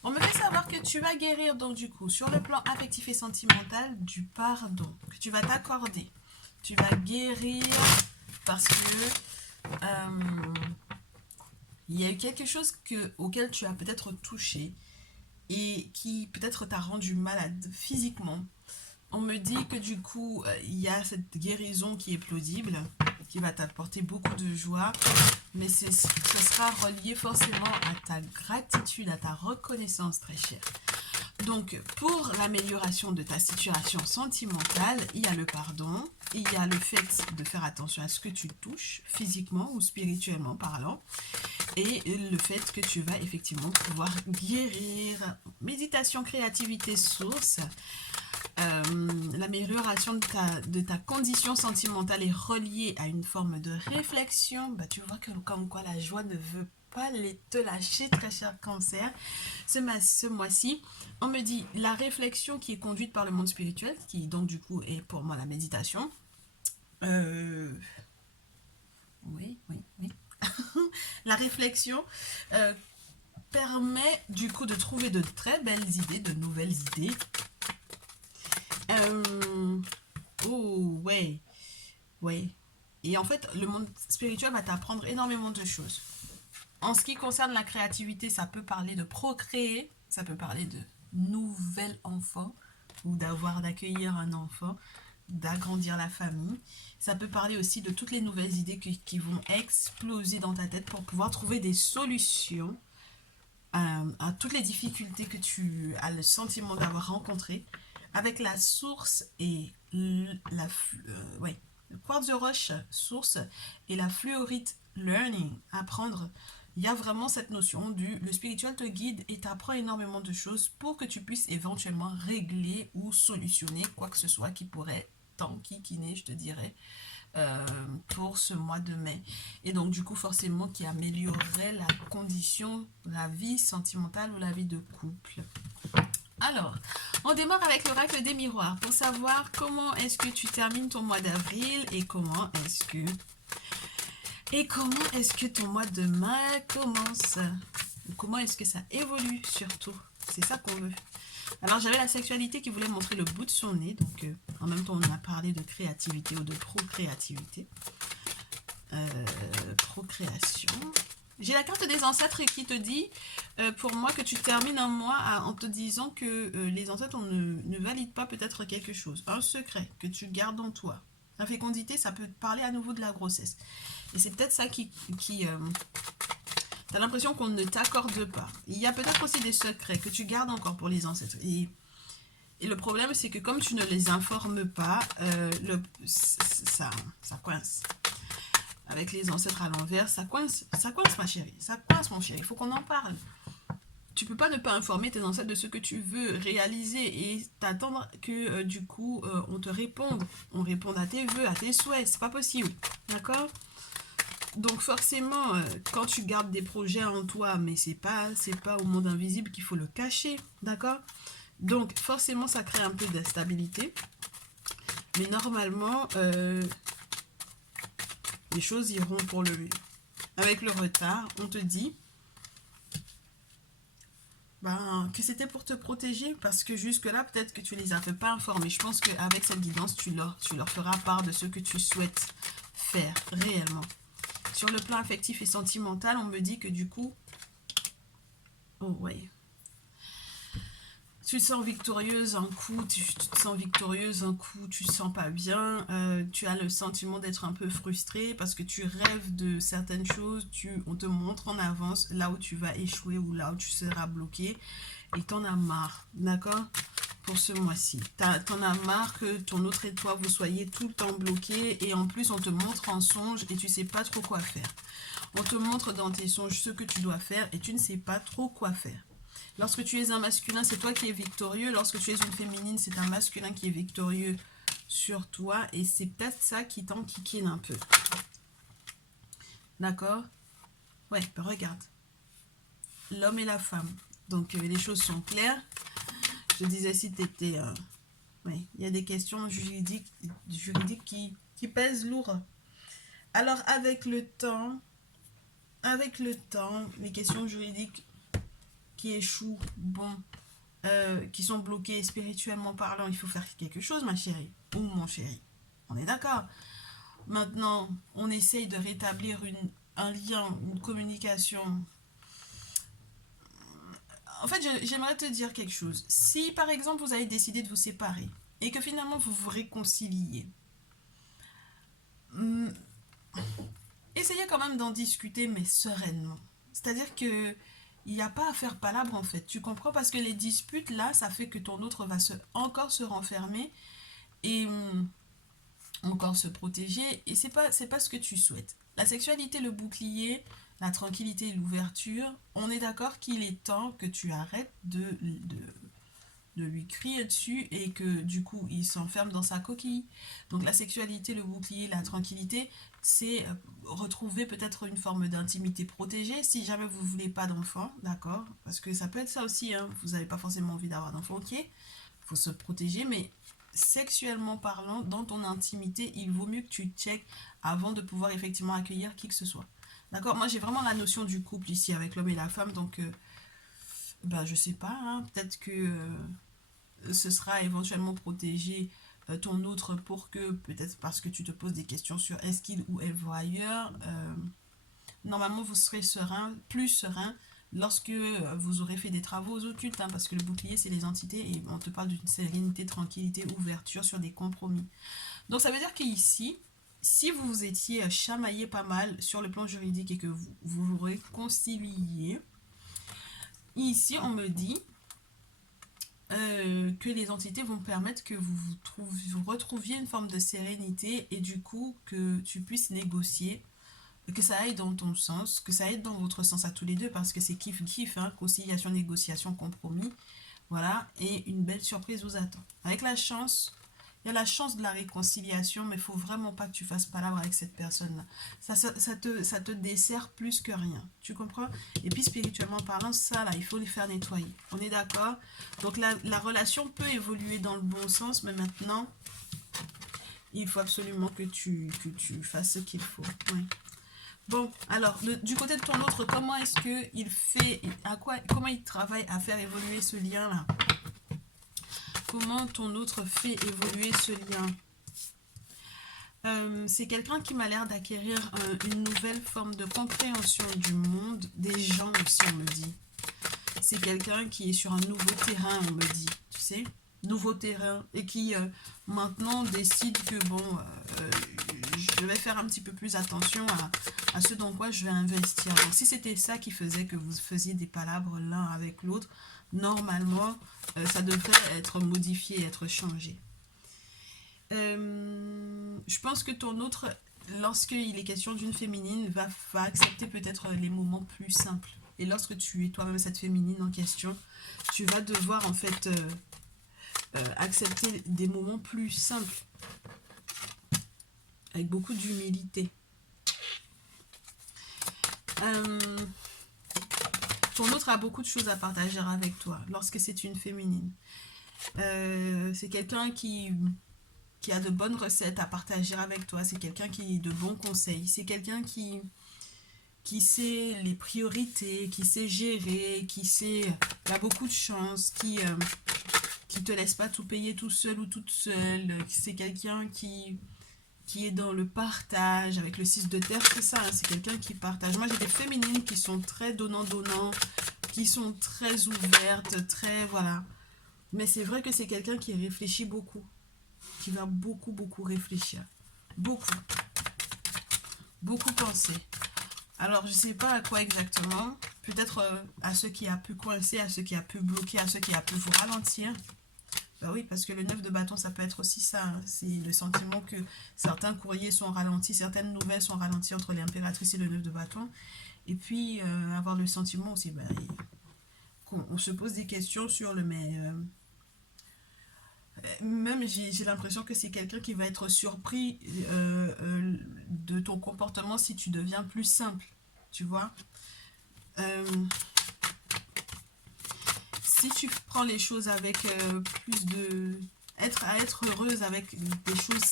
On me fait savoir que tu vas guérir, donc du coup, sur le plan affectif et sentimental, du pardon que tu vas t'accorder. Tu vas guérir parce que il y a eu quelque chose auquel tu as peut-être touché et qui peut-être t'a rendu malade physiquement. On me dit que du coup, il y a cette guérison qui est plausible, qui va t'apporter beaucoup de joie, mais ce sera relié forcément à ta gratitude, à ta reconnaissance, très chère. Donc, pour l'amélioration de ta situation sentimentale, il y a le pardon, il y a le fait de faire attention à ce que tu touches, physiquement ou spirituellement parlant, et le fait que tu vas effectivement pouvoir guérir. Méditation, créativité, source. L'amélioration de ta condition sentimentale est reliée à une forme de réflexion. Bah, tu vois que comme quoi la joie ne veut pas te lâcher, très cher Cancer. Ce mois-ci, on me dit la réflexion qui est conduite par le monde spirituel, qui donc du coup est pour moi la méditation. Oui. La réflexion permet du coup de trouver de très belles idées, de nouvelles idées. Ouais. Et en fait, le monde spirituel va t'apprendre énormément de choses. En ce qui concerne la créativité, ça peut parler de procréer, ça peut parler de nouvel enfant ou d'accueillir un enfant, d'agrandir la famille. Ça peut parler aussi de toutes les nouvelles idées qui vont exploser dans ta tête pour pouvoir trouver des solutions à toutes les difficultés que tu as le sentiment d'avoir rencontrées. Avec la source et le quartz de roche source et la fluorite learning, apprendre, il y a vraiment cette notion le spirituel te guide et t'apprend énormément de choses pour que tu puisses éventuellement régler ou solutionner quoi que ce soit qui pourrait t'enquiquiner, je te dirais, pour ce mois de mai. Et donc du coup forcément qui améliorerait la condition, la vie sentimentale ou la vie de couple. Alors, on démarre avec l'oracle des miroirs pour savoir comment est-ce que tu termines ton mois d'avril et comment est-ce que ton mois de mai commence. Comment est-ce que ça évolue surtout. C'est ça qu'on veut. Alors, j'avais la sexualité qui voulait montrer le bout de son nez. Donc, en même temps, on a parlé de créativité ou de procréativité. Procréation. J'ai la carte des ancêtres qui te dit, pour moi, que tu termines un mois en te disant que les ancêtres ne valident pas peut-être quelque chose. Un secret que tu gardes en toi. La fécondité, ça peut parler à nouveau de la grossesse. Et c'est peut-être ça qui t'as l'impression qu'on ne t'accorde pas. Il y a peut-être aussi des secrets que tu gardes encore pour les ancêtres. Et le problème, c'est que comme tu ne les informes pas, ça coince. Avec les ancêtres à l'envers, ça coince ma chérie, ça coince mon chéri, il faut qu'on en parle. Tu peux pas ne pas informer tes ancêtres de ce que tu veux réaliser et t'attendre que du coup on te réponde. On réponde à tes vœux, à tes souhaits, c'est pas possible, d'accord? Donc forcément, quand tu gardes des projets en toi, mais c'est pas au monde invisible qu'il faut le cacher, d'accord? Donc forcément ça crée un peu d'instabilité, mais normalement les choses iront pour le mieux. Avec le retard, on te dit que c'était pour te protéger, parce que jusque-là, peut-être que tu les avais pas informés. Je pense qu'avec cette guidance, tu leur feras part de ce que tu souhaites faire réellement. Sur le plan affectif et sentimental, on me dit que du coup, oh ouais, tu te sens victorieuse un coup, tu te sens victorieuse un coup, tu te sens pas bien, tu as le sentiment d'être un peu frustrée parce que tu rêves de certaines choses, on te montre en avance là où tu vas échouer ou là où tu seras bloqué et t'en as marre, d'accord? Pour ce mois-ci. T'en as marre que ton autre et toi, vous soyez tout le temps bloqués et en plus on te montre en songe et tu sais pas trop quoi faire. On te montre dans tes songes ce que tu dois faire et tu ne sais pas trop quoi faire. Lorsque tu es un masculin, c'est toi qui es victorieux. Lorsque tu es une féminine, c'est un masculin qui est victorieux sur toi. Et c'est peut-être ça qui t'enquiquine un peu. D'accord? Ouais, regarde. L'homme et la femme. Donc, les choses sont claires. Je disais, si tu étais... oui, il y a des questions juridiques qui pèsent lourd. Alors, avec le temps, les questions juridiques qui échouent, bon, qui sont bloqués spirituellement parlant, il faut faire quelque chose, ma chérie, ou mon chéri. On est d'accord. Maintenant, on essaye de rétablir un lien, une communication. En fait, j'aimerais te dire quelque chose. Si, par exemple, vous avez décidé de vous séparer et que finalement vous vous réconciliez, essayez quand même d'en discuter, mais sereinement. C'est-à-dire que il n'y a pas à faire palabre en fait. Tu comprends? Parce que les disputes là, ça fait que ton autre va encore se renfermer et encore se protéger. Et c'est pas ce que tu souhaites. La sexualité, le bouclier, la tranquillité et l'ouverture, on est d'accord qu'il est temps que tu arrêtes de lui crier dessus et que du coup il s'enferme dans sa coquille. Donc la sexualité, le bouclier, la tranquillité, c'est retrouver peut-être une forme d'intimité protégée si jamais vous voulez pas d'enfant, d'accord? Parce que ça peut être ça aussi, hein. Vous n'avez pas forcément envie d'avoir d'enfant, ok? Il faut se protéger, mais sexuellement parlant, dans ton intimité, il vaut mieux que tu checkes avant de pouvoir effectivement accueillir qui que ce soit. D'accord? Moi j'ai vraiment la notion du couple ici avec l'homme et la femme, donc je sais pas, hein, peut-être que ce sera éventuellement protéger ton autre pour que, peut-être parce que tu te poses des questions sur est-ce qu'il ou elle va ailleurs, normalement vous serez serein, plus serein lorsque vous aurez fait des travaux occultes, hein, parce que le bouclier c'est les entités et on te parle d'une sérénité, tranquillité, ouverture sur des compromis. Donc ça veut dire qu'ici, si vous vous étiez chamaillé pas mal sur le plan juridique et que vous réconciliez, ici on me dit que les entités vont permettre que vous retrouviez une forme de sérénité et du coup que tu puisses négocier, que ça aille dans ton sens, que ça aille dans votre sens à tous les deux parce que c'est kiff-kiff, hein, conciliation, négociation, compromis, voilà, et une belle surprise vous attend. Avec la chance, il y a la chance de la réconciliation, mais il faut vraiment pas que tu fasses palabre avec cette personne-là. Ça te dessert plus que rien. Tu comprends? Et puis spirituellement parlant, ça là, il faut les faire nettoyer. On est d'accord? Donc la relation peut évoluer dans le bon sens, mais maintenant, il faut absolument que tu fasses ce qu'il faut. Oui. Bon, alors, du côté de ton autre, comment est-ce qu'il fait, comment il travaille à faire évoluer ce lien-là? Comment ton autre fait évoluer ce lien? C'est quelqu'un qui m'a l'air d'acquérir une nouvelle forme de compréhension du monde, des gens aussi, on me dit. C'est quelqu'un qui est sur un nouveau terrain, on me dit, tu sais, nouveau terrain, et qui maintenant décide que, je vais faire un petit peu plus attention à ce dans quoi je vais investir. Donc si c'était ça qui faisait que vous faisiez des palabres l'un avec l'autre, normalement, ça devrait être modifié, être changé. Je pense que ton autre, lorsqu'il est question d'une féminine, va accepter peut-être les moments plus simples. Et lorsque tu es toi-même cette féminine en question, tu vas devoir en fait accepter des moments plus simples, avec beaucoup d'humilité. Ton autre a beaucoup de choses à partager avec toi lorsque c'est une féminine. C'est quelqu'un qui a de bonnes recettes à partager avec toi. C'est quelqu'un qui a de bons conseils. C'est quelqu'un qui qui sait les priorités, qui sait gérer, qui a beaucoup de chance, qui te laisse pas tout payer tout seul ou toute seule. C'est quelqu'un qui est dans le partage. Avec le 6 de terre, c'est ça, hein, c'est quelqu'un qui partage. Moi, j'ai des féminines qui sont très donnant-donnant, qui sont très ouvertes, très, voilà. Mais c'est vrai que c'est quelqu'un qui réfléchit beaucoup, qui va beaucoup, beaucoup réfléchir. Beaucoup, beaucoup penser. Alors, je sais pas à quoi exactement. Peut-être à ce qui a pu coincer, à ce qui a pu bloquer, à ce qui a pu vous ralentir. Bah oui, parce que le 9 de bâton, ça peut être aussi ça, hein. C'est le sentiment que certains courriers sont ralentis, certaines nouvelles sont ralenties entre l'impératrice et le 9 de bâton. Et puis, avoir le sentiment aussi, bah, qu'on se pose des questions sur le mais. Même j'ai l'impression que c'est quelqu'un qui va être surpris de ton comportement si tu deviens plus simple, tu vois. Euh, Si tu prends les choses avec plus de... à être heureuse avec des choses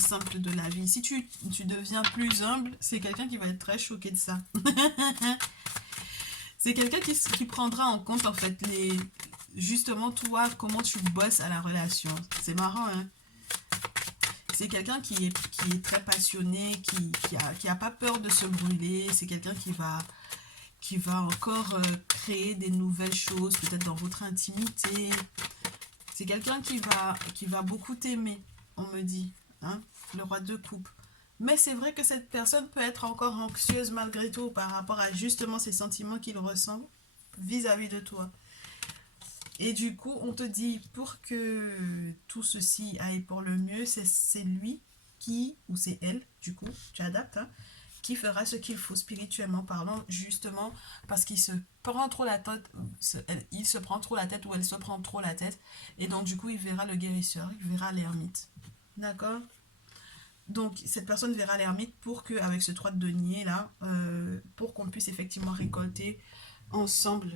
simples de la vie. Si tu deviens plus humble, c'est quelqu'un qui va être très choqué de ça. C'est quelqu'un qui prendra en compte en fait justement toi, comment tu bosses à la relation. C'est marrant, hein. C'est quelqu'un qui est très passionné, qui a pas peur de se brûler. C'est quelqu'un qui va encore créer des nouvelles choses, peut-être dans votre intimité. C'est quelqu'un qui va beaucoup t'aimer, on me dit, hein, le roi de coupe. Mais c'est vrai que cette personne peut être encore anxieuse malgré tout par rapport à justement ces sentiments qu'il ressent vis-à-vis de toi. Et du coup, on te dit, pour que tout ceci aille pour le mieux, c'est lui ou c'est elle, du coup, tu adaptes, hein, qui fera ce qu'il faut spirituellement parlant, justement parce qu'il se prend trop la tête, il se prend trop la tête ou elle se prend trop la tête, et donc du coup il verra le guérisseur, il verra l'ermite. D'accord? Donc cette personne verra l'ermite pour que, avec ce 3 de denier là, pour qu'on puisse effectivement récolter ensemble,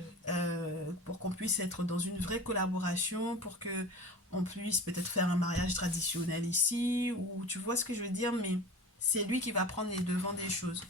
pour qu'on puisse être dans une vraie collaboration, pour que on puisse peut-être faire un mariage traditionnel ici, ou tu vois ce que je veux dire, mais c'est lui qui va prendre les devants des choses.